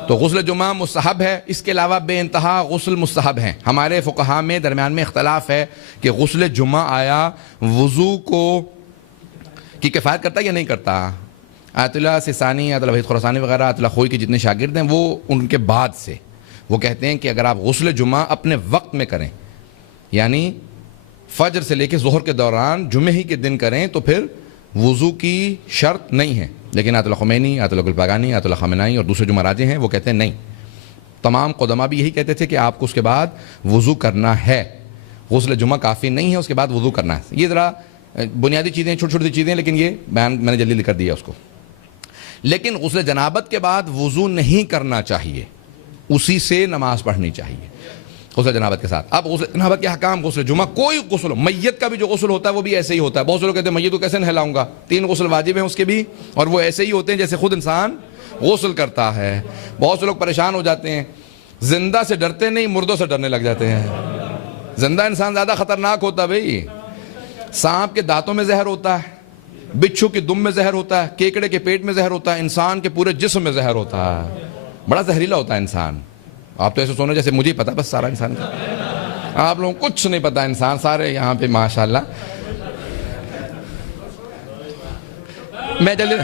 تو غسل جمعہ مستحب ہے. اس کے علاوہ بے انتہا غسل مستحب ہیں. ہمارے فقہاء میں درمیان میں اختلاف ہے کہ غسل جمعہ آیا وضو کو کی کفایت کرتا ہے یا نہیں کرتا. آیت اللہ سیستانی, آیت اللہ وحید خراسانی وغیرہ, آیت اللہ خوئی کے جتنے شاگرد ہیں, وہ ان کے بعد سے وہ کہتے ہیں کہ اگر آپ غسل جمعہ اپنے وقت میں کریں, یعنی فجر سے لے کے ظہر کے دوران جمعہ ہی کے دن کریں, تو پھر وضو کی شرط نہیں ہے. لیکن آیت اللہ خمینی, آیت اللہ گلپاگانی, آیت اللہ خامنائی اور دوسرے جو مراجع ہیں وہ کہتے ہیں نہیں. تمام قدماء بھی یہی کہتے تھے کہ آپ کو اس کے بعد وضو کرنا ہے, غسل جمعہ کافی نہیں ہے, اس کے بعد وضو کرنا ہے. یہ ذرا بنیادی چیزیں, چھوٹی چھوٹی چیزیں, لیکن یہ بیان میں نے جلدی کر دیا اس کو. لیکن غسل جنابت کے بعد وضو نہیں کرنا چاہیے, اسی سے نماز پڑھنی چاہیے غسل جنابت کے ساتھ. اب غسل جنابت کے حکام, غسل جمعہ کوئی غسل ہو, میت کا بھی جو غسل ہوتا ہے وہ بھی ایسے ہی ہوتا ہے. بہت سے لوگ کہتے ہیں میت کو کیسے نہلاؤں گا, 3 غسل واجب ہیں اس کے بھی, اور وہ ایسے ہی ہوتے ہیں جیسے خود انسان غسل کرتا ہے. بہت سے لوگ پریشان ہو جاتے ہیں, زندہ سے ڈرتے نہیں, مردوں سے ڈرنے لگ جاتے ہیں. زندہ انسان زیادہ خطرناک ہوتا بھائی. سانپ کے دانتوں میں زہر ہوتا ہے, بچھو کی دم میں زہر ہوتا ہے, کیکڑے کے پیٹ میں زہر ہوتا ہے, انسان کے پورے جسم میں زہر ہوتا ہے. بڑا زہریلا ہوتا ہے انسان. آپ تو ایسے سونا جیسے مجھے ہی پتا بس سارا انسان کا, آپ لوگوں کو کچھ نہیں پتا انسان سارے یہاں پہ ماشاءاللہ. میں جلدی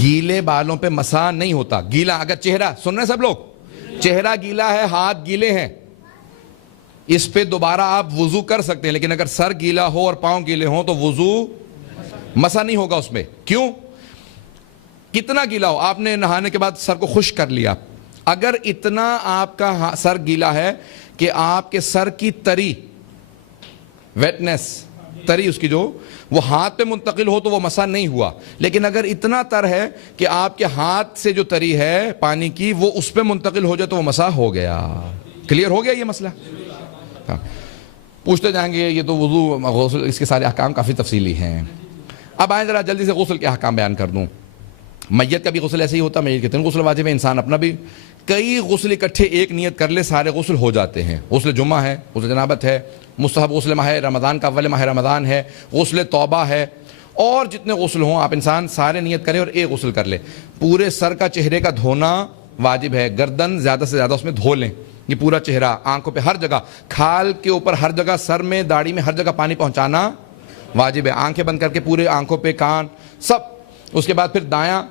گیلے بالوں پہ مسا نہیں ہوتا. گیلا اگر چہرہ, سن رہے ہیں سب لوگ, چہرہ گیلا ہے, ہاتھ گیلے ہیں, اس پہ دوبارہ آپ وضو کر سکتے ہیں، لیکن اگر سر گیلا ہو اور پاؤں گیلے ہوں تو وضو مسح نہیں ہوگا اس میں. کیوں؟ کتنا گیلا ہو، آپ نے نہانے کے بعد سر کو خشک کر لیا، اگر اتنا آپ کا سر گیلا ہے کہ آپ کے سر کی تری، ویٹنس، تری اس کی جو وہ ہاتھ پہ منتقل ہو تو وہ مسح نہیں ہوا. لیکن اگر اتنا تر ہے کہ آپ کے ہاتھ سے جو تری ہے پانی کی وہ اس پہ منتقل ہو جائے تو وہ مسح ہو گیا. کلیئر ہو گیا یہ مسئلہ؟ پوچھتے جائیں گے یہ تو وضو غسل اس کے سارے احکام کافی تفصیلی ہیں. اب آئیں ذرا جلدی سے غسل کے احکام بیان کر دوں. میت کا بھی غسل ایسے ہی ہوتا ہے، میت کے 3 غسل واجب ہے، انسان اپنا بھی کئی غسل اکٹھے ایک نیت کر لے سارے غسل ہو جاتے ہیں. غسل جمعہ ہے، غسل جنابت ہے، مستحب غسل ماہ رمضان کا اول ماہ رمضان ہے، غسل توبہ ہے، اور جتنے غسل ہوں آپ انسان سارے نیت کرے اور ایک غسل کر لے. پورے سر کا چہرے کا دھونا واجب ہے، گردن زیادہ سے زیادہ اس میں دھو لیں، یہ پورا چہرہ، آنکھوں پہ ہر جگہ، کھال کے اوپر ہر جگہ، سر میں، داڑھی میں، ہر جگہ پانی پہنچانا واجب ہے. آنکھیں بند کر کے پورے آنکھوں پہ، کان سب. اس کے بعد پھر دایاں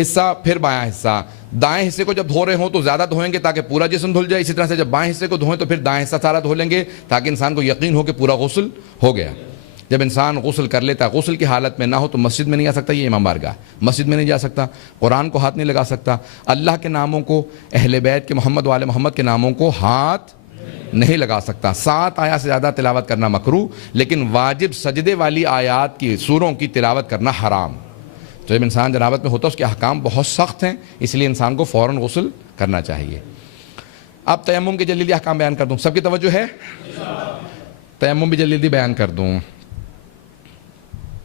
حصہ، پھر بایاں حصہ. دائیں حصے کو جب دھو رہے ہوں تو زیادہ دھوئیں گے تاکہ پورا جسم دھل جائے. اسی طرح سے جب بائیں حصے کو دھوئیں تو پھر دائیں حصہ سارا دھو لیں گے تاکہ انسان کو یقین ہو کہ پورا غسل ہو گیا. جب انسان غسل کر لیتا ہے، غسل کی حالت میں نہ ہو تو مسجد میں نہیں آ سکتا، یہ امام بارگاہ، مسجد میں نہیں جا سکتا، قرآن کو ہاتھ نہیں لگا سکتا، اللہ کے ناموں کو، اہل بیت کے، محمد والے محمد کے ناموں کو ہاتھ نہیں لگا سکتا. 7 آیات سے زیادہ تلاوت کرنا مکروہ، لیکن واجب سجدے والی آیات کی سوروں کی تلاوت کرنا حرام. تو جب انسان جنابت میں ہوتا ہے اس کے احکام بہت سخت ہیں، اس لیے انسان کو فوراً غسل کرنا چاہیے. اب تیمم کے جلدی احکام بیان کر دوں، سب کی توجہ ہے؟ تیمم بھی جلدی بیان کر دوں.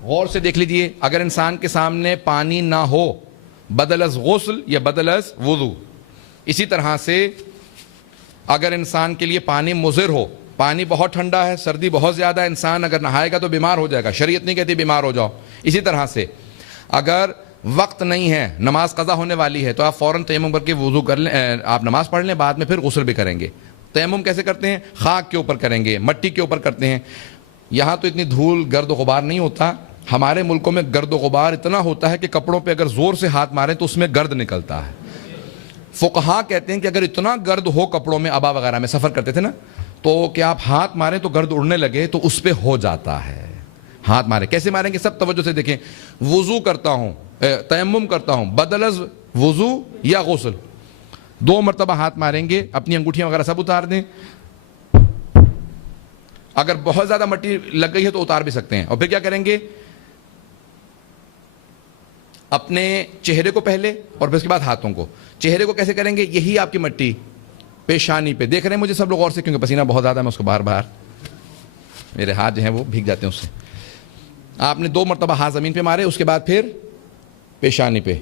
غور سے دیکھ لیجئے، اگر انسان کے سامنے پانی نہ ہو، بدل از غسل یا بدل از وضو. اسی طرح سے اگر انسان کے لیے پانی مضر ہو، پانی بہت ٹھنڈا ہے، سردی بہت زیادہ ہے، انسان اگر نہائے گا تو بیمار ہو جائے گا، شریعت نہیں کہتی بیمار ہو جاؤ. اسی طرح سے اگر وقت نہیں ہے، نماز قضا ہونے والی ہے تو آپ فوراً تیمم کر کے وضو کر لیں، آپ نماز پڑھ لیں، بعد میں پھر غسل بھی کریں گے. تیمم کیسے کرتے ہیں؟ خاک کے اوپر کریں گے، مٹی کے اوپر کرتے ہیں. یہاں تو اتنی دھول گرد و غبار نہیں ہوتا، ہمارے ملکوں میں گرد و غبار اتنا ہوتا ہے کہ کپڑوں پہ اگر زور سے ہاتھ ماریں تو اس میں گرد نکلتا ہے. فقہا کہتے ہیں کہ اگر اتنا گرد ہو کپڑوں میں، عبا وغیرہ میں سفر کرتے تھے نا، تو کہ آپ ہاتھ ماریں تو گرد اڑنے لگے تو اس پہ ہو جاتا ہے. ہاتھ ماریں، کیسے ماریں گے؟ سب توجہ سے دیکھیں. وضو کرتا ہوں، تیمم کرتا ہوں، بدل از وضو یا غسل، 2 مرتبہ ہاتھ ماریں گے، اپنی انگوٹھیاں وغیرہ سب اتار دیں. اگر بہت زیادہ مٹی لگ گئی ہے تو اتار بھی سکتے ہیں. اور پھر کیا کریں گے؟ اپنے چہرے کو پہلے اور پھر اس کے بعد ہاتھوں کو. چہرے کو کیسے کریں گے؟ یہی آپ کی مٹی پیشانی پہ، دیکھ رہے ہیں مجھے سب لوگ غور سے، کیونکہ پسینہ بہت زیادہ ہے، میں اس کو بار بار، میرے ہاتھ جو ہیں وہ بھیگ جاتے ہیں اس سے. آپ نے 2 مرتبہ ہاتھ زمین پہ مارے، اس کے بعد پھر پیشانی پہ.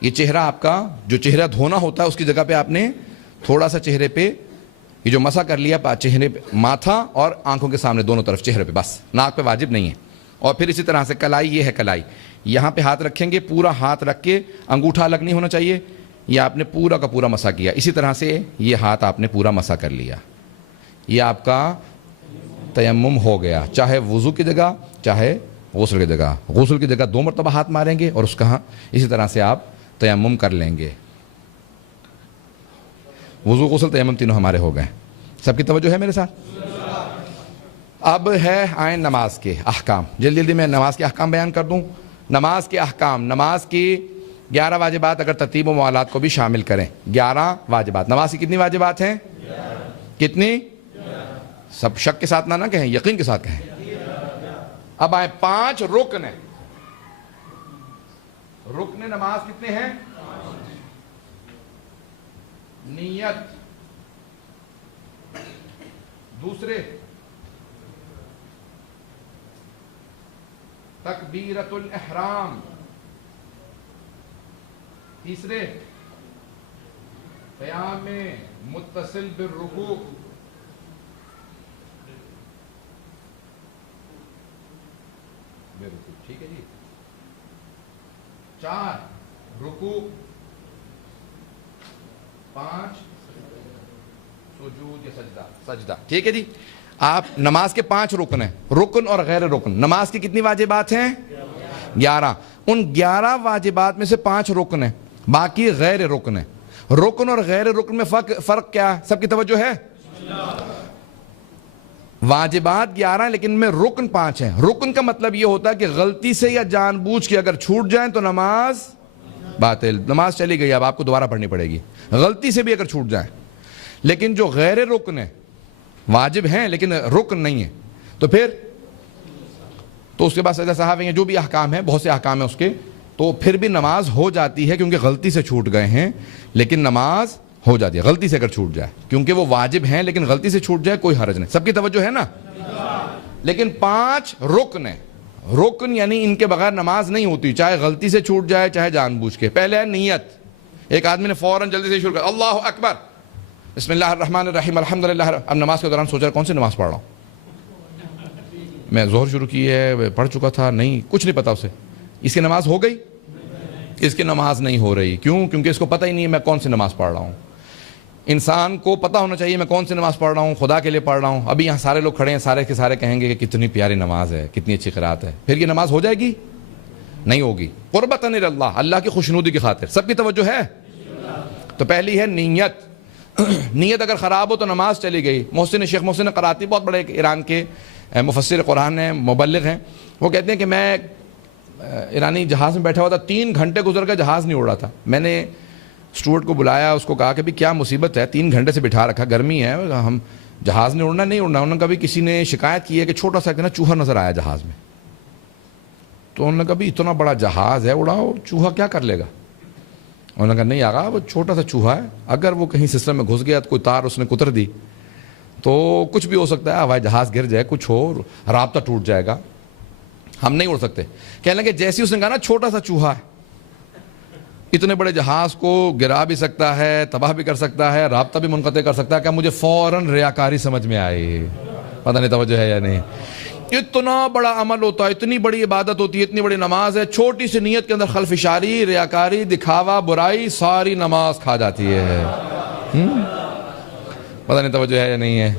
یہ چہرہ آپ کا جو چہرہ دھونا ہوتا ہے اس کی جگہ پہ آپ نے تھوڑا سا چہرے پہ یہ جو مسح کر لیا، چہرے پہ، ماتھا اور آنکھوں کے سامنے دونوں طرف چہرے پہ، بس. ناک پہ واجب نہیں ہے. اور پھر اسی طرح سے کلائی، یہ ہے کلائی، یہاں پہ ہاتھ رکھیں گے، پورا ہاتھ رکھ کے انگوٹھا الگ نہیں ہونا چاہیے. یہ آپ نے پورا کا پورا مسح کیا. اسی طرح سے یہ ہاتھ آپ نے پورا مسح کر لیا. یہ آپ کا تیمم ہو گیا، چاہے وضو کی جگہ چاہے غسل کی جگہ. غسل کی جگہ 2 مرتبہ ہاتھ ماریں گے اور اس کا اسی طرح سے آپ تیمم کر لیں گے. وضو، غسل، تیمم تینوں ہمارے ہو گئے. سب کی توجہ ہے میرے ساتھ؟ اب ہے آئیں نماز کے احکام. جلدی میں نماز کے احکام بیان کر دوں. نماز کے احکام، نماز کی 11 واجبات اگر ترتیب و موالات کو بھی شامل کریں، 11 واجبات. نماز کی کتنی واجبات ہیں؟ کتنی؟ سب شک کے ساتھ نہ کہیں، یقین کے ساتھ کہیں. اب آئیں 5 رکن ہیں. رکن نماز کتنے ہیں؟ نیت، دوسرے تکبیرۃ الاحرام، تیسرے قیام متصل بالرکوع، ٹھیک ہے جی. 4 رکوع، 5 سجود یا سجدہ. ٹھیک ہے جی. آپ نماز کے 5 رکن ہیں، رکن اور غیر رکن. نماز کی کتنی واجبات ہیں؟ 11. ان 11 واجبات میں سے 5 رکن ہیں، باقی غیر رکن ہیں. رکن اور غیر رکن میں فرق کیا ہے؟ سب کی توجہ ہے؟ واجبات 11 ہیں لیکن ان میں رکن 5 ہیں. رکن کا مطلب یہ ہوتا ہے کہ غلطی سے یا جان بوجھ کے اگر چھوٹ جائیں تو نماز باطل، نماز چلی گئی، اب آپ کو دوبارہ پڑھنی پڑے گی. غلطی سے بھی اگر چھوٹ جائیں. لیکن جو غیر رکن ہیں، واجب ہیں لیکن رکن نہیں ہے، تو پھر تو اس کے بعد سجدہ صحابہ ہیں، جو بھی احکام ہیں، بہت سے احکام ہیں اس کے، تو پھر بھی نماز ہو جاتی ہے کیونکہ غلطی سے چھوٹ گئے ہیں، لیکن نماز ہو جاتی ہے غلطی سے اگر چھوٹ جائے، کیونکہ وہ واجب ہیں لیکن غلطی سے چھوٹ جائے کوئی حرج نہیں. سب کی توجہ ہے نا؟ لیکن 5 رکن ہیں. رکن یعنی ان کے بغیر نماز نہیں ہوتی، چاہے غلطی سے چھوٹ جائے چاہے جان بوجھ کے. پہلے ہے نیت. ایک آدمی نے فوراً جلدی سے شروع کر اللہ اکبر بسم اللہ الرحمن الرحیم الحمدللہ، اب نماز کے دوران سوچا کون سی نماز پڑھ رہا ہوں، میں ظہر شروع کی ہے، پڑھ چکا تھا، نہیں، کچھ نہیں پتا اسے. اس کی نماز ہو گئی؟ اس کی نماز نہیں ہو رہی. کیوں؟ کیونکہ اس کو پتہ ہی نہیں ہے میں کون سی نماز پڑھ رہا ہوں. انسان کو پتہ ہونا چاہیے میں کون سی نماز پڑھ رہا ہوں، خدا کے لیے پڑھ رہا ہوں. ابھی یہاں سارے لوگ کھڑے ہیں، سارے کے سارے کہیں گے کہ کتنی پیاری نماز ہے، کتنی اچھی قرات ہے. پھر یہ نماز ہو جائے گی؟ نہیں ہوگی. قربتاً اللہ، اللہ کی خوشنودی کی خاطر. سب کی توجہ ہے؟ تو پہلی ہے نیت. نیت اگر خراب ہو تو نماز چلی گئی. شیخ محسن قراتی بہت بڑے ایران کے مفسر قرآن ہیں، مبلغ ہیں. وہ کہتے ہیں کہ میں ایرانی جہاز میں بیٹھا ہوا تھا، 3 گھنٹے گزر گئے، جہاز نہیں اڑ رہا تھا. میں نے اسٹوارڈ کو بلایا، اس کو کہا کہ بھی کیا مصیبت ہے، 3 گھنٹے سے بٹھا رکھا، گرمی ہے، ہم جہاز نے اڑنا نہیں اڑنا. انہوں نے کبھی کسی نے شکایت کی ہے کہ چھوٹا سا نا چوہا نظر آیا جہاز میں. تو انہوں نے کہا بھی اتنا بڑا جہاز ہے، اڑاؤ، چوہا کیا کر لے گا؟ انہوں نے کہا نہیں آقا، وہ چھوٹا سا چوہا ہے، اگر وہ کہیں سسٹم میں گھس گیا تو کوئی تار اس نے کتر دی تو کچھ بھی ہو سکتا ہے، ہوائی جہاز گر جائے، کچھ ہو، رابطہ ٹوٹ جائے گا، ہم نہیں اڑ سکتے. کہنے لگے جیسے اس نے کہا نا چھوٹا سا چوہا ہے، اتنے بڑے جہاز کو گرا بھی سکتا ہے، تباہ بھی کر سکتا ہے، رابطہ بھی منقطع کر سکتا ہے. کہ مجھے فوراً ریاکاری سمجھ میں آئی. پتہ نہیں توجہ ہے یا نہیں. اتنا بڑا عمل ہوتا ہے، اتنی بڑی عبادت ہوتی ہے، اتنی بڑی نماز ہے، چھوٹی سی نیت کے اندر خلفشاری، ریاکاری، دکھاوا، برائی، ساری نماز کھا جاتی ہے. پتہ نہیں توجہ ہے یا نہیں ہے.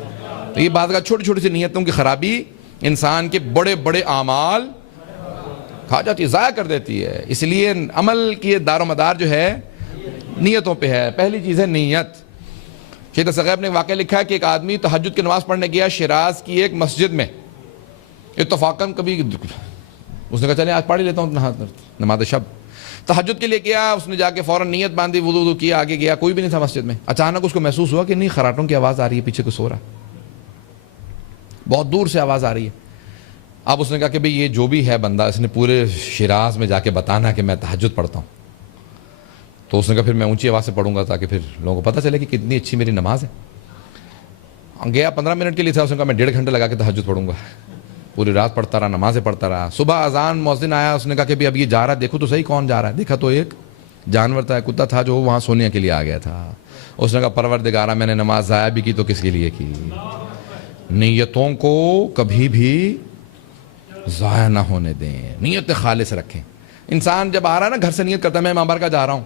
تو یہ بات کا چھوٹی چھوٹی سی نیتوں کی خرابی انسان کے بڑے بڑے اعمال کھا جاتی ہے، ضائع کر دیتی ہے. اس لیے عمل کی دار و مدار جو ہے نیتوں پہ ہے. پہلی چیز ہے نیت. شیخ صاحب نے واقعہ لکھا ہے کہ ایک آدمی تہجد کی نماز پڑھنے گیا شیراز کی ایک مسجد میں. اتفاقاً کبھی اس نے کہا چلے آج پڑھ لیتا ہوں نماز شب. تہجد کے لیے کیا، اس نے جا کے فوراً نیت باندھی، وضو کیا، آگے گیا، کوئی بھی نہیں تھا مسجد میں. اچانک اس کو محسوس ہوا کہ نہیں، خراٹوں کی آواز آ رہی ہے، پیچھے کو سو رہا، بہت دور سے آواز آ رہی ہے. اب اس نے کہا کہ بھئی یہ جو بھی ہے بندہ، اس نے پورے شیراز میں جا کے بتانا کہ میں تہجد پڑھتا ہوں. تو اس نے کہا پھر میں اونچی آواز سے پڑھوں گا تاکہ پھر لوگوں کو پتہ چلے کہ کتنی اچھی میری نماز ہے. گیا 15 منٹ کے لیے تھا، اس نے کہا میں 1.5 گھنٹے لگا کے تہجد پڑھوں گا. پوری رات پڑھتا رہا، نمازیں پڑھتا رہا. صبح اذان مؤذن آیا، اس نے کہا کہ اب یہ جا رہا ہے، دیکھو تو صحیح کون جا رہا ہے. دیکھا تو ایک جانور تھا، کتا تھا جو وہاں سونے کے لیے آ گیا تھا. اس نے کہا پروردگارا میں نے نماز ضائع بھی کی تو کس کے لیے کی. نیتوں کو کبھی بھی ضائع نہ ہونے دیں، نیت خالص رکھیں. انسان جب آ رہا ہے نا، گھر سے نیت کرتا ہے میں امام بارگاہ جا رہا ہوں،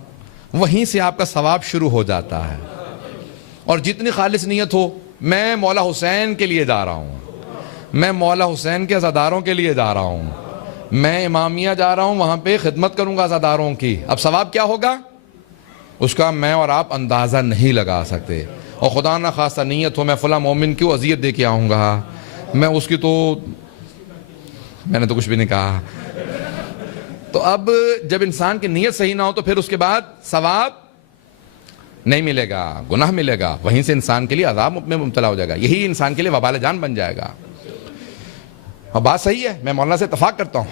وہیں سے آپ کا ثواب شروع ہو جاتا ہے. اور جتنی خالص نیت ہو، میں مولا حسین کے لیے جا رہا ہوں، میں مولا حسین کے عزاداروں کے لیے جا رہا ہوں، میں امامیہ جا رہا ہوں، وہاں پہ خدمت کروں گا عزاداروں کی. اب ثواب کیا ہوگا اس کا میں اور آپ اندازہ نہیں لگا سکتے. اور خدا نہ خواستہ نیت ہو میں فلاں مومن کیوں اذیت دے کے آؤں گا، میں اس کی تو میں نے تو کچھ بھی نہیں کہا. تو اب جب انسان کی نیت صحیح نہ ہو تو پھر اس کے بعد ثواب نہیں ملے گا، گناہ ملے گا، وہیں سے انسان کے لیے عذاب میں مبتلا ہو جائے گا، یہی انسان کے لیے وبال جان بن جائے گا. اور بات صحیح ہے، میں مولانا سے اتفاق کرتا ہوں.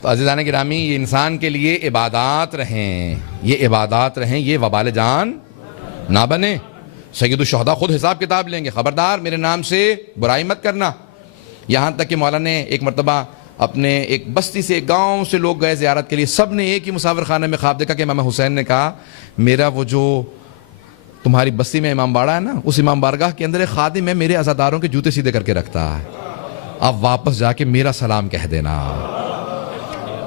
تو عزیزان گرامی، یہ انسان کے لیے عبادات رہیں، یہ عبادات رہیں، یہ وبال جان نہ بنے. سید الشہداء خود حساب کتاب لیں گے، خبردار میرے نام سے برائی مت کرنا. یہاں تک کہ مولانا نے ایک مرتبہ اپنے ایک بستی سے، ایک گاؤں سے لوگ گئے زیارت کے لیے، سب نے ایک ہی مسافر خانے میں خواب دیکھا کہ امام حسین نے کہا میرا وہ جو تمہاری بستی میں امام باڑہ ہے نا، اس امام بارگاہ کے اندر ایک خادم ہے، میرے عزاداروں کے جوتے سیدھے کر کے رکھتا ہے، آپ واپس جا کے میرا سلام کہہ دینا،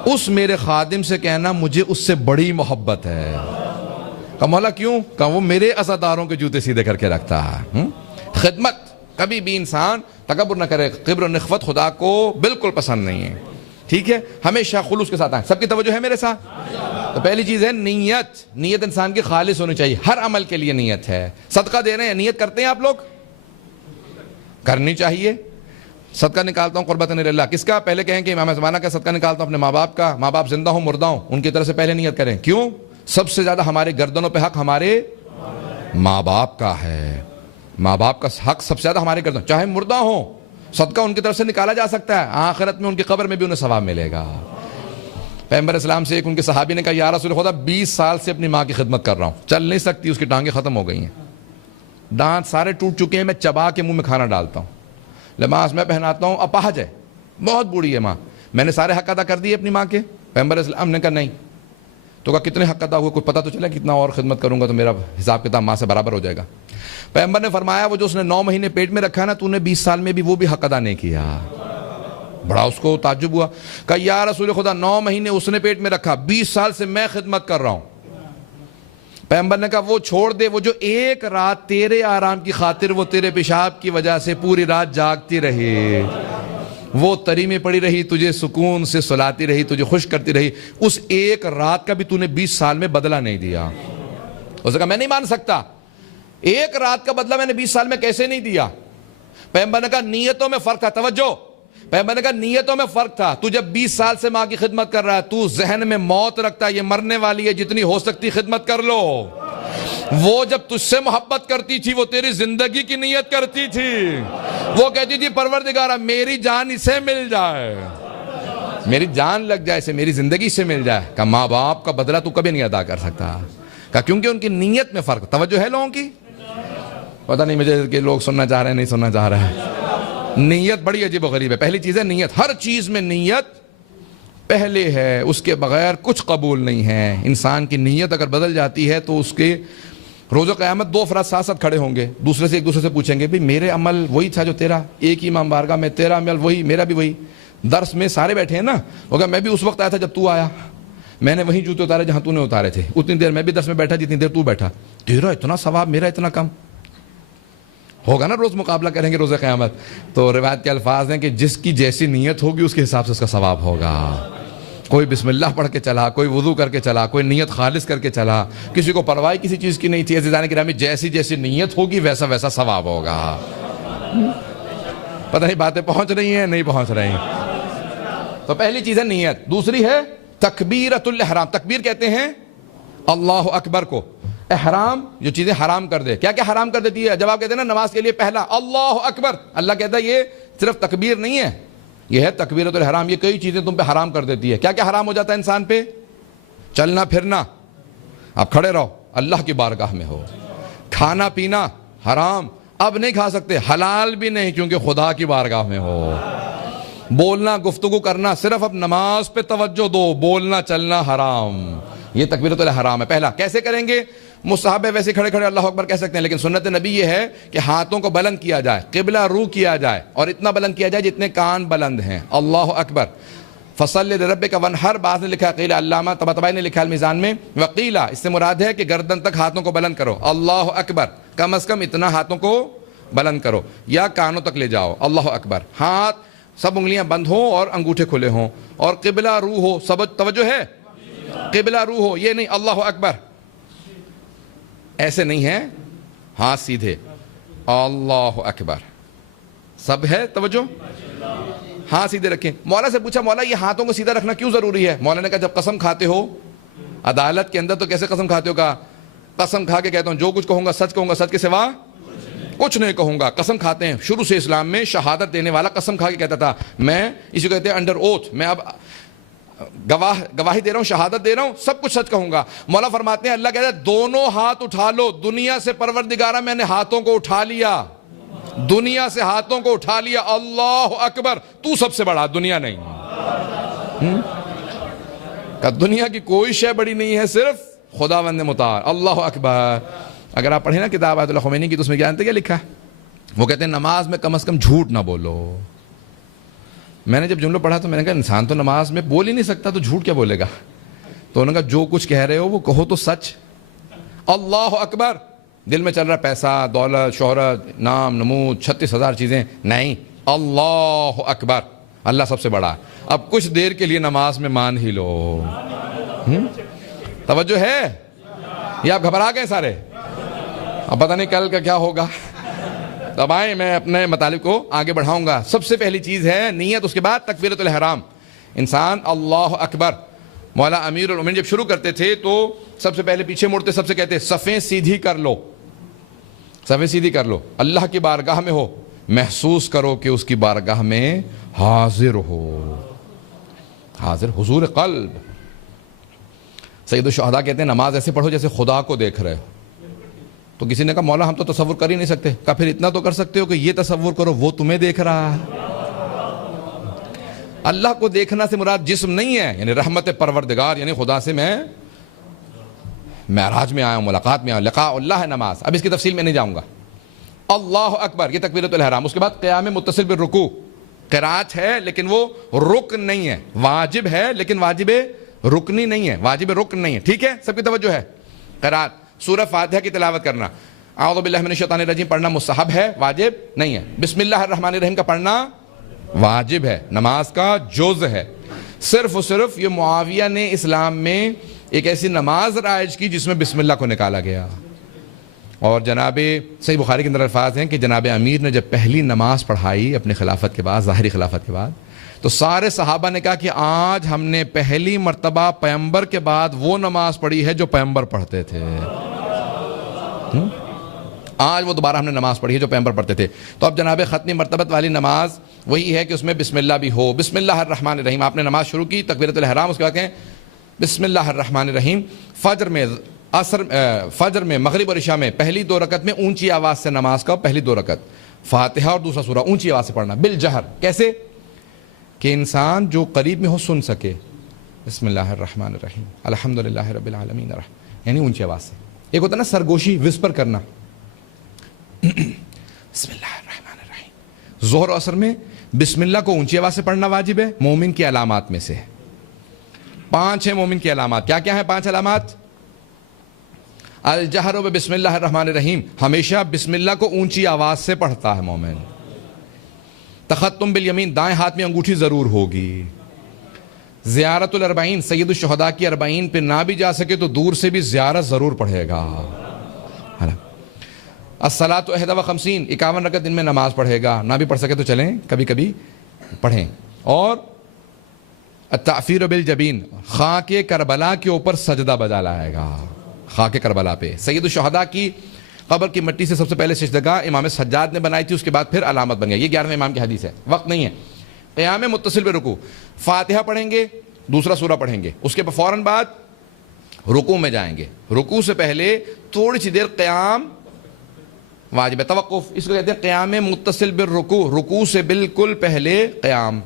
اس میرے خادم سے کہنا مجھے اس سے بڑی محبت ہے. کہا مولا کیوں؟ کہا وہ میرے عزاداروں کے جوتے سیدھے کر کے رکھتا ہے. خدمت کبھی بھی انسان تکبر نہ کرے. کبر و نخوت خدا کو بالکل پسند نہیں ہے. ٹھیک ہے, ہمیشہ خلوص کے ساتھ آئیں. سب کی توجہ ہے میرے ساتھ؟ تو پہلی چیز ہے نیت. نیت انسان کی خالص ہونی چاہیے, ہر عمل کے لیے نیت ہے. صدقہ دے رہے ہیں, نیت کرتے ہیں آپ لوگ؟ کرنی چاہیے. صدقہ نکالتا ہوں قربت اللہ, کس کا؟ پہلے کہیں کہ امام زمانہ کا صدقہ نکالتا ہوں اپنے ماں باپ کا. ماں باپ زندہ ہوں مردہ ہوں, ان کی طرف سے پہلے نیت کریں. کیوں؟ سب سے زیادہ ہمارے گردنوں پہ حق ہمارے ماں باپ کا ہے. ماں باپ کا حق سب سے زیادہ ہمارے گردنوں, چاہے مردہ ہوں صدقہ ان کی طرف سے نکالا جا سکتا ہے, آخرت میں ان کی قبر میں بھی انہیں ثواب ملے گا. پیغمبر اسلام سے ایک ان کے صحابی نے کہا, یا رسول خدا 20 سال سے اپنی ماں کی خدمت کر رہا ہوں, چل نہیں سکتی, اس کی ٹانگیں ختم ہو گئی ہیں, دانت سارے ٹوٹ چکے ہیں, میں چبا کے منہ میں کھانا ڈالتا ہوں, لباس میں پہناتا ہوں, اپاہج ہے, بہت بوڑھی ہے ماں, میں نے سارے حق ادا کر دیے اپنی ماں کے؟ پیغمبر اسلام نے کہا نہیں. تو کہا کتنے حق ادا ہوئے, کوئی پتہ تو چلا کتنا اور خدمت کروں گا تو میرا حساب کتاب ماں سے برابر ہو جائے گا. پیغمبر نے فرمایا, وہ جو اس نے 9 مہینے پیٹ میں رکھا نا, تو نے 20 سال میں بھی وہ بھی حق ادا نہیں کیا. بڑا اس کو تعجب ہوا, کہا یا رسول خدا 9 مہینے اس نے پیٹ میں رکھا, 20 سال سے میں خدمت کر رہا ہوں. پیغمبر نے کہا وہ چھوڑ دے, وہ جو ایک رات تیرے آرام کی خاطر وہ تیرے پیشاب کی وجہ سے پوری رات جاگتی رہی, وہ تری میں پڑی رہی, تجھے سکون سے سلاتی رہی, تجھے خوش کرتی رہی, اس ایک رات کا بھی تو نے 20 سال میں بدلہ نہیں دیا. اس نے کہا میں نہیں مان سکتا, ایک رات کا بدلہ میں نے 20 سال میں کیسے نہیں دیا؟ پیغمبر نے کہا نیتوں میں فرق تھا. توجہ, پیغمبر نے کہا نیتوں میں فرق تھا. تو جب 20 سال سے ماں کی خدمت کر رہا ہے, تو ذہن میں موت رکھتا ہے, یہ مرنے والی ہے, جتنی ہو سکتی خدمت کر لو. وہ جب تجھ سے محبت کرتی تھی, وہ تیری زندگی کی نیت کرتی تھی, وہ کہتی تھی پروردگارہ میری جان اسے مل جائے, میری جان لگ جائے اسے, میری زندگی سے مل جائے. کہ ماں باپ کا بدلہ تو کبھی نہیں ادا کر سکتا. کہ کیونکہ ان کی نیت میں فرق. توجہ ہے لوگوں کی؟ پتہ نہیں مجھے کہ لوگ سننا چاہ رہے ہیں نہیں سننا چاہ رہے ہیں. نیت بڑی عجیب و غریب ہے. پہلی چیز ہے نیت, ہر چیز میں نیت پہلے ہے, اس کے بغیر کچھ قبول نہیں ہے. انسان کی نیت اگر بدل جاتی ہے تو اس کے روز قیامت 2 افراد ساتھ ساتھ کھڑے ہوں گے, ایک دوسرے سے پوچھیں گے, بھئی میرے عمل وہی تھا جو تیرا, ایک ہی امام بارگاہ میں, تیرا عمل وہی, میرا بھی وہی. درس میں سارے بیٹھے ہیں نا, ہوگا میں بھی اس وقت آیا تھا جب تو آیا, میں نے وہی جوتے اتارے جہاں تو نے اتارے تھے, اتنی دیر میں بھی درس میں بیٹھا جتنی دیر تو بیٹھا, تیرا اتنا ثواب میرا اتنا کم. ہوگا نا, روز مقابلہ کریں گے روز قیامت. تو روایت کے الفاظ ہیں کہ جس کی جیسی نیت ہوگی اس کے حساب سے اس کا ثواب ہوگا. کوئی بسم اللہ پڑھ کے چلا, کوئی وضو کر کے چلا, کوئی نیت خالص کر کے چلا, کسی کو پرواہ کسی چیز کی نہیں تھی. عزیزان گرامی, جیسی جیسی نیت ہوگی ویسا ویسا ثواب ہوگا. پتہ نہیں باتیں پہنچ رہی ہیں نہیں پہنچ رہی. تو پہلی چیز ہے نیت. دوسری ہے تکبیرۃ الاحرام. تکبیر کہتے ہیں اللہ اکبر کو. احرام جو چیزیں حرام کر دے. کیا کیا حرام کر دیتی ہے؟ جب آپ کہتے ہیں نا نماز کے لیے پہلا اللہ اکبر, اللہ کہتا ہے یہ صرف تکبیر نہیں ہے, یہ ہے تکبیرۃ الاحرام. یہ کئی چیزیں تم پہ حرام کر دیتی ہے. کیا کیا حرام ہو جاتا ہے انسان پہ؟ چلنا پھرنا, آپ کھڑے رہو, اللہ کی بارگاہ میں ہو. کھانا پینا حرام, اب نہیں کھا سکتے, حلال بھی نہیں کیونکہ خدا کی بارگاہ میں ہو. بولنا گفتگو کرنا, صرف اب نماز پہ توجہ دو, بولنا چلنا حرام. یہ تکبیرۃ الاحرام ہے. پہلا کیسے کریں گے؟ مستحب ہے, ویسے کھڑے کھڑے اللہ اکبر کہہ سکتے ہیں, لیکن سنت نبی یہ ہے کہ ہاتھوں کو بلند کیا جائے, قبلہ رو کیا جائے, اور اتنا بلند کیا جائے جتنے کان بلند ہیں. اللہ اکبر. فصلی لربک ونحر, بعض نے لکھا قیل, علامہ طباطبائی نے لکھا المیزان میں, وقیلا اس سے مراد ہے کہ گردن تک ہاتھوں کو بلند کرو. اللہ اکبر, کم از کم اتنا ہاتھوں کو بلند کرو, یا کانوں تک لے جاؤ. اللہ اکبر, ہاتھ سب انگلیاں بند ہوں اور انگوٹھے کھلے ہوں, اور قبلہ رو ہو. سب توجہ ہے, قبلہ رو ہو, یہ نہیں اللہ اکبر ایسے نہیں ہے, ہاتھ سیدھے اللہ اکبر. سب ہے توجہ, ہاتھ سیدھے رکھیں. مولا سے پوچھا, مولا یہ ہاتھوں کو سیدھا رکھنا کیوں ضروری ہے؟ مولا نے کہا جب قسم کھاتے ہو عدالت کے اندر تو کیسے قسم کھاتے ہو؟ کہا قسم کھا کے کہتا ہوں جو کچھ کہوں گا سچ کہوں گا, سچ کے سوا کچھ نہیں کہوں گا. قسم کھاتے ہیں, شروع سے اسلام میں شہادت دینے والا قسم کھا کے کہتا تھا میں, اسی کو کہتے ہیں انڈر اوتھ, میں اب گواہی دے رہا ہوں, شہادت دے رہا ہوں, سب کچھ سچ کہوں گا. مولا فرماتے ہیں اللہ کہتا ہے دونوں ہاتھ اٹھا لو. دنیا سے پروردگارہ میں نے ہاتھوں کو اٹھا لیا, دنیا سے ہاتھوں کو اٹھا لیا. اللہ اکبر, تو سب سے بڑا, دنیا نہیں. کہ دنیا کی کوئی شے بڑی نہیں ہے, صرف خداوند متعال. اللہ اکبر. اگر آپ پڑھیں نا کتاب آیت اللہ خمینی کی, تو اس میں جانتے کیا لکھا ہے؟ وہ کہتے ہیں نماز میں کم از کم جھوٹ نہ بولو. میں نے جب جملہ پڑھا تو میں نے کہا انسان تو نماز میں بول ہی نہیں سکتا تو جھوٹ کیا بولے گا؟ تو انہوں نے کہا جو کچھ کہہ رہے ہو وہ کہو تو سچ. اللہ اکبر. دل میں چل رہا پیسہ, دولت, شہرت, نام, نمود, 36,000 چیزیں, نہیں, اللہ اکبر. اللہ سب سے بڑا ہے. اب کچھ دیر کے لیے نماز میں مان ہی لو. توجہ ہے یا آپ گھبرا گئے سارے؟ اب پتہ نہیں کل کا کیا ہوگا. اب آئیں میں اپنے مطالب کو آگے بڑھاؤں گا. سب سے پہلی چیز ہے نیت, اس کے بعد تکبیرۃ الحرام. انسان اللہ اکبر, مولا امیر المومنین جب شروع کرتے تھے تو سب سے پہلے پیچھے مڑتے, سب سے کہتے صفیں سیدھی کر لو, صفیں سیدھی کر لو, اللہ کی بارگاہ میں ہو, محسوس کرو کہ اس کی بارگاہ میں حاضر ہو, حاضر حضور قلب. سید الشہداء کہتے ہیں نماز ایسے پڑھو جیسے خدا کو دیکھ رہے ہو. تو کسی نے کہا مولا ہم تو تصور کر ہی نہیں سکتے. کہا پھر اتنا تو کر سکتے ہو کہ یہ تصور کرو وہ تمہیں دیکھ رہا ہے. اللہ کو دیکھنا سے مراد جسم نہیں ہے, یعنی رحمت پروردگار, یعنی خدا سے میں معراج میں آیا ہوں, ملاقات میں آیا ہوں, لقاء اللہ ہے نماز. اب اس کی تفصیل میں نہیں جاؤں گا. اللہ اکبر یہ تکبیرۃ الحرام. اس کے بعد قیام متصل بالرکوع, قرات ہے لیکن وہ رکن نہیں ہے, واجب ہے لیکن واجب رکنی نہیں ہے, واجب رکن نہیں ہے. ٹھیک ہے, سب کی توجہ ہے. قرات سورہ فاتحہ کی تلاوت کرنا, اعوذ باللہ من الشیطان الرجیم پڑھنا مستحب ہے, واجب نہیں ہے. بسم اللہ الرحمن الرحیم کا پڑھنا واجب ہے, نماز کا جز ہے. صرف و صرف یہ معاویہ نے اسلام میں ایک ایسی نماز رائج کی جس میں بسم اللہ کو نکالا گیا. اور جناب صحیح بخاری کے اندر الفاظ ہیں کہ جناب امیر نے جب پہلی نماز پڑھائی اپنی خلافت کے بعد, ظاہری خلافت کے بعد, تو سارے صحابہ نے کہا کہ آج ہم نے پہلی مرتبہ پیغمبر کے بعد وہ نماز پڑھی ہے جو پیغمبر پڑھتے تھے. آج وہ دوبارہ ہم نے نماز پڑھی ہے جو پیغمبر پڑھتے تھے. تو اب جناب ختمی مرتبت والی نماز وہی ہے کہ اس میں بسم اللہ بھی ہو. بسم اللہ الرحمن الرحیم, آپ نے نماز شروع کی تکبیرۃ الحرام, اس کے بعد کہیں بسم اللہ الرحمن الرحیم. فجر میں مغرب اور عشاء میں پہلی 2 رکعت میں اونچی آواز سے نماز کا, پہلی 2 رکعت فاتحہ اور دوسرا سورہ اونچی آواز سے پڑھنا بالجہر. کیسے کہ انسان جو قریب میں ہو سن سکے. بسم اللہ الرحمن الرحیم الحمدللہ رب العالمین, یعنی اونچی آواز سے. ایک ہوتا ہے نا سرگوشی, وسپر کرنا, بسم اللہ الرحمن الرحیم. ظہر و عصر میں بسم اللہ کو اونچی آواز سے پڑھنا واجب ہے, مومن کی علامات میں سے. 5 ہیں مومن کی علامات. کیا کیا ہیں 5 علامات؟ الجہر بسم اللہ الرحمن الرحیم, ہمیشہ بسم اللہ کو اونچی آواز سے پڑھتا ہے مومن. تختم بالیمین, دائیں ہاتھ میں انگوٹھی ضرور ہوگی. زیارت الاربعین, سید الشہداء کی 40 پہ نہ بھی جا سکے تو دور سے بھی زیارت ضرور پڑھے گا. الصلاۃ 51, 51 رکعت دن میں نماز پڑھے گا. نہ بھی پڑھ سکے تو چلیں کبھی کبھی پڑھیں. اور التعفیر بالجبین, خاک کربلا کے اوپر سجدہ بجا لائے گا. خاک کربلا پہ سید الشہداء کی قبر کی مٹی سے سب سے پہلے سجدگاہ امام سجاد نے بنائی تھی, اس کے بعد پھر علامت بن گیا. یہ 11ویں امام کی حدیث ہے, وقت نہیں ہے. قیام متصل برکوع, فاتحہ پڑھیں گے, دوسرا سورہ پڑھیں گے, اس کے فوراً بعد رکوع میں جائیں گے. رکوع سے پہلے تھوڑی سی دیر قیام واجب ہے. توقف اس کو کہتے ہیں قیام متصل بالرکوع, رکوع سے بالکل پہلے قیام.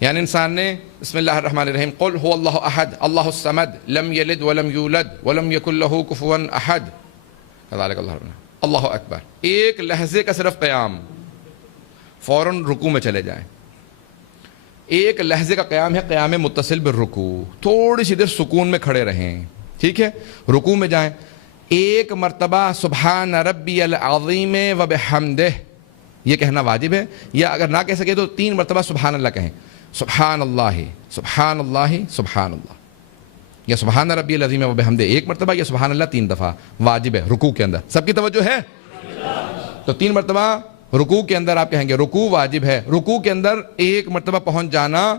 یعنی انسان نے بسم اللہ الرحمن الرحیم قل هو اللہ احد اللہ الصمد لم یلد ولم یولد ولم یکن له کفوا احد کذالک اللہ اکبر. ایک لحظے کا صرف قیام, فوراً رکوع میں چلے جائیں. ایک لحظے کا قیام ہے قیام متصل بالرکوع. تھوڑی سی دیر سکون میں کھڑے رہیں, ٹھیک ہے, رکوع میں جائیں. ایک مرتبہ سبحان ربی العظیم و بحمدہ یہ کہنا واجب ہے, یا اگر نہ کہہ سکے تو 3 مرتبہ سبحان اللہ کہیں. سبحان اللہ سبحان اللہ سبحان اللہ, یا سبحان ربی العظیم و بحمدہ 1 مرتبہ, یا سبحان اللہ 3 دفعہ. واجب ہے رکوع کے اندر. سب کی توجہ ہے؟ تو 3 مرتبہ رکوع کے اندر آپ کہیں گے. رکوع واجب ہے. رکوع کے اندر 1 مرتبہ پہنچ جانا.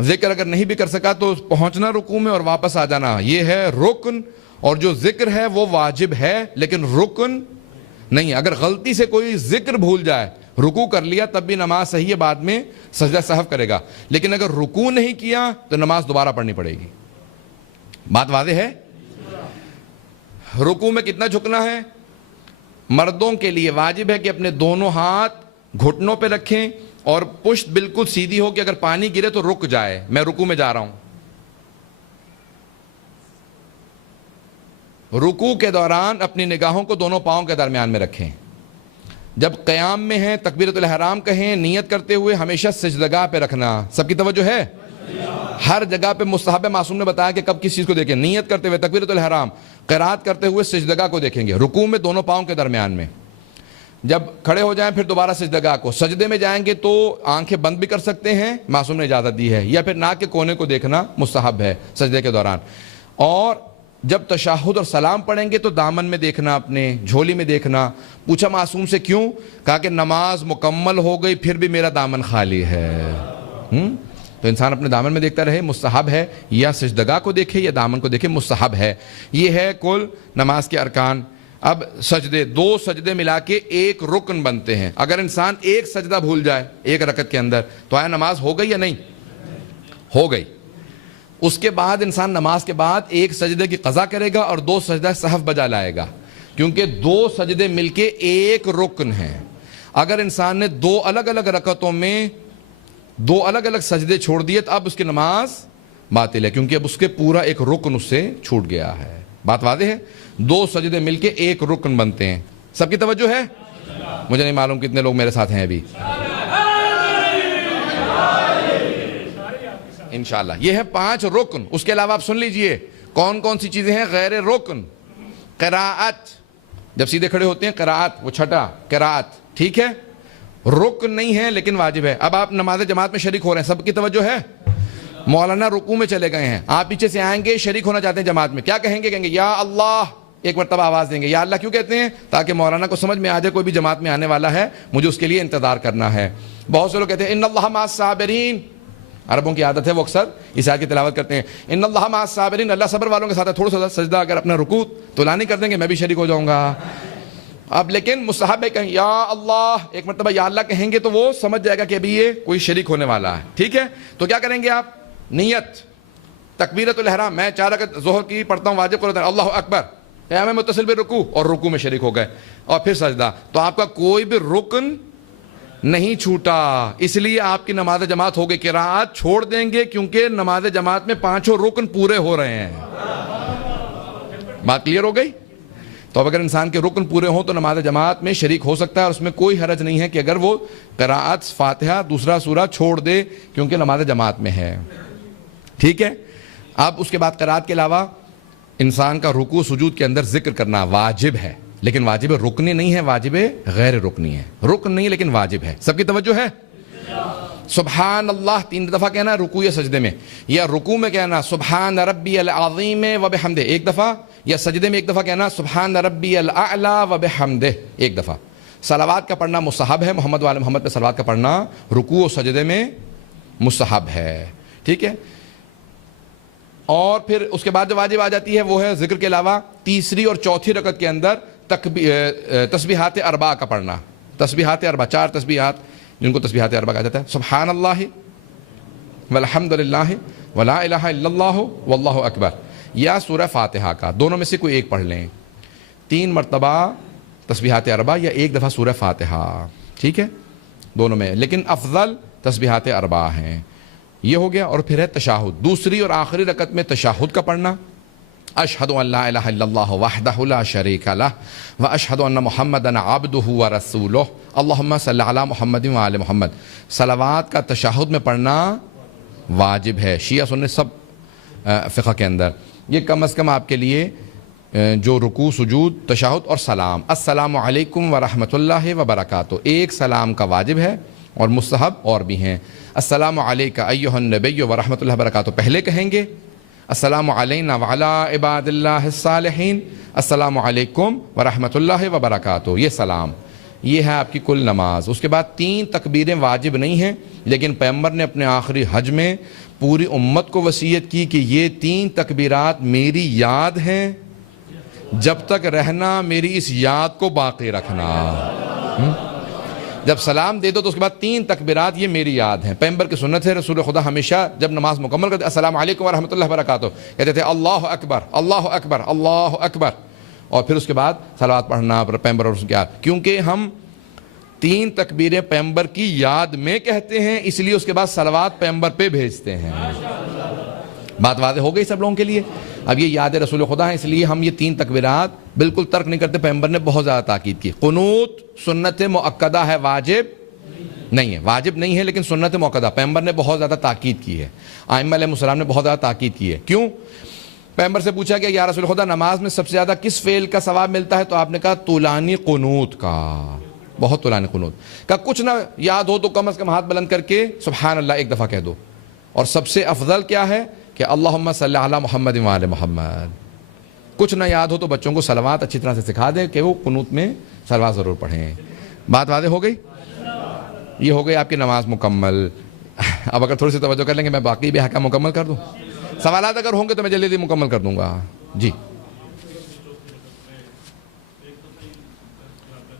ذکر اگر نہیں بھی کر سکا تو پہنچنا رکوع میں اور واپس آ جانا, یہ ہے رکن. اور جو ذکر ہے وہ واجب ہے لیکن رکن نہیں. اگر غلطی سے کوئی ذکر بھول جائے, رکوع کر لیا تب بھی نماز صحیح ہے, بعد میں سجدہ سہو کرے گا. لیکن اگر رکوع نہیں کیا تو نماز دوبارہ پڑھنی پڑے گی. بات واضح ہے؟ رکوع میں کتنا جھکنا ہے؟ مردوں کے لیے واجب ہے کہ اپنے دونوں ہاتھ گھٹنوں پہ رکھیں اور پشت بالکل سیدھی ہو کہ اگر پانی گرے تو رک جائے. میں رکوع میں جا رہا ہوں. رکوع کے دوران اپنی نگاہوں کو دونوں پاؤں کے درمیان میں رکھیں. جب قیام میں ہیں تکبیرۃ الحرام کہیں, نیت کرتے ہوئے ہمیشہ سجدگاہ پہ رکھنا. سب کی توجہ ہے؟ ہر جگہ پہ مستحب معصوم نے بتایا کہ کب کس چیز کو دیکھیں. نیت کرتے ہوئے تکبیرۃ الحرام, قرات کرتے ہوئے سجدگاہ کو دیکھیں گے, رکوع میں دونوں پاؤں کے درمیان میں. جب کھڑے ہو جائیں پھر دوبارہ سجدگاہ کو، سجدے میں جائیں گے تو آنکھیں بند بھی کر سکتے ہیں، معصوم نے اجازت دی ہے، یا پھر ناک کے کونے کو دیکھنا مستحب ہے سجدے کے دوران، اور جب تشہد اور سلام پڑھیں گے تو دامن میں دیکھنا، اپنے جھولی میں دیکھنا۔ پوچھا معصوم سے کیوں؟ کہا کہ نماز مکمل ہو گئی پھر بھی میرا دامن خالی ہے۔ تو انسان اپنے دامن میں دیکھتا رہے، مستحب ہے، یا سجدگاہ کو دیکھے یا دامن کو دیکھے، مستحب ہے۔ یہ ہے کل نماز کے ارکان۔ اب سجدے، 2 سجدے ملا کے ایک رکن بنتے ہیں۔ اگر انسان ایک سجدہ بھول جائے ایک رکعت کے اندر تو آیا نماز ہو گئی یا نہیں؟ ہو گئی۔ اس کے بعد انسان نماز کے بعد ایک سجدے کی قضا کرے گا اور 2 سجدہ سہو بجا لائے گا، کیونکہ 2 سجدے مل کے ایک رکن ہیں۔ اگر انسان نے 2 الگ الگ رکعتوں میں 2 الگ الگ سجدے چھوڑ دیے تو اب اس کی نماز باطل ہے، کیونکہ اب اس کے پورا ایک رکن اس سے چھوٹ گیا ہے۔ بات واضح ہے؟ 2 سجدے مل کے ایک رکن بنتے ہیں۔ سب کی توجہ ہے؟ مجھے نہیں معلوم کتنے لوگ میرے ساتھ ہیں ابھی۔ انشاءاللہ یہ ہے 5 رکن۔ اس کے علاوہ آپ سن لیجئے کون کون سی چیزیں ہیں غیر رکن۔ قراءت، جب سیدھے کھڑے ہوتے ہیں قراءت، وہ چھٹا قراءت، ٹھیک ہے، رکن نہیں ہے لیکن واجب ہے۔ اب آپ نماز جماعت میں شریک ہو رہے ہیں، سب کی توجہ ہے؟ مولانا رکوع میں چلے گئے ہیں، آپ پیچھے سے آئیں گے، شریک ہونا چاہتے ہیں جماعت میں، کیا کہیں گے؟ کہیں گے یا اللہ، ایک مرتبہ آواز دیں گے۔ یا اللہ کیوں کہتے ہیں؟ تاکہ مولانا کو سمجھ میں آ جائے کوئی بھی جماعت میں آنے والا ہے، مجھے اس کے لیے انتظار کرنا ہے۔ بہت سے لوگ کہتے ہیں ان اللہ مع الصابرین، عربوں کی عادت ہے وہ اکثر اس آیت کی تلاوت کرتے ہیں، ان اللہ مع الصابرین، اللہ صبر والوں کے ساتھ ہے۔ تھوڑا سا سجدہ اگر اپنا رکوع طولانی کر دیں گے میں بھی شریک ہو جاؤں گا۔ اب لیکن مستحب ہے کہیں یا اللہ، ایک مرتبہ یا اللہ کہیں گے تو وہ سمجھ جائے گا کہ ابھی یہ کوئی شریک ہونے والا ہے، ٹھیک ہے؟ تو کیا کریں گے آپ؟ نیت، تکبیرۃ الاحرام، میں 4 رکعت ظہر کی پڑھتا ہوں واجب قرآن، اللہ اکبر، قیام متصل بالرکوع، اور رکوع میں شریک ہو گئے، اور پھر سجدہ۔ تو آپ کا کوئی بھی رکن نہیں چھوٹا، اس لیے آپ کی نماز جماعت ہو گئی۔ قراءت چھوڑ دیں گے کیونکہ نماز جماعت میں 5 رکن پورے ہو رہے ہیں۔ بات کلیئر ہو گئی؟ تو اب اگر انسان کے رکن پورے ہوں تو نماز جماعت میں شریک ہو سکتا ہے، اور اس میں کوئی حرج نہیں ہے کہ اگر وہ قراءت فاتحہ دوسرا سورہ چھوڑ دے کیونکہ نماز جماعت میں ہے، ٹھیک ہے؟ اب اس کے بعد قراءت کے علاوہ انسان کا رکوع سجود کے اندر ذکر کرنا واجب ہے، لیکن واجب رکنی نہیں ہے، واجب غیر رکنی ہے۔ رکن نہیں لیکن واجب ہے۔ سب کی توجہ ہے؟ سبحان اللہ 3 دفعہ کہنا رکوع یا سجدے میں، یا رکوع میں کہنا سبحان ربی العظیم وبحمدہ 1 دفعہ، یا سجدے میں 1 دفعہ کہنا سبحان ربی الاعلی وبحمدہ 1 دفعہ۔ صلوات کا پڑھنا مستحب ہے، محمد وعلی محمد پہ صلوات کا پڑھنا رکوع و سجدے میں مستحب ہے، ٹھیک ہے؟ اور پھر اس کے بعد جو واجب آ جاتی ہے وہ ہے ذکر کے علاوہ تیسری اور چوتھی رکعت کے اندر تسبیحات اربع کا پڑھنا۔ تسبیحات اربع، 4 تسبیحات جن کو تسبیحات اربع کہا جاتا ہے، سبحان اللہ والحمد للہ ولا الہ الا اللہ واللہ اکبر، یا سورہ فاتحہ کا، دونوں میں سے کوئی ایک پڑھ لیں۔ 3 مرتبہ تسبیحات اربع یا 1 دفعہ سورہ فاتحہ، ٹھیک ہے؟ دونوں میں، لیکن افضل تسبیحات اربع ہیں۔ یہ ہو گیا۔ اور پھر ہے تشہد، دوسری اور آخری رکعت میں تشہد کا پڑھنا، اشہد ان لا الہ الا اللہ وحدہ لا شریک لہ واشہد ان محمدا عبدہ ورسولہ اللہم صلی علی محمد وعلی محمد۔ صلوات کا تشہد میں پڑھنا واجب ہے، شیعہ سنی سب فقہ کے اندر۔ یہ کم از کم آپ کے لیے جو رکوع سجود تشہد اور سلام، السلام علیکم ورحمۃ اللہ وبرکاتہ، ایک سلام کا واجب ہے، اور مستحب اور بھی ہیں۔ السلام علیکہ ایھا النبی ورحمۃ اللہ وبرکاتہ پہلے کہیں گے، السلام علینا وعلی عباد اللہ الصالحین، السلام علیکم ورحمۃ اللہ وبرکاتہ، یہ سلام۔ یہ ہے آپ کی کل نماز۔ اس کے بعد 3 تکبیریں واجب نہیں ہیں، لیکن پیغمبر نے اپنے آخری حج میں پوری امت کو وصیت کی کہ یہ 3 تکبیرات میری یاد ہیں، جب تک رہنا میری اس یاد کو باقی رکھنا۔ جب سلام دے دو تو اس کے بعد 3 تکبیرات یہ میری یاد ہیں، پیغمبر کی سنت ہے۔ رسول خدا ہمیشہ جب نماز مکمل کرتے السلام علیکم ورحمۃ اللہ وبرکاتہ کہتے تھے اللہ اکبر اللہ اکبر اللہ اکبر، اور پھر اس کے بعد صلوات پڑھنا پیغمبر اور اس کے بعد، کیونکہ ہم 3 تکبیریں پیغمبر کی یاد میں کہتے ہیں، اس لیے اس کے بعد صلوات پیغمبر پہ بھیجتے ہیں۔ بات واضح ہو گئی سب لوگوں کے لیے؟ اب یہ یاد رسول خدا ہے، اس لیے ہم یہ 3 تکبیرات بالکل ترک نہیں کرتے۔ پیغمبر نے بہت زیادہ تاکید کی۔ قنوت سنت مؤکدہ ہے، واجب نہیں ہے، واجب نہیں ہے لیکن سنت مؤکدہ، پیغمبر نے بہت زیادہ تاکید کی ہے، ائمہ علیہ السلام نے بہت زیادہ تاکید کی ہے۔ کیوں؟ پیغمبر سے پوچھا گیا یا رسول خدا نماز میں سب سے زیادہ کس فعل کا ثواب ملتا ہے؟ تو آپ نے کہا طولانی قنوت کا، بہت طولانی قنوت. کہ کچھ نہ یاد ہو تو کم از کم ہاتھ بلند کر کے سبحان اللہ ایک دفعہ کہہ دو. اور سب سے افضل کیا ہے کہ اللہم صلی علی محمد و آل محمد. کچھ نہ یاد ہو تو بچوں کو صلوات اچھی طرح سے سکھا دیں کہ وہ قنوت میں صلوات ضرور پڑھیں. بات واضح ہو گئی؟ یہ ہو گئی آپ کی نماز مکمل. اب اگر تھوڑی سی توجہ کر لیں گے میں باقی بھی احکام مکمل کر دوں. سوالات اگر ہوں گے تو میں جلدی مکمل کر دوں گا. جی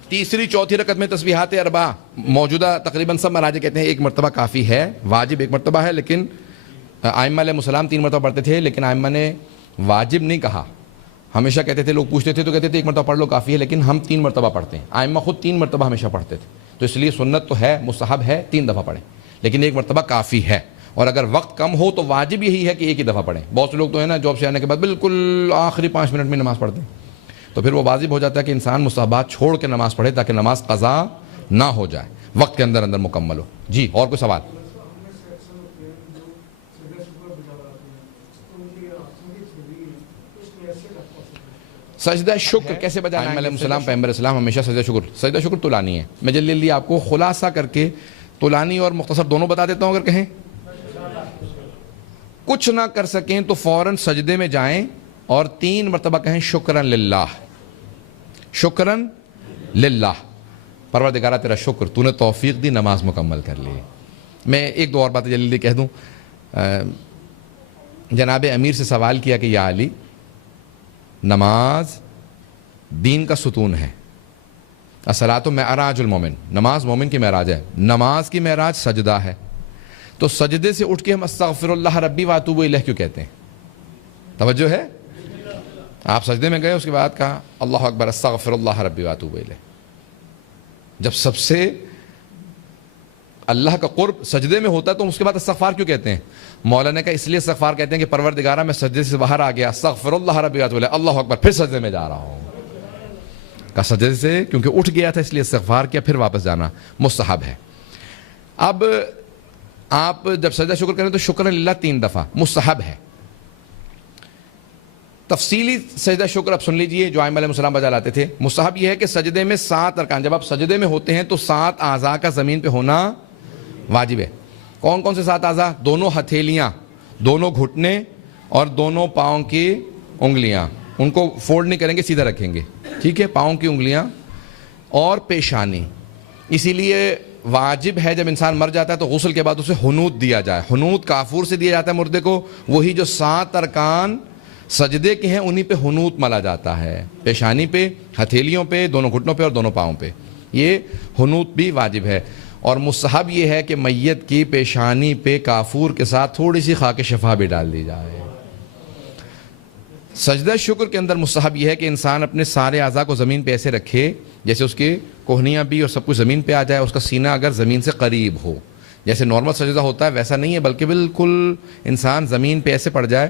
تیسری چوتھی رکعت میں تسبیحات اربع موجودہ تقریباً سب مراجع کہتے ہیں ایک مرتبہ کافی ہے. واجب ایک مرتبہ ہے, لیکن ائمہ علیہ السلام 3 مرتبہ پڑھتے تھے, لیکن ائمہ نے واجب نہیں کہا. ہمیشہ کہتے تھے, لوگ پوچھتے تھے تو کہتے تھے ایک مرتبہ پڑھ لو کافی ہے, لیکن ہم 3 مرتبہ پڑھتے ہیں. ائمہ خود 3 مرتبہ ہمیشہ پڑھتے تھے, تو اس لیے سنت تو ہے, مستحب ہے 3 دفعہ پڑھیں, لیکن ایک مرتبہ کافی ہے. اور اگر وقت کم ہو تو واجب یہی ہے کہ ایک ہی دفعہ پڑھیں. بہت سے لوگ تو ہے نا جاب سے آنے کے بعد بالکل آخری 5 منٹ میں نماز پڑھتے ہیں, تو پھر وہ واجب ہو جاتا ہے کہ انسان مستحبات چھوڑ کے نماز پڑھے تاکہ نماز قضا نہ ہو جائے, وقت کے اندر اندر مکمل ہو. جی اور کوئی سوال؟ سجدہ شکر کیسے بجانا ہے؟ علیہ السلام پیغمبر اسلام ہمیشہ سجدہ شکر طولانی ہے. میں جلدی آپ کو خلاصہ کر کے طولانی اور مختصر دونوں بتا دیتا ہوں. اگر کہیں کچھ نہ کر سکیں تو فوراً سجدے میں جائیں اور 3 مرتبہ کہیں شکرن للہ, شکرن للہ, پروردگارہ تیرا شکر, تو نے توفیق دی نماز مکمل کر لی. میں ایک دو اور باتیں جلدی کہہ دوں. جناب امیر سے سوال کیا کہ یا علی, نماز دین کا ستون ہے, الصلاۃ معراج المومن, نماز مومن کی معراج ہے, نماز کی معراج سجدہ ہے, تو سجدے سے اٹھ کے ہم استغفر اللہ ربی واتوب الیہ کیوں کہتے ہیں؟ توجہ ہے؟ آپ سجدے میں گئے, اس کے بعد کہا اللہ اکبر استغفر اللہ ربی واتوب الیہ. جب سب سے اللہ کا قرب سجدے میں ہوتا ہے تو اس کے بعد استغفار کیوں کہتے ہیں؟ مولا نے کہا اس لیے استغفار کہتے ہیں کہ پروردگارہ میں سجدے سے باہر آ گیا, استغفر اللہ ربی واتوب الیہ, اللہ اکبر, پھر سجدے میں جا رہا ہوں. کہا سجدے سے کیونکہ اٹھ گیا تھا اس لیے استغفار کیا, پھر واپس جانا مستحب ہے. اب آپ جب سجدہ شکر کریں تو شکر للہ 3 دفعہ مستحب ہے. تفصیلی سجدہ شکر اب سن لیجئے جو ائمہ علیہ السلام بجا لاتے تھے. مستحب یہ ہے کہ سجدے میں 7 ارکان, جب آپ سجدے میں ہوتے ہیں تو 7 اعضاء کا زمین پہ ہونا واجب ہے. کون کون سے 7 اعضاء؟ دونوں ہتھیلیاں, دونوں گھٹنے اور دونوں پاؤں کی انگلیاں, ان کو فولڈ نہیں کریں گے, سیدھا رکھیں گے, ٹھیک ہے, پاؤں کی انگلیاں اور پیشانی. اسی لیے واجب ہے جب انسان مر جاتا ہے تو غسل کے بعد اسے حنوط دیا جائے. حنوط کافور سے دیا جاتا ہے مردے کو, وہی جو 7 ارکان سجدے کے ہیں انہی پہ حنوط ملا جاتا ہے, پیشانی پہ, ہتھیلیوں پہ, دونوں گھٹنوں پہ اور دونوں پاؤں پہ. یہ حنوط بھی واجب ہے. اور مستحب یہ ہے کہ میت کی پیشانی پہ کافور کے ساتھ تھوڑی سی خاک شفا بھی ڈال دی جائے. سجدہ شکر کے اندر مستحب یہ ہے کہ انسان اپنے سارے اعضاء کو زمین پہ ایسے رکھے جیسے اس کے کوہنیاں بھی اور سب کچھ زمین پہ آ جائے, اس کا سینہ اگر زمین سے قریب ہو. جیسے نارمل سجدہ ہوتا ہے ویسا نہیں ہے, بلکہ بالکل انسان زمین پہ ایسے پڑ جائے,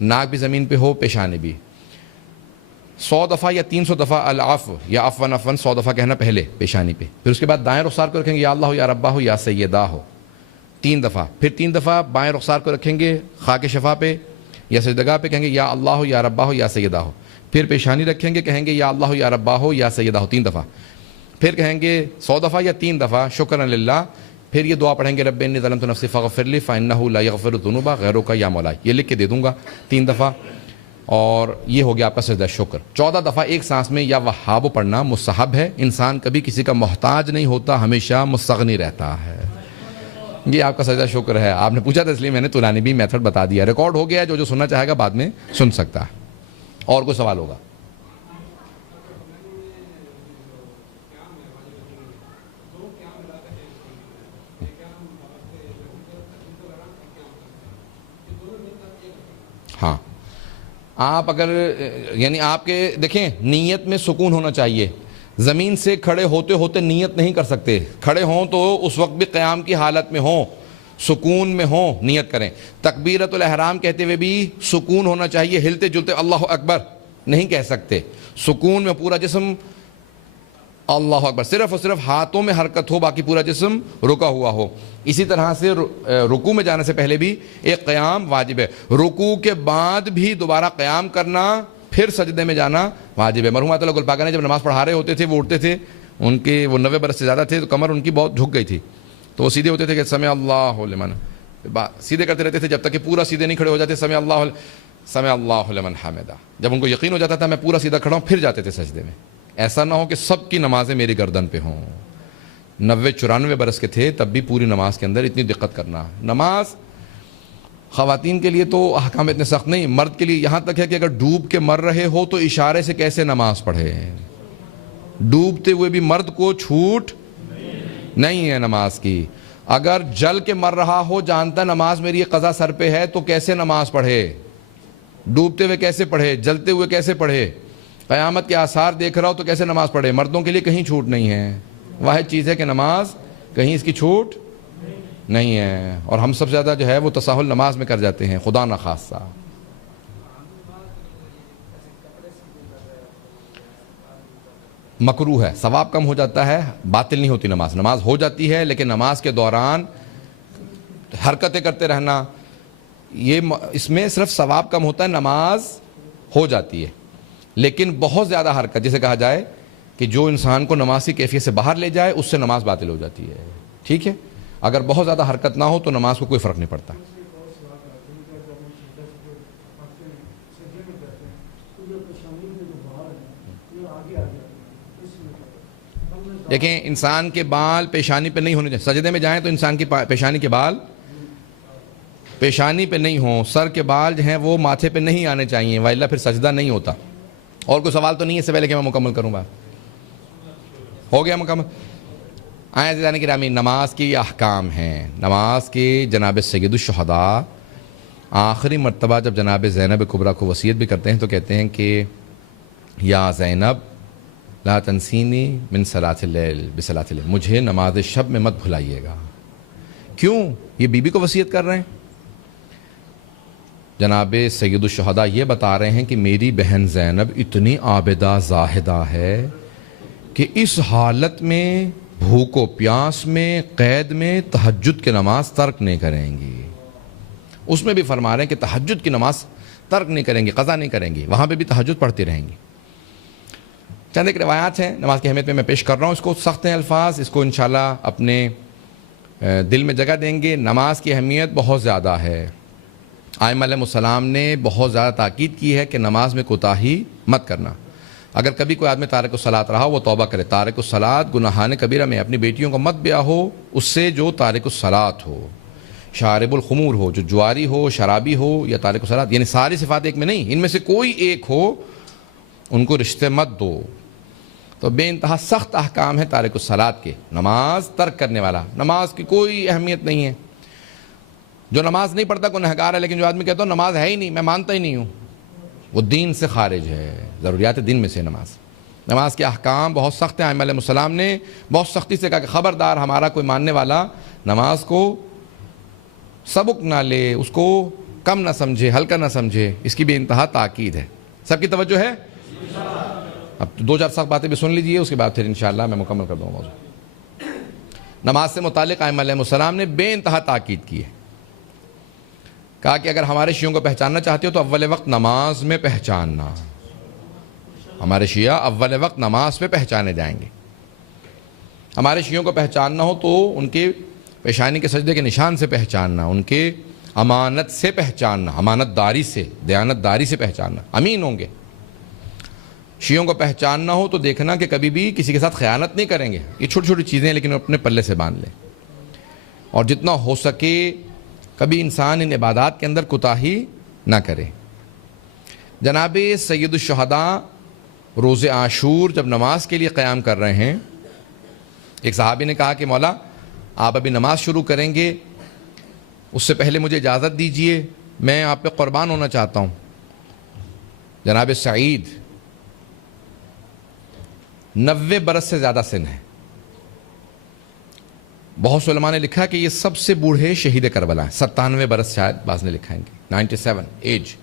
ناک بھی زمین پہ ہو, پیشانی بھی. 100 دفعہ یا 300 دفعہ العفو یا عفواً عفواً 100 دفعہ کہنا پہلے پیشانی پہ. پھر اس کے بعد دائیں رخسار کو رکھیں گے یا اللہ ہو یا ربا ہو یا سیدہ ہو 3 دفعہ. پھر 3 دفعہ بائیں رخسار کو رکھیں گے خاک شفا پہ یا سجدگاہ پہ, کہیں گے یا اللہ ہو یا ربا ہو یا سیدہ ہو. پھر پیشانی رکھیں گے, کہیں گے یا اللہ ہو یا ربا ہو یا سیدہ ہو 3 دفعہ. پھر کہیں گے 100 دفعہ یا 3 دفعہ شکرا للہ. پھر یہ دعا پڑھیں گے رب انی ظلمت نفسی فاغفر لی فانہ لا یغفر الذنوب غیرک یا مولا. یہ لکھ کے دے دوں گا 3 دفعہ, اور یہ ہو گیا آپ کا سجدہ شکر. 14 دفعہ ایک سانس میں یا وہاب پڑھنا مستحب ہے. انسان کبھی کسی کا محتاج نہیں ہوتا, ہمیشہ مستغنی رہتا ہے. یہ آپ کا سجدہ شکر ہے. آپ نے پوچھا تھا اس لیے میں نے طولانی بھی میتھڈ بتا دیا, ریکارڈ ہو گیا ہے, جو سننا چاہے گا بعد میں سن سکتا ہے. اور کوئی سوال ہوگا؟ ہاں, آپ اگر یعنی آپ کے دیکھیں نیت میں سکون ہونا چاہیے. زمین سے کھڑے ہوتے ہوتے نیت نہیں کر سکتے. کھڑے ہوں تو اس وقت بھی قیام کی حالت میں ہوں, سکون میں ہوں, نیت کریں. تکبیرۃ الاحرام کہتے ہوئے بھی سکون ہونا چاہیے, ہلتے جلتے اللہ اکبر نہیں کہہ سکتے. سکون میں پورا جسم اللہ اکبر, صرف اور صرف ہاتھوں میں حرکت ہو, باقی پورا جسم رکا ہوا ہو. اسی طرح سے رکوع میں جانے سے پہلے بھی ایک قیام واجب ہے. رکوع کے بعد بھی دوبارہ قیام کرنا, پھر سجدے میں جانا واجب ہے. مرحوم آیت اللہ گل پاکہ نے جب نماز پڑھا رہے ہوتے تھے وہ اٹھتے تھے, ان کے وہ 90 برس سے زیادہ تھے تو کمر ان کی بہت جھک گئی تھی، تو وہ سیدھے ہوتے تھے کہ سمع اللہ لمن، سیدھے کرتے رہتے تھے جب تک کہ پورا سیدھے نہیں کھڑے ہو جاتے، سمع اللہ لمن حمدہ، جب ان کو یقین ہو جاتا تھا میں پورا سیدھا کھڑا ہوں پھر جاتے تھے سجدے میں. ایسا نہ ہو کہ سب کی نمازیں میری گردن پہ ہوں. 90-94 برس کے تھے تب بھی پوری نماز کے اندر اتنی دقت کرنا. نماز خواتین کے لیے تو احکام اتنے سخت نہیں، مرد کے لیے یہاں تک ہے کہ اگر ڈوب کے مر رہے ہو تو اشارے سے کیسے نماز پڑھے. ڈوبتے ہوئے بھی مرد کو چھوٹ نہیں ہے نماز کی. اگر جل کے مر رہا ہو، جانتا نماز میری قضا سر پہ ہے، تو کیسے نماز پڑھے؟ ڈوبتے ہوئے کیسے پڑھے؟ جلتے ہوئے کیسے پڑھے؟ قیامت کے آثار دیکھ رہا ہو تو کیسے نماز پڑھے؟ مردوں کے لیے کہیں چھوٹ نہیں ہے. واحد چیز ہے کہ نماز کہیں اس کی چھوٹ نہیں ہے. اور ہم سب زیادہ جو ہے وہ تساہل نماز میں کر جاتے ہیں، خدا نخواستہ. مکروہ ہے، ثواب کم ہو جاتا ہے، باطل نہیں ہوتی نماز. نماز ہو جاتی ہے لیکن نماز کے دوران حرکتیں کرتے رہنا، یہ اس میں صرف ثواب کم ہوتا ہے، نماز ہو جاتی ہے. لیکن بہت زیادہ حرکت، جسے کہا جائے کہ جو انسان کو نماز کی کیفیت سے باہر لے جائے، اس سے نماز باطل ہو جاتی ہے. ٹھیک ہے، اگر بہت زیادہ حرکت نہ ہو تو نماز کو کوئی فرق نہیں پڑتا. دیکھیں انسان کے بال پیشانی پہ نہیں ہونے چاہیے. سجدے میں جائیں تو انسان کی پیشانی کے بال پیشانی پہ نہیں ہوں، سر کے بال جو ہیں وہ ماتھے پہ نہیں آنے چاہیے، وائلہ پھر سجدہ نہیں ہوتا. اور کوئی سوال تو نہیں ہے اس سے پہلے کہ میں مکمل کروں بات؟ ہو گیا مکمل؟ آئیں عزیزان گرامی، نماز کی احکام ہیں. نماز کی جناب سید الشہداء آخری مرتبہ جب جناب زینب کبریٰ کو وصیت بھی کرتے ہیں تو کہتے ہیں کہ یا زینب لا تنسینی من صلاۃ اللیل بصلاۃ اللیل، مجھے نماز شب میں مت بھلائیے گا. کیوں؟ یہ بی بی کو وصیت کر رہے ہیں. جناب سید الشہداء یہ بتا رہے ہیں کہ میری بہن زینب اتنی عابدہ زاہدہ ہے کہ اس حالت میں بھوک و پیاس میں قید میں تہجد کی نماز ترک نہیں کریں گی. اس میں بھی فرما رہے ہیں کہ تہجد کی نماز ترک نہیں کریں گی، قضا نہیں کریں گی، وہاں پہ بھی تہجد پڑھتی رہیں گی. چند ایک روایات ہیں نماز کی اہمیت میں پیش کر رہا ہوں. اس کو سخت ہیں الفاظ، اس کو انشاءاللہ اپنے دل میں جگہ دیں گے. نماز کی اہمیت بہت زیادہ ہے. ائمہ علیہ السلام نے بہت زیادہ تاکید کی ہے کہ نماز میں کوتاہی مت کرنا. اگر کبھی کوئی آدمی تارک الصلاۃ رہا وہ توبہ کرے. تارک الصلاۃ گناہان کبیرہ میں اپنی بیٹیوں کو مت بیاہ ہو اس سے جو تارک الصلاۃ ہو، شارب الخمور ہو، جو جواری ہو، شرابی ہو، یا تارک الصلاۃ، یعنی ساری صفات ایک میں نہیں، ان میں سے کوئی ایک ہو، ان کو رشتے مت دو. تو بے انتہا سخت احکام ہے تارک الصلاۃ کے. نماز ترک کرنے والا، نماز کی کوئی اہمیت نہیں ہے. جو نماز نہیں پڑھتا گنہگار ہے، لیکن جو آدمی کہتا ہو نماز ہے ہی نہیں، میں مانتا ہی نہیں ہوں، وہ دین سے خارج ہے. ضروریات دین میں سے نماز کے احکام بہت سخت ہیں. ائمہ علیہ السلام نے بہت سختی سے کہا کہ خبردار ہمارا کوئی ماننے والا نماز کو سبک نہ لے، اس کو کم نہ سمجھے، ہلکا نہ سمجھے. اس کی بے انتہا تاکید ہے. سب کی توجہ ہے؟ اب 2-4 سخت باتیں بھی سن لیجئے، اس کے بعد پھر انشاءاللہ میں مکمل کر دوں گا موضوع. نماز سے متعلق ائمہ علیہ السلام نے بے انتہا تاکید کی ہے. کہا کہ اگر ہمارے شیعوں کو پہچاننا چاہتے ہو تو اول وقت نماز میں پہچاننا. ہمارے شیعہ اول وقت نماز پہ پہچانے جائیں گے. ہمارے شیعوں کو پہچاننا ہو تو ان کے پیشانی کے سجدے کے نشان سے پہچاننا، ان کے امانت سے پہچاننا، امانت داری سے، دیانت داری سے پہچاننا، امین ہوں گے. شیعوں کو پہچاننا ہو تو دیکھنا کہ کبھی بھی کسی کے ساتھ خیانت نہیں کریں گے. یہ چھوٹی چھوٹی چیزیں ہیں لیکن اپنے پلے سے باندھ لیں. اور جتنا ہو سکے کبھی انسان ان عبادات کے اندر کوتاہی نہ کرے. جناب سید الشہداء روز عاشور جب نماز کے لیے قیام کر رہے ہیں، ایک صحابی نے کہا کہ مولا آپ ابھی نماز شروع کریں گے، اس سے پہلے مجھے اجازت دیجئے، میں آپ پہ قربان ہونا چاہتا ہوں. جناب سعید 90 برس سے زیادہ سن ہے. بہت علماء نے لکھا کہ یہ سب سے بوڑھے شہید کربلا ہیں. 97 برس شاید بعض نے لکھا ہے، 97 ایج.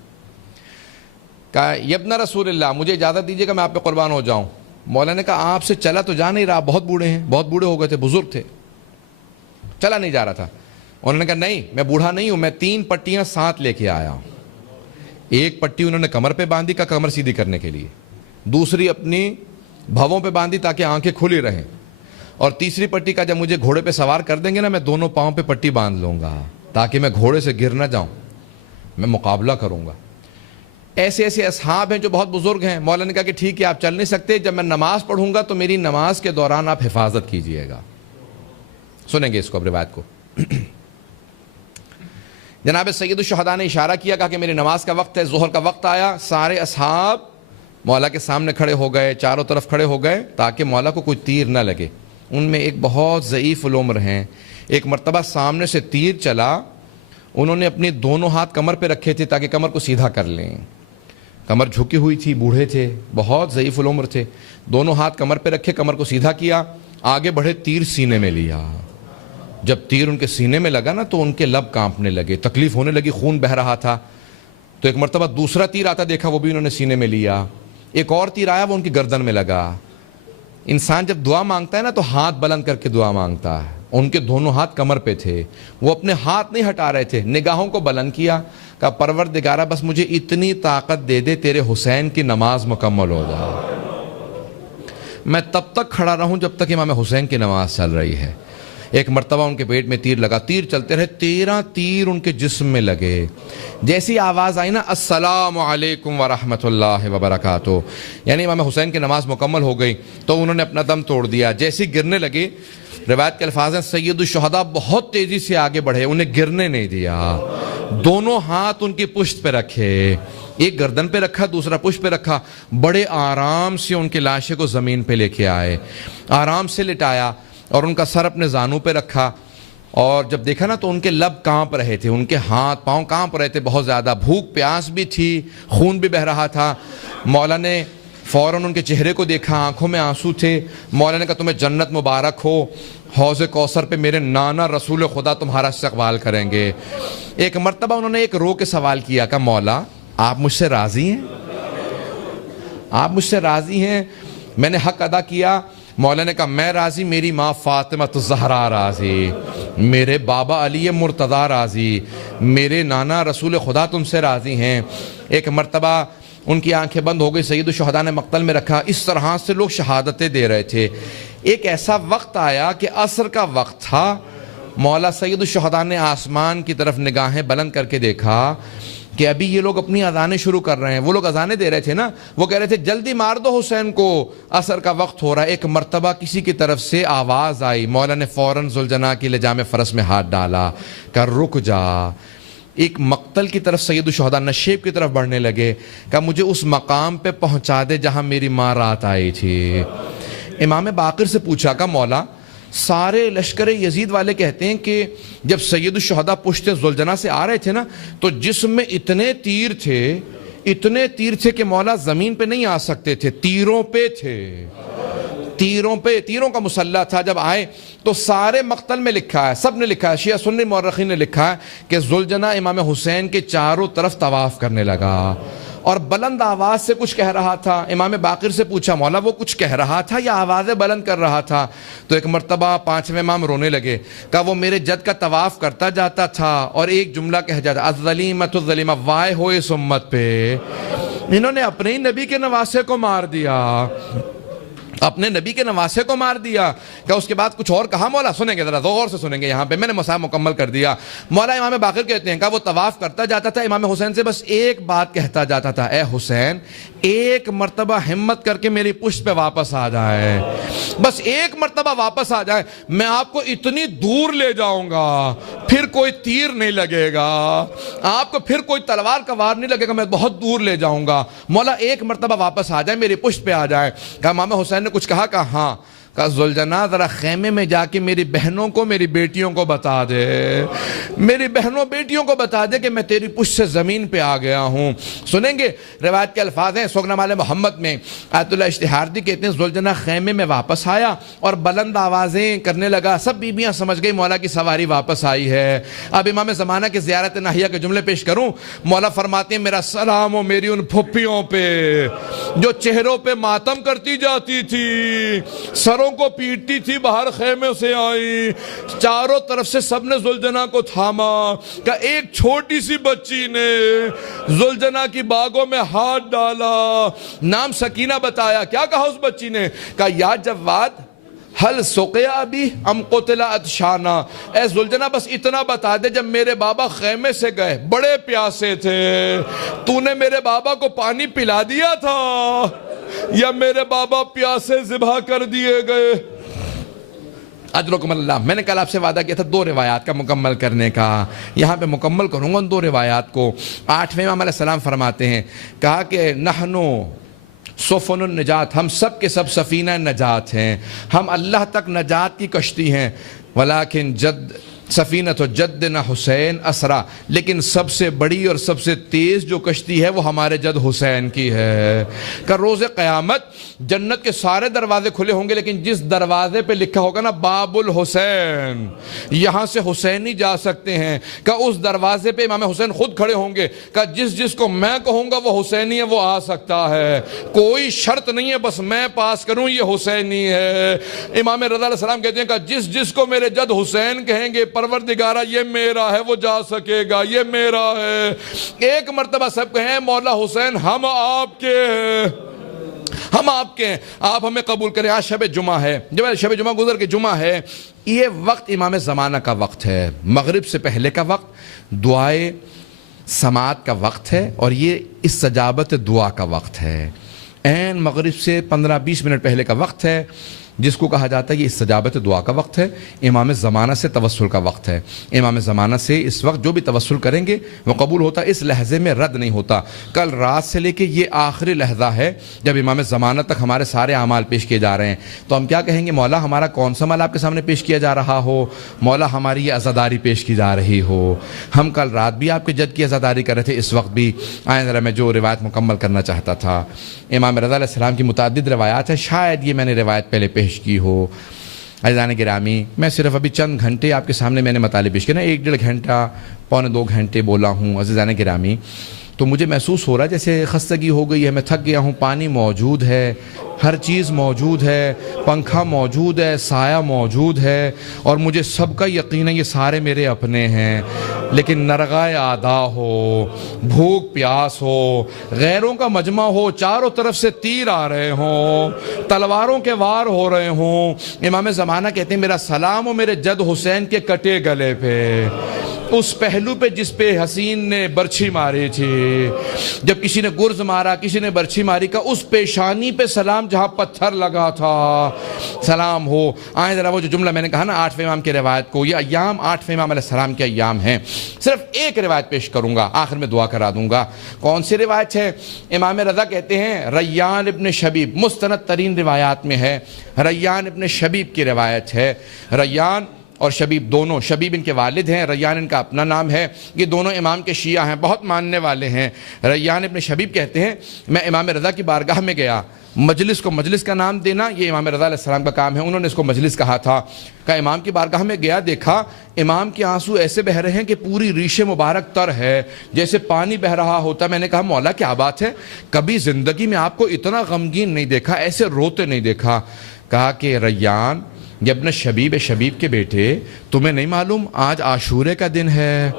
کہا یبن رسول اللہ مجھے اجازت دیجیے کہ میں آپ پہ قربان ہو جاؤں. مولا نے کہا آپ سے چلا تو جا نہیں رہا، بہت بوڑھے ہیں، بہت بوڑھے ہو گئے تھے، بزرگ تھے، چلا نہیں جا رہا تھا. انہوں نے کہا نہیں میں بوڑھا نہیں ہوں، میں 3 پٹیاں ساتھ لے کے آیا ہوں. ایک پٹی انہوں نے کمر پہ باندھی کا کمر سیدھی کرنے کے لیے، دوسری اپنی بھووں پہ باندھی تاکہ آنکھیں کھلی رہیں, اور تیسری پٹی کا جب مجھے گھوڑے پہ سوار کر دیں گے نا, میں دونوں پاؤں پہ پٹی باندھ لوں گا تاکہ میں گھوڑے سے گر نہ جاؤں, میں مقابلہ کروں گا. ایسے ایسے اصحاب ہیں جو بہت بزرگ ہیں. مولا نے کہا کہ ٹھیک ہے آپ چل نہیں سکتے, جب میں نماز پڑھوں گا تو میری نماز کے دوران آپ حفاظت کیجئے گا. سنیں گے اس کو, اب روایت کو. جناب سید الشہداء نے اشارہ کیا, کہا کہ میری نماز کا وقت ہے. ظہر کا وقت آیا, سارے اصحاب مولا کے سامنے کھڑے ہو گئے, چاروں طرف کھڑے ہو گئے تاکہ مولا کو کوئی تیر نہ لگے. ان میں ایک بہت ضعیف العمر ہیں. ایک مرتبہ سامنے سے تیر چلا, انہوں نے اپنے دونوں ہاتھ کمر پہ رکھے تھے تاکہ کمر کو سیدھا کر لیں. کمر جھکی ہوئی تھی, بوڑھے تھے, بہت ضعیف العمر تھے. دونوں ہاتھ کمر پہ رکھے, کمر کو سیدھا کیا, آگے بڑھے, تیر سینے میں لیا. جب تیر ان کے سینے میں لگا نا تو ان کے لب کانپنے لگے, تکلیف ہونے لگی, خون بہہ رہا تھا. تو ایک مرتبہ دوسرا تیر آتا دیکھا, وہ بھی انہوں نے سینے میں لیا. ایک اور تیر آیا, وہ ان کی گردن میں لگا. انسان جب دعا مانگتا ہے نا تو ہاتھ بلند کر کے دعا مانگتا ہے. ان کے دونوں ہاتھ کمر پہ تھے, وہ اپنے ہاتھ نہیں ہٹا رہے تھے, نگاہوں کو بلند کیا, کہا پروردگارہ بس مجھے اتنی طاقت دے دے تیرے حسین کی نماز مکمل ہو جائے, میں تب تک کھڑا رہوں جب تک امام حسین کی نماز چل رہی ہے. ایک مرتبہ ان کے پیٹ میں تیر لگا, تیر چلتے رہے, 13 تیر ان کے جسم میں لگے. جیسی آواز آئی نا, السلام علیکم ورحمۃ اللہ وبرکاتہ, یعنی امام حسین کی نماز مکمل ہو گئی, تو انہوں نے اپنا دم توڑ دیا. جیسی گرنے لگے, روایت کے الفاظ ہیں سید الشہداء بہت تیزی سے آگے بڑھے, انہیں گرنے نہیں دیا. دونوں ہاتھ ان کی پشت پہ رکھے, ایک گردن پہ رکھا, دوسرا پشت پہ رکھا. بڑے آرام سے ان کی لاشیں کو زمین پہ لے کے آئے, آرام سے لٹایا, اور ان کا سر اپنے زانوں پہ رکھا. اور جب دیکھا نا تو ان کے لب کانپ رہے تھے, ان کے ہاتھ پاؤں کانپ رہے تھے بہت زیادہ, بھوک پیاس بھی تھی, خون بھی بہہ رہا تھا. مولا نے فوراً ان کے چہرے کو دیکھا, آنکھوں میں آنسو تھے. مولا نے کہا تمہیں جنت مبارک ہو, حوض کوثر پہ میرے نانا رسول خدا تمہارا استقبال کریں گے. ایک مرتبہ انہوں نے ایک رو کے سوال کیا, کہا مولا آپ مجھ سے راضی ہیں, آپ مجھ سے راضی ہیں, میں نے حق ادا کیا. مولا نے کہا میں راضی, میری ماں فاطمہ الزہرا راضی, میرے بابا علی مرتضیٰ راضی, میرے نانا رسول خدا تم سے راضی ہیں. ایک مرتبہ ان کی آنکھیں بند ہو گئی, سید الشہداء نے مقتل میں رکھا. اس طرح سے لوگ شہادتیں دے رہے تھے. ایک ایسا وقت آیا کہ عصر کا وقت تھا. مولا سید الشہداء نے آسمان کی طرف نگاہیں بلند کر کے دیکھا کہ ابھی یہ لوگ اپنی اذانیں شروع کر رہے ہیں. وہ لوگ اذانیں دے رہے تھے نا, وہ کہہ رہے تھے جلدی مار دو حسین کو, عصر کا وقت ہو رہا ہے. ایک مرتبہ کسی کی طرف سے آواز آئی, مولا نے فوراً ذوالجناح کی لجام فرس میں ہاتھ ڈالا, کہا رک جا. ایک مقتل کی طرف سید الشہداء نشیب کی طرف بڑھنے لگے, کہا مجھے اس مقام پہ پہنچا دے جہاں میری ماں رات آئی تھی. امام باقر سے پوچھا, کہا مولا سارے لشکر یزید والے کہتے ہیں کہ جب سید الشہداء پشت ذوالجناح سے آ رہے تھے نا تو جسم میں اتنے تیر تھے کہ مولا زمین پہ نہیں آ سکتے تھے, تیروں پہ تھے, تیروں کا مسلح تھا. جب آئے تو سارے مقتل میں لکھا ہے, سب نے لکھا ہے, شیعہ سنی مورخین نے لکھا ہے کہ ذوالجناح امام حسین کے چاروں طرف طواف کرنے لگا اور بلند آواز سے کچھ کہہ رہا تھا. امام باقر سے پوچھا مولا وہ کچھ کہہ رہا تھا یا آوازیں بلند کر رہا تھا؟ تو ایک مرتبہ 5ویں امام رونے لگے, کہا وہ میرے جد کا طواف کرتا جاتا تھا اور ایک جملہ کہہ جاتا, الظلیمۃ الظلیمہ, وائے ہوئے اس امت پہ, انہوں نے اپنے ہی نبی کے نواسے کو مار دیا, اپنے نبی کے نواسے کو مار دیا. کہ اس کے بعد کچھ اور کہا مولا, سنیں گے ذرا غور سے سنیں گے, یہاں پہ میں نے مصاحب مکمل کر دیا. مولا امام باقر کہتے ہیں, کہا وہ طواف کرتا جاتا تھا, امام حسین سے بس ایک بات کہتا جاتا تھا, اے حسین ایک مرتبہ ہمت کر کے میری پشت پہ واپس آ جائے, بس ایک مرتبہ واپس آ جائے, میں آپ کو اتنی دور لے جاؤں گا پھر کوئی تیر نہیں لگے گا, آپ کو پھر کوئی تلوار کا وار نہیں لگے گا, میں بہت دور لے جاؤں گا, مولا ایک مرتبہ واپس آ جائے, میری پشت پہ آ جائے. کہا امام حسین نے کچھ کہا؟ کہا ہاں. کہا ذوالجناح ذرا خیمے میں جا کے میری بہنوں کو, میری بیٹیوں کو بتا دے, میری بہنوں بیٹیوں کو بتا دے کہ میں تیری پشت سے زمین پہ آ گیا ہوں. سنیں گے روایت کے الفاظ ہیں سوگنامہ محمد میں, آیت اللہ اشتہاردی کہتے ہیں ذوالجناح خیمے میں واپس آیا اور بلند آوازیں کرنے لگا. سب بیبیاں سمجھ گئی مولا کی سواری واپس آئی ہے. اب امام زمانہ کے زیارت ناہیہ کے جملے پیش کروں. مولا فرماتے ہیں میرا سلام ہو میری ان پھپھیوں پہ جو چہروں پہ ماتم کرتی جاتی تھی, سروں تلواروں کو پیٹتی تھی باہر خیمے سے آئی، چاروں طرف سے سب نے زلجنا کو تھاما کہ ایک چھوٹی سی بچی نے زلجنا کی باغوں میں ہاتھ ڈالا، نام سکینہ بتایا، کیا کہا اس بچی نے؟ کہا یا جواد حل سقیا ابی ام قتل عطشانا، اے زلجنا بس اتنا بتا دے، جب میرے بابا خیمے سے گئے بڑے پیاسے تھے، تو نے میرے بابا کو پانی پلا دیا تھا یا میرے بابا پیاسے ذبح کر دیے گئے؟ اجرکم اللہ۔ میں نے کل آپ سے وعدہ کیا تھا 2 روایات کا مکمل کرنے کا، یہاں پہ مکمل کروں گا ان 2 روایات کو۔ 8ویں امام علیہ السلام فرماتے ہیں، کہا کہ نحنو سفن النجات، ہم سب کے سب سفینہ نجات ہیں، ہم اللہ تک نجات کی کشتی ہیں، ولیکن سفینۃ جدنا حسین اسرا، لیکن سب سے بڑی اور سب سے تیز جو کشتی ہے وہ ہمارے جد حسین کی ہے۔ کہ روز قیامت جنت کے سارے دروازے کھلے ہوں گے، لیکن جس دروازے پہ لکھا ہوگا نا باب الحسین، یہاں سے حسین ہی جا سکتے ہیں، کہ اس دروازے پہ امام حسین خود کھڑے ہوں گے، کہ جس کو میں کہوں گا وہ حسینی ہے وہ آ سکتا ہے، کوئی شرط نہیں ہے، بس میں پاس کروں یہ حسینی ہے۔ امام رضا علیہ السلام کہتے ہیں کہ جس کو میرے جد حسین کہیں گے پروردگارہ یہ میرا ہے، وہ جا سکے گا، یہ میرا ہے۔ ایک مرتبہ سب کہیں مولا حسین ہم آپ کے ہیں، ہم آپ کے ہیں، آپ ہمیں قبول کریں۔ آج شب جمعہ ہے، جب شب جمعہ گزر کے جمعہ ہے، یہ وقت امام زمانہ کا وقت ہے، مغرب سے پہلے کا وقت، دعائے سماعت کا وقت ہے، اور یہ استجابت دعا کا وقت ہے۔ عین مغرب سے 15-20 منٹ پہلے کا وقت ہے، جس کو کہا جاتا ہے یہ استجابت دعا کا وقت ہے، امام زمانہ سے توسل کا وقت ہے۔ امام زمانہ سے اس وقت جو بھی توسل کریں گے وہ قبول ہوتا، اس لحظے میں رد نہیں ہوتا۔ کل رات سے لے کے یہ آخری لحظہ ہے جب امام زمانہ تک ہمارے سارے اعمال پیش کیے جا رہے ہیں، تو ہم کیا کہیں گے؟ مولا ہمارا کون سا عمل آپ کے سامنے پیش کیا جا رہا ہو، مولا ہماری یہ عزاداری پیش کی جا رہی ہو۔ ہم کل رات بھی آپ کے جد کی عزاداری کر رہے تھے، اس وقت بھی آئیں ذرا میں جو روایت مکمل کرنا چاہتا تھا۔ امام رضا علیہ السلام کی متعدد روایات ہیں، شاید یہ میں نے روایت پہلے پیش کی ہو۔ عزیزان گرامی، میں صرف ابھی چند گھنٹے آپ کے سامنے میں نے مطالب پیش کیا نا، 1-1.5 گھنٹہ 1.25 گھنٹے بولا ہوں۔ عزیزان گرامی، تو مجھے محسوس ہو رہا ہے جیسے خستگی ہو گئی ہے، میں تھک گیا ہوں۔ پانی موجود ہے، ہر چیز موجود ہے، پنکھا موجود ہے، سایہ موجود ہے، اور مجھے سب کا یقین ہے یہ سارے میرے اپنے ہیں، لیکن نرغائے آدھا ہو، بھوک پیاس ہو، غیروں کا مجمع ہو، چاروں طرف سے تیر آ رہے ہوں، تلواروں کے وار ہو رہے ہوں، امام زمانہ کہتے ہیں میرا سلام ہو میرے جد حسین کے کٹے گلے پہ، اس پہلو پہ جس پہ حسین نے برچھی ماری تھی، جب کسی نے گرز مارا، کسی نے برچھی ماری، کا اس پیشانی پہ سلام جہاں پتھر لگا تھا، سلام ہو۔ آئیں ذرا وہ جو جملہ میں نے کہا نا 8ویں امام کی روایت کو، یہ ایام 8ویں امام علیہ السلام کے ایام ہیں، صرف ایک روایت پیش کروں گا، آخر میں دعا کرا دوں گا۔ کون سی روایت ہے؟ امام رضا کہتے ہیں ریان ابن شبیب، مستند ترین روایات میں ہے، ریان ابن شبیب کی روایت ہے۔ ریان اور شبیب دونوں، شبیب ان کے والد ہیں، ریان ان کا اپنا نام ہے، یہ دونوں امام کے شیعہ ہیں، بہت ماننے والے ہیں۔ ریان ابن شبیب کہتے ہیں میں امام رضا کی بارگاہ میں گیا، مجلس کو مجلس کا نام دینا یہ امام رضا علیہ السلام کا کام ہے، انہوں نے اس کو مجلس کہا تھا۔ کہ امام کی بارگاہ میں گیا، دیکھا امام کے آنسو ایسے بہ رہے ہیں کہ پوری ریش مبارک تر ہے، جیسے پانی بہ رہا ہوتا۔ میں نے کہا مولا کیا بات ہے، کبھی زندگی میں آپ کو اتنا غمگین نہیں دیکھا، ایسے روتے نہیں دیکھا۔ کہا کہ ریان یہ ابن شبیب شبیب کے بیٹے، تمہیں نہیں معلوم آج عاشورے کا دن ہے،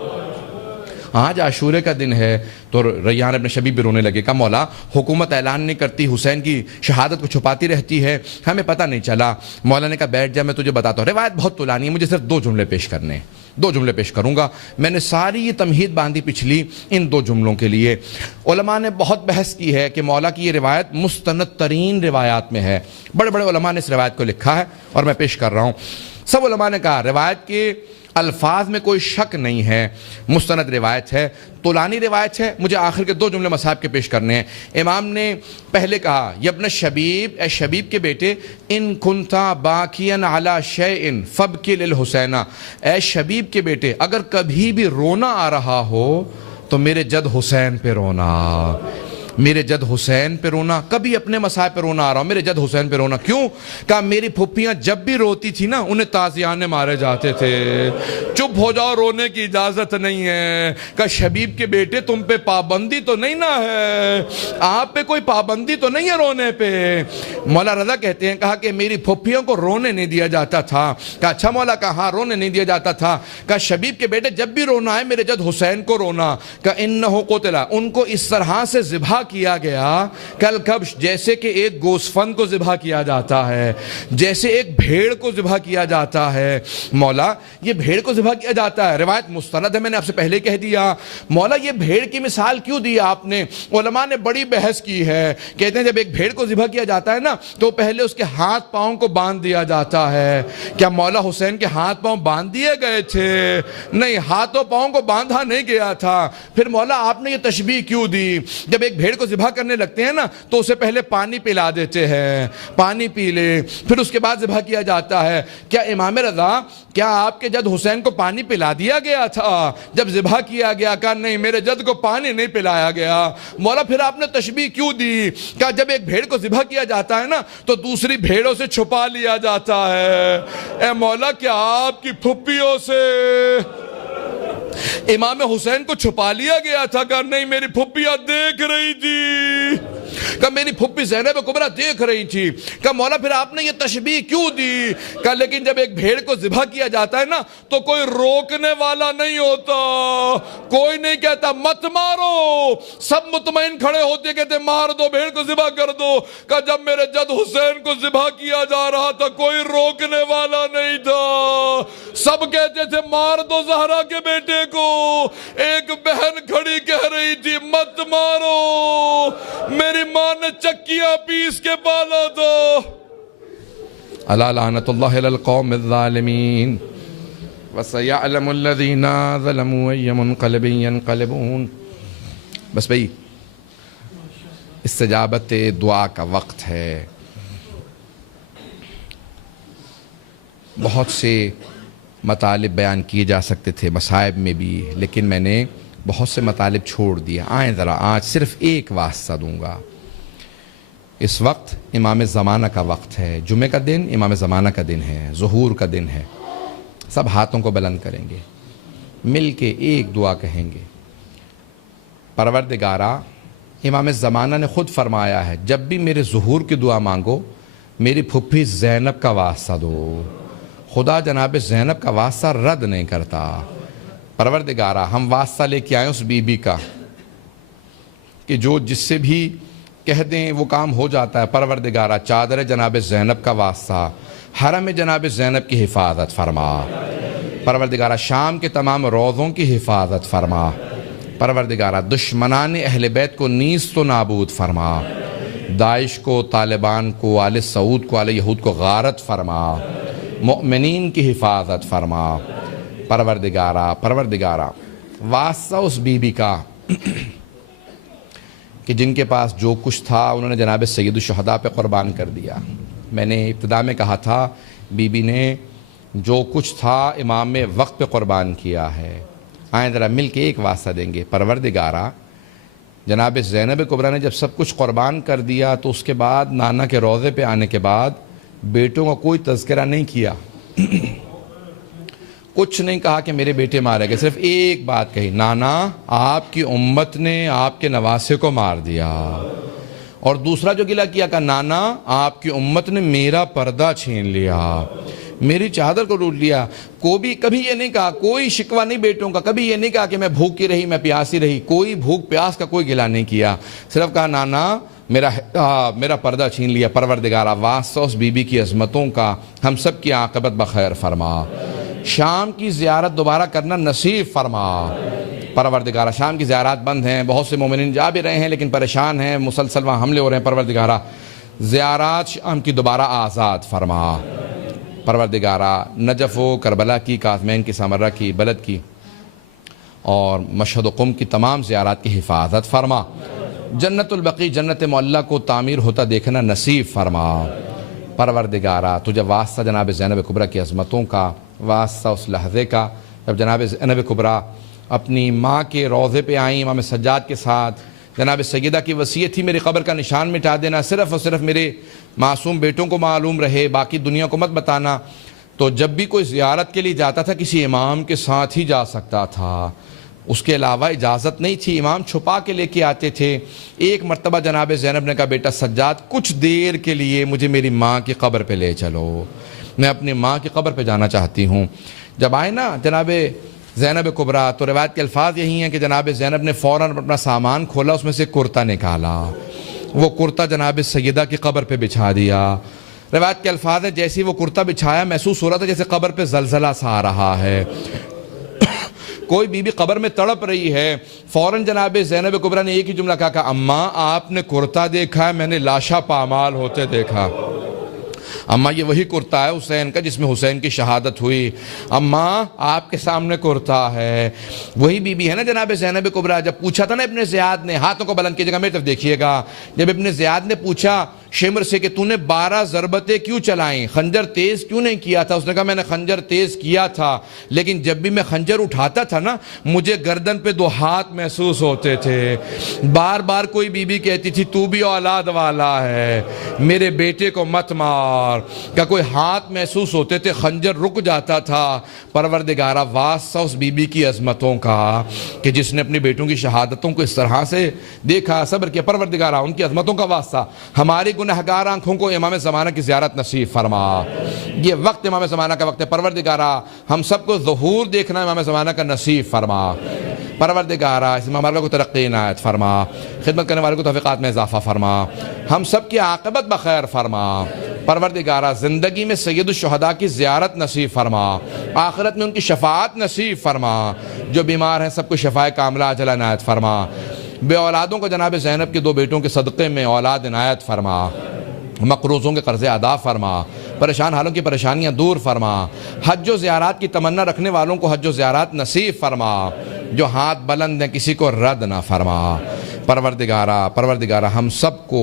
آج عاشورے کا دن ہے۔ تو ریان ابن شبیب بھی رونے لگے، کہا مولا حکومت اعلان نہیں کرتی، حسین کی شہادت کو چھپاتی رہتی ہے، ہمیں پتہ نہیں چلا۔ مولا نے کہا بیٹھ جا میں تجھے بتاتا ہوں، روایت بہت طولانی ہے، مجھے صرف 2 جملے پیش کرنے ہیں، 2 جملے پیش کروں گا۔ میں نے ساری یہ تمہید باندھی پچھلی ان 2 جملوں کے لیے۔ علماء نے بہت بحث کی ہے کہ مولا کی یہ روایت مستند ترین روایات میں ہے، بڑے بڑے علماء نے اس روایت کو لکھا ہے اور میں پیش کر رہا ہوں۔ سب علماء نے کہا روایت کے الفاظ میں کوئی شک نہیں ہے، مستند روایت ہے، طولانی روایت ہے، مجھے آخر کے 2 جملے مصحف کے پیش کرنے ہیں۔ امام نے پہلے کہا یبن شبیب، اے شبیب کے بیٹے، ان کنتا باکین علی شیئن فبکی للحسینہ، اے شبیب کے بیٹے اگر کبھی بھی رونا آ رہا ہو تو میرے جد حسین پہ رونا۔ میرے جد حسین پہ رونا، کبھی اپنے مسائب پہ رونا آ رہا ہوں، میرے جد حسین پہ رونا کیوں؟ کہا میری پھپھیاں جب بھی روتی تھی نا انہیں تازیانے مارے جاتے تھے، چپ ہو جاؤ رونے کی اجازت نہیں ہے۔ کہا شبیب کے بیٹے تم پہ پابندی تو نہیں نہ ہے، آپ پہ کوئی پابندی تو نہیں ہے رونے پہ؟ مولا رضا کہتے ہیں کہا کہ میری پھپھیوں کو رونے نہیں دیا جاتا تھا۔ کہا اچھا مولا، کہا ہاں رونے نہیں دیا جاتا تھا۔ کہا شبیب کے بیٹے جب بھی رونا ہے میرے جد حسین کو رونا۔ کہا انہو قتلا، ان کو اس طرح سے ذبح کیا گیا کل کبش، جیسے کہ ایک گوسفند کو ذبح کیا جاتا ہے، جیسے ایک بھیڑ کو ذبح کیا جاتا ہے۔ مولا یہ بھیڑ کو ذبح کیا جاتا ہے، روایت مستند ہے، میں نے آپ سے پہلے کہہ دیا۔ مولا یہ بھیڑ کی مثال کیوں دی آپ نے؟ علماء نے بڑی بحث کی ہے، کہتے ہیں جب ایک بھیڑ کو ذبح کیا جاتا ہے نا تو پہلے اس کے ہاتھ پاؤں کو باندھ دیا جاتا ہے۔ کیا مولا حسین کے ہاتھ پاؤں باندھ دیے گئے تھے؟ نہیں، ہاتھوں پاؤں کو باندھا نہیں گیا تھا۔ پھر مولا آپ نے یہ تشبیہ کیوں دی؟ جب ایک بھیڑ کو ذبح کرنے لگتے ہیں نا تو اسے پہلے پانی پلا دیتے ہیں، پانی پی لے، پھر اس کے بعد ذبح کیا جاتا ہے۔ کیا امام رضا، کیا آپ کے جد حسین کو پانی پلا دیا گیا تھا جب ذبح کیا گیا؟ کہا نہیں، میرے جد کو پانی نہیں پلایا گیا۔ مولا پھر آپ نے تشبیہ کیوں دی؟ کہا جب ایک بھیڑ کو ذبح کیا جاتا ہے نا تو دوسری بھیڑوں سے چھپا لیا جاتا ہے۔ اے مولا کیا آپ کی پھپھیوں سے امام حسین کو چھپا لیا گیا تھا؟ کہا نہیں، میری پھپھیاں دیکھ رہی تھی۔ کہا میری پھپھی زینب کبریٰ دیکھ رہی تھی۔ کہا مولا پھر آپ نے یہ تشبیہ کیوں دی؟ کہا لیکن جب ایک بھیڑ کو ذبح کیا جاتا ہے نا تو کوئی روکنے والا نہیں ہوتا، کوئی نہیں کہتا مت مارو، سب مطمئن کھڑے ہوتے کہتے مار دو، بھیڑ کو ذبح کر دو۔ کہا جب میرے جد حسین کو ذبح کیا جا رہا تھا کوئی روکنے والا نہیں تھا، سب کہتے تھے مار دو زہرا کے بیٹے کو۔ ایک بہن کھڑی کہہ رہی تھی مت مارو، میری ماں نے چکیاں پیس کے پالا تھا۔ الا لعنت اللہ علی القوم الظالمین وسیعلم الذین ظلموا ای منقلب ینقلبون۔ بس بھئی استجابت دعا کا وقت ہے۔ بہت سے مطالب بیان کیے جا سکتے تھے مصائب میں بھی، لیکن میں نے بہت سے مطالب چھوڑ دیا۔ آئیں ذرا آج صرف ایک واسطہ دوں گا۔ اس وقت امام زمانہ کا وقت ہے، جمعہ کا دن امام زمانہ کا دن ہے، ظہور کا دن ہے۔ سب ہاتھوں کو بلند کریں گے، مل کے ایک دعا کہیں گے۔ پروردگارا، امام زمانہ نے خود فرمایا ہے جب بھی میرے ظہور کی دعا مانگو میری پھپھی زینب کا واسطہ دو، خدا جناب زینب کا واسطہ رد نہیں کرتا۔ پروردگارا، ہم واسطہ لے کے آئیں اس بی بی کا کہ جو جس سے بھی کہہ دیں وہ کام ہو جاتا ہے۔ پروردگارا، چادر جناب زینب کا واسطہ، حرم جناب زینب کی حفاظت فرما۔ پروردگارا، شام کے تمام روضوں کی حفاظت فرما۔ پروردگارا، دشمنان اہل بیت کو نیست و نابود فرما۔ داعش کو، طالبان کو، آل سعود کو، آل یہود کو غارت فرما۔ مؤمنین کی حفاظت فرما۔ پروردگارا، واسطہ اس بی بی کا کہ جن کے پاس جو کچھ تھا انہوں نے جناب سید الشہداء پہ قربان کر دیا۔ میں نے ابتدا میں کہا تھا بی بی نے جو کچھ تھا امام وقت پہ قربان کیا ہے۔ آئیں ذرا مل کے ایک واسطہ دیں گے۔ پروردگارا، جناب زینب کبریٰ نے جب سب کچھ قربان کر دیا تو اس کے بعد نانا کے روضے پہ آنے کے بعد بیٹوں کا کوئی تذکرہ نہیں کیا، کچھ نہیں کہا کہ میرے بیٹے مارے گئے، صرف ایک بات کہی، نانا آپ کی امت نے آپ کے نواسے کو مار دیا۔ اور دوسرا جو گلہ کیا کہ نانا آپ کی امت نے میرا پردہ چھین لیا، میری چادر کو لوٹ لیا۔ کبھی یہ نہیں کہا، کوئی شکوہ نہیں بیٹوں کا، کبھی یہ نہیں کہا کہ میں بھوکی رہی، میں پیاسی رہی، کوئی بھوک پیاس کا کوئی گلہ نہیں کیا، صرف کہا نانا میرا پردہ چھین لیا۔ پروردگارا، واسطہ اس بی بی کی عظمتوں کا ہم سب کی عاقبت بخیر فرما۔ شام کی زیارت دوبارہ کرنا نصیب فرما۔ پروردگارا، شام کی زیارات بند ہیں، بہت سے مومنین جا بھی رہے ہیں لیکن پریشان ہیں، مسلسل وہاں حملے ہو رہے ہیں۔ پروردگارا، زیارات شام کی دوبارہ آزاد فرما۔ پروردگارا، نجف و کربلا کی، کاظمین کی، سامرہ کی، بلد کی اور مشہد و قم کی تمام زیارات کی حفاظت فرما۔ جنت البقیع، جنت معلیٰ کو تعمیر ہوتا دیکھنا نصیب فرما۔ پروردگارا، تجھے واسطہ جناب زینب کبریٰ کی عظمتوں کا، واسطہ اس لحظے کا جب جناب زینب کبریٰ اپنی ماں کے روضے پہ آئیں امام سجاد کے ساتھ، جناب سیدہ کی وصیت تھی میری قبر کا نشان مٹا دینا، صرف اور صرف میرے معصوم بیٹوں کو معلوم رہے، باقی دنیا کو مت بتانا۔ تو جب بھی کوئی زیارت کے لیے جاتا تھا کسی امام کے ساتھ ہی جا سکتا تھا، اس کے علاوہ اجازت نہیں تھی، امام چھپا کے لے کے آتے تھے۔ ایک مرتبہ جناب زینب نے کہا بیٹا سجاد کچھ دیر کے لیے مجھے میری ماں کی قبر پہ لے چلو، میں اپنی ماں کی قبر پہ جانا چاہتی ہوں۔ جب آئے نا جناب زینب کبریٰ تو روایت کے الفاظ یہی ہیں کہ جناب زینب نے فوراً اپنا سامان کھولا، اس میں سے کرتا نکالا، وہ کرتا جناب سیدہ کی قبر پہ بچھا دیا۔ روایت کے الفاظ ہے جیسے وہ کرتا بچھایا محسوس ہو رہا تھا جیسے قبر پہ زلزلہ سا آ رہا ہے، کوئی بی بی قبر میں تڑپ رہی ہے۔ فوراً جناب زینب کبریٰ نے ایک ہی جملہ کہا کہ اماں آپ نے کرتا دیکھا ہے، میں نے لاشا پامال ہوتے دیکھا۔ اماں یہ وہی کرتا ہے حسین کا جس میں حسین کی شہادت ہوئی، اماں آپ کے سامنے کرتا ہے۔ وہی بی بی ہے نا جناب زینب کبریٰ، جب پوچھا تھا نا ابن زیاد نے، ہاتھوں کو بلند کیجئے گا میری طرف دیکھیے گا، جب ابن زیاد نے پوچھا شمر سے کہ تو نے 12 ضربتیں کیوں چلائیں، خنجر تیز کیوں نہیں کیا تھا، اس نے کہا میں نے خنجر تیز کیا تھا لیکن جب بھی میں خنجر اٹھاتا تھا نا مجھے گردن پہ 2 ہاتھ محسوس ہوتے تھے، بار بار کوئی بی بی کہتی تھی تو بھی اولاد والا ہے میرے بیٹے کو مت مار، کیا کوئی ہاتھ محسوس ہوتے تھے، خنجر رک جاتا تھا۔ پروردگارہ واسطہ اس بی بی کی عظمتوں کا کہ جس نے اپنی بیٹوں کی شہادتوں کو اس طرح سے دیکھا، صبر کیا، پروردگارہ ان کی عظمتوں کا واسطہ ہماری گنہگار آنکھوں کو امام زمانہ کی زیارت نصیب فرما۔ یہ وقت امام زمانہ کا وقت ہے، پروردگارہ ہم سب کو ظہور دیکھنا امام زمانہ کا نصیب فرما۔ پروردگارہ اس امام کو ترقی عنایت فرما، خدمت کرنے والے کو توفیقات میں اضافہ فرما، ہم سب کی عاقبت بخیر فرما۔ پروردگارہ زندگی میں سید الشہداء کی زیارت نصیب فرما، آخرت میں ان کی شفاعت نصیب فرما، جو بیمار ہیں سب کو شفائے کاملہ عاجلہ عنایت فرما، بے اولادوں کو جناب زینب کے 2 بیٹوں کے صدقے میں اولاد عنایت فرما، مقروضوں کے قرضے ادا فرما، پریشان حالوں کی پریشانیاں دور فرما، حج و زیارات کی تمنا رکھنے والوں کو حج و زیارات نصیب فرما، جو ہاتھ بلند ہیں کسی کو رد نہ فرما۔ پروردگارہ ہم سب کو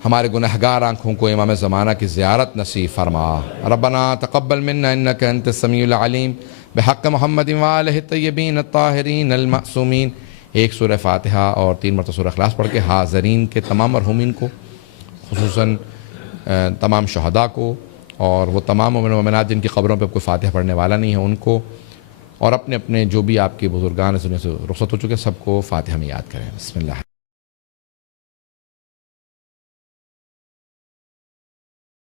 ہمارے گنہگار آنکھوں کو امام زمانہ کی زیارت نصیب فرما۔ ربنا تقبل منا انک انت السمیع العلیم بحق محمد وآلہ الطیبین الطاہرین المعصومین۔ ایک سورہ فاتحہ اور 3 مرتبہ سورہ اخلاص پڑھ کے حاضرین کے تمام مرحومین کو، خصوصاً تمام شہداء کو اور وہ تمام مومن و مومنات جن کی قبروں پہ کوئی فاتحہ پڑھنے والا نہیں ہے ان کو، اور اپنے اپنے جو بھی آپ کے بزرگان اس دنیا سے رخصت ہو چکے سب کو فاتحہ میں یاد کریں۔ بسم اللہ۔